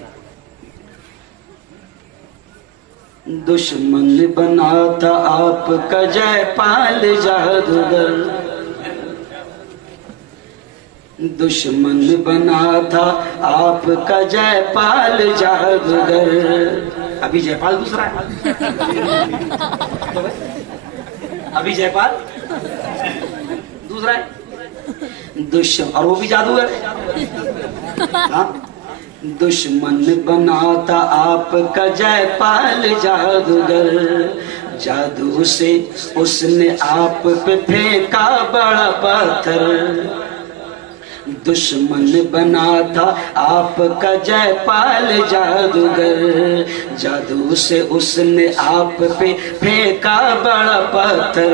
دشمن بنا تھا آپ کا جے پال جادوگر، دشمن بنا تھا آپ کا جے پال جادوگر، ابھی جے پال دوسرا ہے، ابھی جے پال دوسرا ہے، دشمن اور وہ بھی جادوگر ہے، ہاں دشمن بنا تھا آپ کا جے پال جادوگر، جادو سے اس نے آپ پہ پھینکا بڑا پتھر، دشمن بنا تھا آپ کا جے پال جادوگر، جادو سے اس نے آپ پہ پھینکا بڑا پتھر،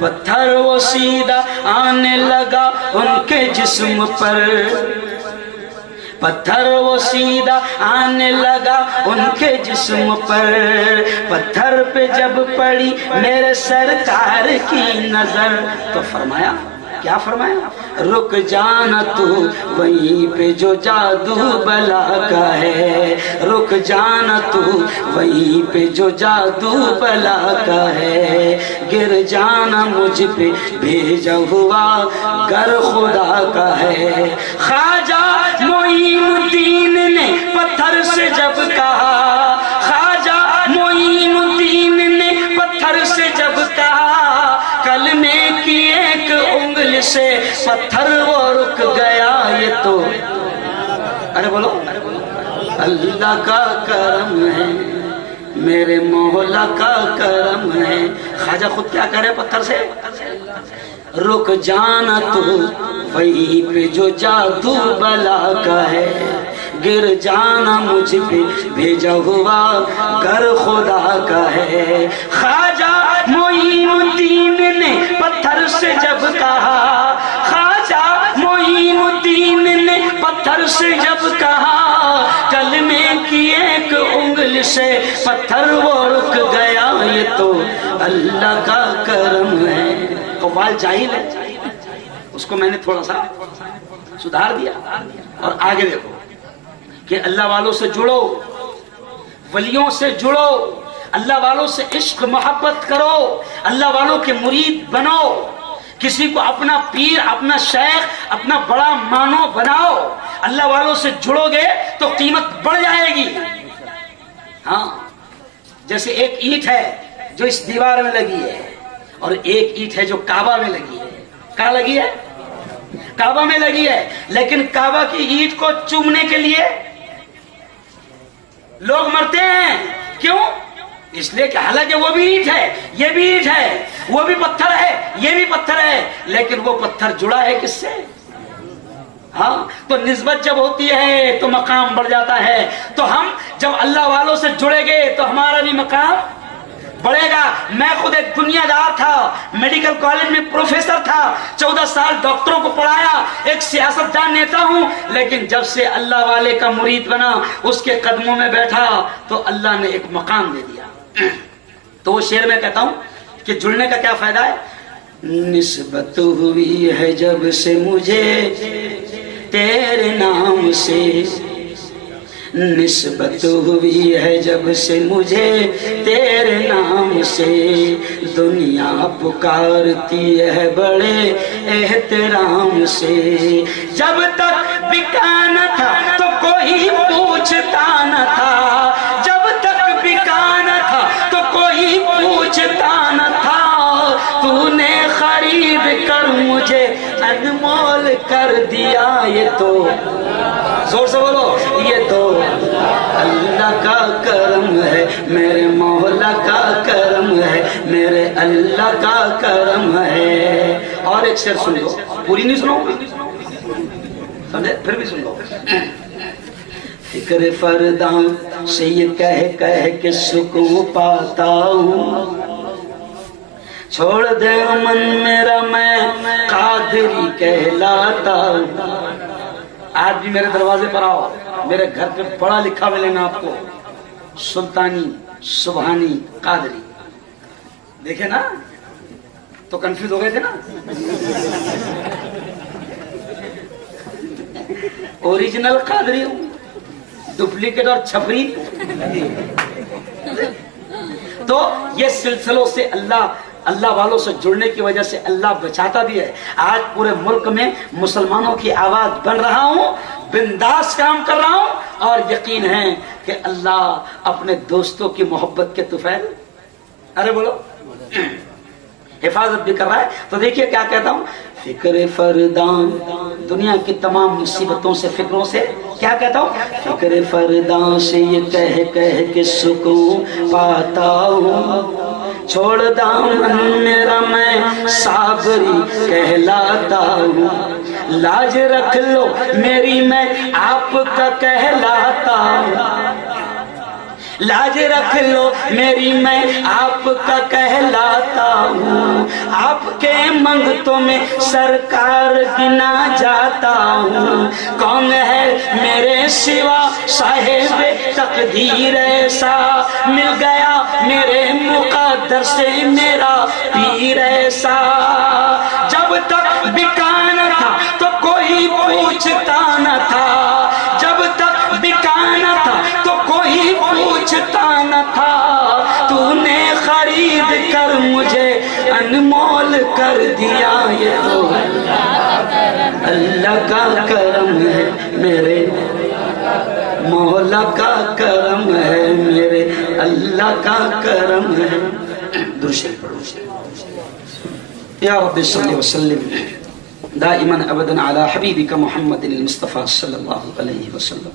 پتھر وہ سیدھا آنے لگا ان کے جسم پر، پتھر وہ سیدھا آنے لگا ان کے جسم پر، پتھر پہ جب پڑی میرے سرکار کی نظر تو فرمایا، کیا فرمایا؟ رک جانا تو وہیں پہ جو جادو بلا کا ہے، رک جانا تو وہیں پہ جو جادو بلا کا ہے، گر جانا مجھ پہ بھیجا ہوا گر خدا کا ہے۔ خواجہ معین الدین نے پتھر سے جب کہا، خواجہ معین الدین نے پتھر سے جب کہا، کلمے کی ایک انگلی سے پتھر وہ رک گیا، یہ تو ارے بولو اللہ کا کرم ہے، میرے مولا کا کرم ہے۔ خواجہ خود کیا کرے پتھر سے؟ رک جانا تو وہیں پہ جو جادو بلا کا ہے، گر جانا مجھ پہ بھیجا ہوا گر خدا کا ہے۔ خواجہ معین الدین نے پتھر سے جب کہا، خواجہ معین الدین نے پتھر سے جب کہا، کلمے کی ایک انگلی سے پتھر وہ رک گیا، یہ تو اللہ کا کرم ہے۔ قوال جاہل ہے، اس کو میں نے تھوڑا سا سدھار دیا، اور آگے دیکھو کہ اللہ والوں سے جڑو، ولیوں سے جڑو، اللہ والوں سے عشق محبت کرو، اللہ والوں کے مرید بنو، کسی کو اپنا پیر، اپنا شیخ، اپنا بڑا مانو بناؤ، اللہ والوں سے جڑو گے تو قیمت بڑھ جائے گی۔ ہاں جیسے ایک اینٹ ہے جو اس دیوار میں لگی ہے، اور ایک اینٹ ہے جو کعبہ میں لگی ہے۔ کہاں لگی ہے؟ کعبہ میں لگی ہے، لیکن کعبہ کی اینٹ کو چومنے کے لیے لوگ مرتے ہیں، کیوں؟ اس لیے کہ حالانکہ وہ بھی اینٹ ہے، یہ بھی اینٹ ہے، وہ بھی پتھر ہے، یہ بھی پتھر ہے، لیکن وہ پتھر جڑا ہے کس سے؟ ہاں تو نسبت جب ہوتی ہے تو مقام بڑھ جاتا ہے۔ تو ہم جب اللہ والوں سے جڑیں گے تو ہمارا بھی مقام بڑھے گا۔ میں خود ایک دنیا دار تھا، میڈیکل کالج میں پروفیسر تھا، 14 سال ڈاکٹروں کو پڑھایا، ایک سیاستدان نیتا ہوں، لیکن جب سے اللہ والے کا مرید بنا، اس کے قدموں میں بیٹھا تو اللہ نے ایک مقام دے دیا۔ تو وہ شعر میں کہتا ہوں کہ جڑنے کا کیا فائدہ ہے؟ نسبت ہوئی ہے جب سے مجھے تیرے نام سے، نسبت ہوئی ہے جب سے مجھے تیرے نام سے، دنیا پکارتی ہے بڑے احترام سے، جب تک بکا نہ تھا تو کوئی پوچھتا نہ تھا، جب تک بکا نہ تھا تو کوئی پوچھتا نہ تھا، تو نے خرید کر مجھے انمول کر دیا، یہ تو زور سے بولو، یہ تو اللہ کا کرم ہے، میرے مولا کا کرم ہے، میرے اللہ کا کرم ہے۔ اور ایک شعر سن لو، پوری نہیں سنو سمجھے، پھر بھی سن لو۔ फिक्र फरदां से ये कह के सुकून पाता हूँ। छोड़ दे मन मेरा मैं कादरी कहलाता हूँ। आज भी मेरे दरवाजे पर आओ, मेरे घर पे पढ़ा लिखा मिलेगा आपको, सुल्तानी सुबहानी कादरी। देखे ना, तो कंफ्यूज हो गए थे ना। ओरिजिनल कादरी हूं, डुप्लीकेट और छपरी। तो ये सिलसिलों से अल्लाह वालों से जुड़ने की वजह से अल्लाह बचाता भी है। आज पूरे मुल्क में मुसलमानों की आवाज बन रहा हूं, बिंदास काम कर रहा हूं, और यकीन है कि अल्लाह अपने दोस्तों की मोहब्बत के तुफैल, अरे बोलो, हिफाजत भी कर रहा है। तो देखिए क्या कहता हूं, फिक्र फरदां, दुनिया की तमाम मुसीबतों से, फिक्रों से, क्या कहता हूं, फिक्र फरदां से ये कह के सुकून पाता हूं। छोड़ दामन मेरा मैं सागरी कहलाता हूँ। लाज रख लो मेरी मैं आपका कहलाता हूँ। लाज रख लो मेरी मैं आपका कहलाता हूँ। आपके मंगतों में सरकार गिना जाता हूँ। कौन है मेरे सिवा साहिब तकदीर ऐसा, मिल गया मेरे मुक़द्दर से मेरा पीर ऐसा। जब तक बिका न था तो कोई पूछता न था, जब तक बिका न था तो कोई पूछता न था। तूने खरीद कर मुझे अनमोल कर दिया, ये तो अल्लाह का करम है मेरे, मौला का करम है मेरे, अल्लाह का करम है। दुरूद पढ़ो। या रब्बि सल्लि व सल्लिम दाइमन अबदन अला हबीबिका मुहम्मदिल मुस्तफा सल्लल्लाहु अलैहि वसल्लम।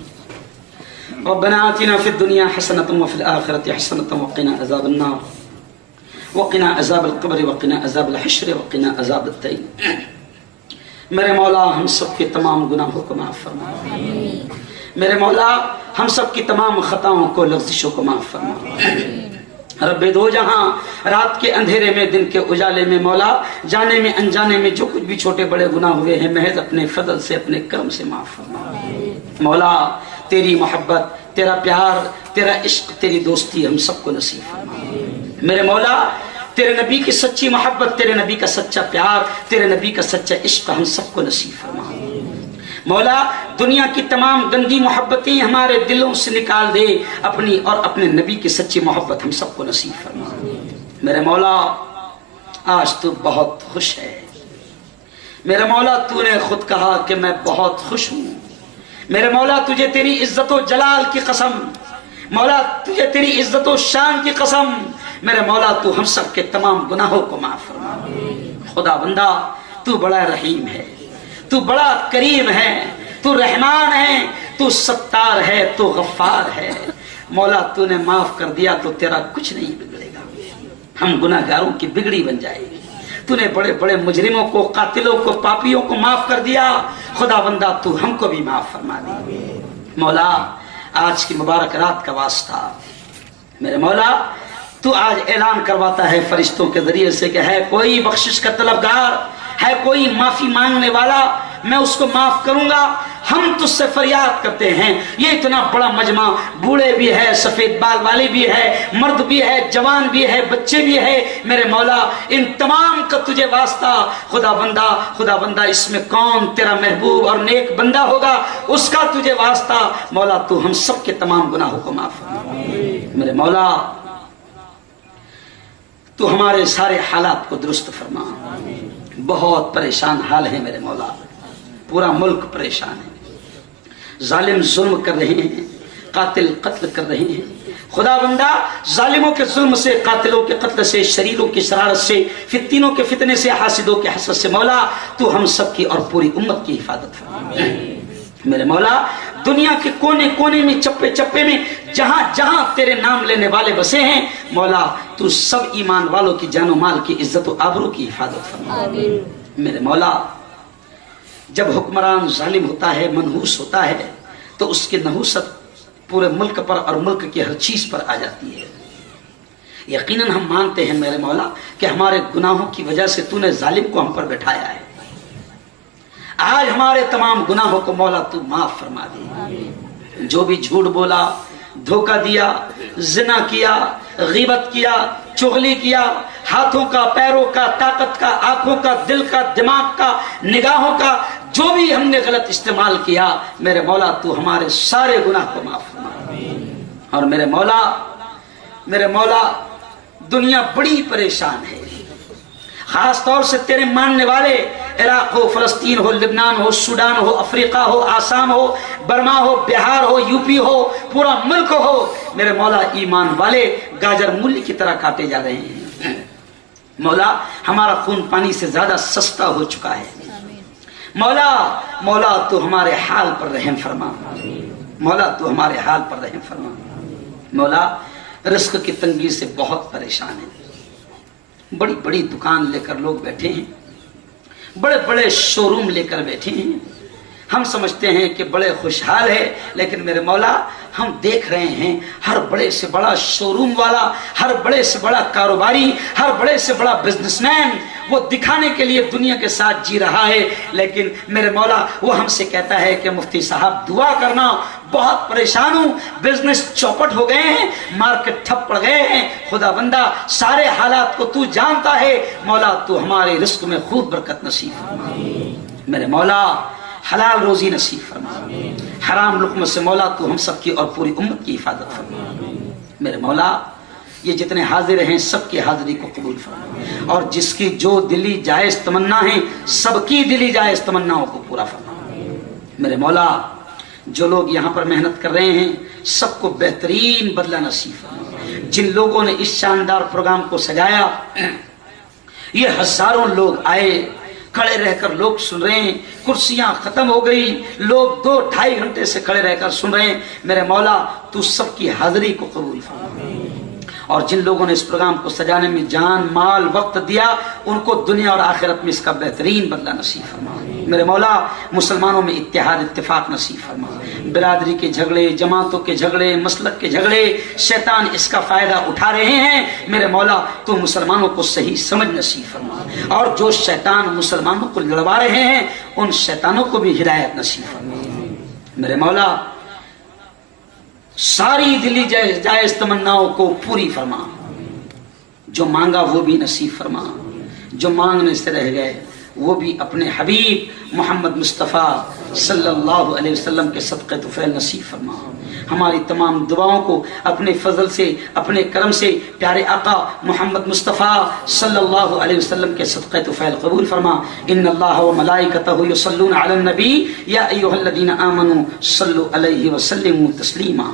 रब्बना आतिना फिद दुनिया हसनतन व फिल आखिरति हसनतन व क़िना अज़ाबन नार व क़िना अज़ाबल क़ब्र व क़िना अज़ाबल हश्र व क़िना अज़ाबत तईन। मेरे मौला हम सब के तमाम गुनाहों को माफ़ फरमा। मेरे मौला हम सब की तमाम खताओं को, लग़्ज़िशों को माफ़ फरमा। रब्बे दो जहां, रात के अंधेरे में, दिन के उजाले में, मौला जाने में अनजाने में जो कुछ भी छोटे बड़े गुनाह हुए हैं, महज अपने फजल से, अपने करम से माफ़ फरमा। मौला तेरी मोहब्बत, तेरा प्यार, तेरा इश्क, तेरी दोस्ती हम सबको नसीब फरमा। मेरे मौला तेरे नबी की सच्ची मोहब्बत, तेरे नबी का सच्चा प्यार, तेरे नबी का सच्चा इश्क हम सबको नसीब फरमा। मौला दुनिया की तमाम गंदी मोहब्बतें हमारे दिलों से निकाल दे, अपनी और अपने नबी की सच्ची मोहब्बत हम सबको नसीब फरमा। मेरे मौला आज तू बहुत खुश है। मेरे मौला तूने खुद कहा कि मैं बहुत खुश हूं। मेरे मौला तुझे तेरी इज्जत व जलाल की कसम, मौला तुझे तेरी इज्जत व शान की कसम, मेरे मौला तू हम सब के तमाम गुनाहों को माफ फरमा। खुदा बंदा तू बड़ा रहीम है, तू बड़ा करीम है, तू रहमान है, तू सत्तार है, तू गफ्फार है। मौला तूने माफ कर दिया तो तेरा कुछ नहीं बिगड़ेगा, हम गुनाहगारों की बिगड़ी बन जाएगी। तूने बड़े बड़े मुजरिमों को, कातिलों को, पापियों को माफ कर दिया, खुदा बंदा तू हमको भी माफ फरमा दी। मौला आज की मुबारक रात का वास्ता, मेरे मौला तू आज ऐलान करवाता है फरिश्तों के जरिए से कि है कोई बख्शिश का तलबगार, है कोई माफी मांगने वाला, मैं उसको माफ करूंगा। हम तुझसे फरियाद करते हैं। ये इतना बड़ा मजमा, बूढ़े भी है, सफेद बाल वाले भी है, मर्द भी है, जवान भी है, बच्चे भी है। मेरे मौला इन तमाम का तुझे वास्ता, खुदा बंदा इसमें कौन तेरा महबूब और नेक बंदा होगा, उसका तुझे वास्ता। मौला तू हम सब के तमाम गुनाहों को माफ फरमा। मेरे मौला तू हमारे सारे हालात को दुरुस्त फरमा। बहुत परेशान हाल है मेरे मौला, पूरा मुल्क परेशान है। जालिम जुल्म कर रहे हैं, कातिल कत्ल कर रहे हैं। खुदा बंदा जालिमों के जुल्म से, कातिलों के कत्ल से, शरीरों की शरारत से, फित्तीनों के फितने से, हासिदों के हसद से, मौला तू हम सब की और पूरी उम्मत की हिफाजत फरमा। मेरे मौला दुनिया के कोने कोने में, चप्पे चप्पे में, जहां जहां तेरे नाम लेने वाले बसे हैं, मौला तू सब ईमान वालों की जानो माल की इज्जत और आबरू की हिफाजत फरमा। मेरे मौला जब हुक्मरान जालिम होता है, मनहूस होता है, तो उसकी नहूसत पूरे मुल्क पर और मुल्क की हर चीज पर आ जाती है। यकीनन हम मानते हैं मेरे मौला कि हमारे गुनाहों की वजह से तूने जालिम को हम पर बैठाया है। आज हमारे तमाम गुनाहों को मौला तू माफ फरमा दे। जो भी झूठ बोला, धोखा दिया, जिना किया, गीबत किया, चुगली किया, हाथों का, पैरों का, ताकत का, आंखों का, दिल का, दिमाग का, निगाहों का, जो भी हमने गलत इस्तेमाल किया, मेरे मौला तू हमारे सारे गुनाह को माफ फरमा। और मेरे मौला दुनिया बड़ी परेशान है, खास तौर से तेरे मानने वाले इराक हो, फलस्तीन हो, लिबनान हो, सूडान हो, अफ्रीका हो, आसाम हो, बर्मा हो, बिहार हो, यूपी हो, पूरा मुल्क हो, मेरे मौला ईमान वाले गाजर मूल्य की तरह काटे जा रहे हैं। मौला हमारा खून पानी से ज्यादा सस्ता हो चुका है। मौला तू हमारे हाल पर रहम फरमा। मौला तू हमारे हाल पर रहम फरमा। मौला रिस्क की तंगी से बहुत परेशान है। बड़ी बड़ी दुकान लेकर लोग बैठे हैं, बड़े बड़े शोरूम लेकर बैठे हैं। हम समझते हैं कि बड़े खुशहाल है, लेकिन मेरे मौला हम देख रहे हैं हर बड़े से बड़ा शोरूम वाला, हर बड़े से बड़ा कारोबारी, हर बड़े से बड़ा बिजनेसमैन वो दिखाने के लिए दुनिया के साथ जी रहा है। लेकिन मेरे मौला वो हमसे कहता है कि मुफ्ती साहब दुआ करना, बहुत परेशान हूं, बिजनेस चौपट हो गए हैं, मार्केट ठप पड़ गए हैं। खुदा बंदा सारे हालात को तू जानता है। मौला तू हमारे रिस्क में खूब बरकत नसीब फरमा। मेरे मौला हलाल रोजी नसीब फरमा। हराम लुक़्म से मौला तू हम सबकी और पूरी उम्मत की हिफाजत फरमा। मेरे मौला ये जितने हाजिर हैं सबकी हाजिरी को कबूल फरमा, और जिसकी जो दिली जायज तमन्ना है सबकी दिली जायज तमन्नाओं को पूरा फरमा। मेरे मौला जो लोग यहाँ पर मेहनत कर रहे हैं सबको बेहतरीन बदला नसीब फरमा। जिन लोगों ने इस शानदार प्रोग्राम को सजाया, ये हजारों लोग आए, खड़े रहकर लोग सुन रहे हैं, कुर्सियां खत्म हो गई, लोग 2-2.5 घंटे से खड़े रहकर सुन रहे हैं। मेरे मौला तू सबकी हाजिरी को कबूल फरमा, और जिन लोगों ने इस प्रोग्राम को सजाने में जान माल वक्त दिया उनको दुनिया और आखिरत में इसका बेहतरीन बदला नसीब फरमा। मेरे मौला मुसलमानों में इत्तेहाद इत्तेफाक नसीब फरमा। बिरादरी के झगड़े, जमातों के झगड़े, मसलक के झगड़े, शैतान इसका फायदा उठा रहे हैं। मेरे मौला तू मुसलमानों को सही समझ नसीब फरमा, और जो शैतान मुसलमानों को लड़वा रहे हैं उन शैतानों को भी हिदायत नसीब फरमा। मेरे मौला सारी दिली जायज तमन्नाओं को पूरी फरमा। जो मांगा वो भी नसीब फरमा, जो मांगने से रह गए वो भी अपने हबीब मोहम्मद मुस्तफ़ा सल्लल्लाहु अलैहि वसल्लम के सदक़े तुफ़ैल नसीब फरमा। हमारी तमाम दुआओं को अपने फजल से, अपने करम से प्यारे आका मोहम्मद मुस्तफ़ा सल्लल्लाहु अलैहि वसल्लम के सदक़े तुफ़ैल कबूल फरमा। इन्नल्लाह व मलाइकतहु युसल्लूना अलन नबी या अय्युहल्लज़ीना आमनू सल्लु अलैहि व सल्लिमू तस्लीमा।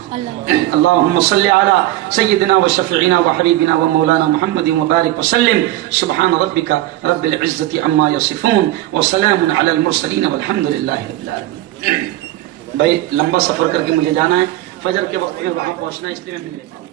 अल्लाहुम्मा सल्लि अला सय्यिदिना व शफ़ीइना व हबीबिना व मौलाना मुहम्मदिन व बारिक व सल्लिम। सुब्हान रब्बिका रब्बिल इज़्ज़ति अम्मा यसिफून व सलामुन अलल मुरसलीन वल्हम्दुलिल्लाहि रब्बिल आलमीन। भाई लंबा सफर करके मुझे जाना है, फजर के वक्त में वहां पहुंचना है, इसलिए मैं मिल लेता हूं।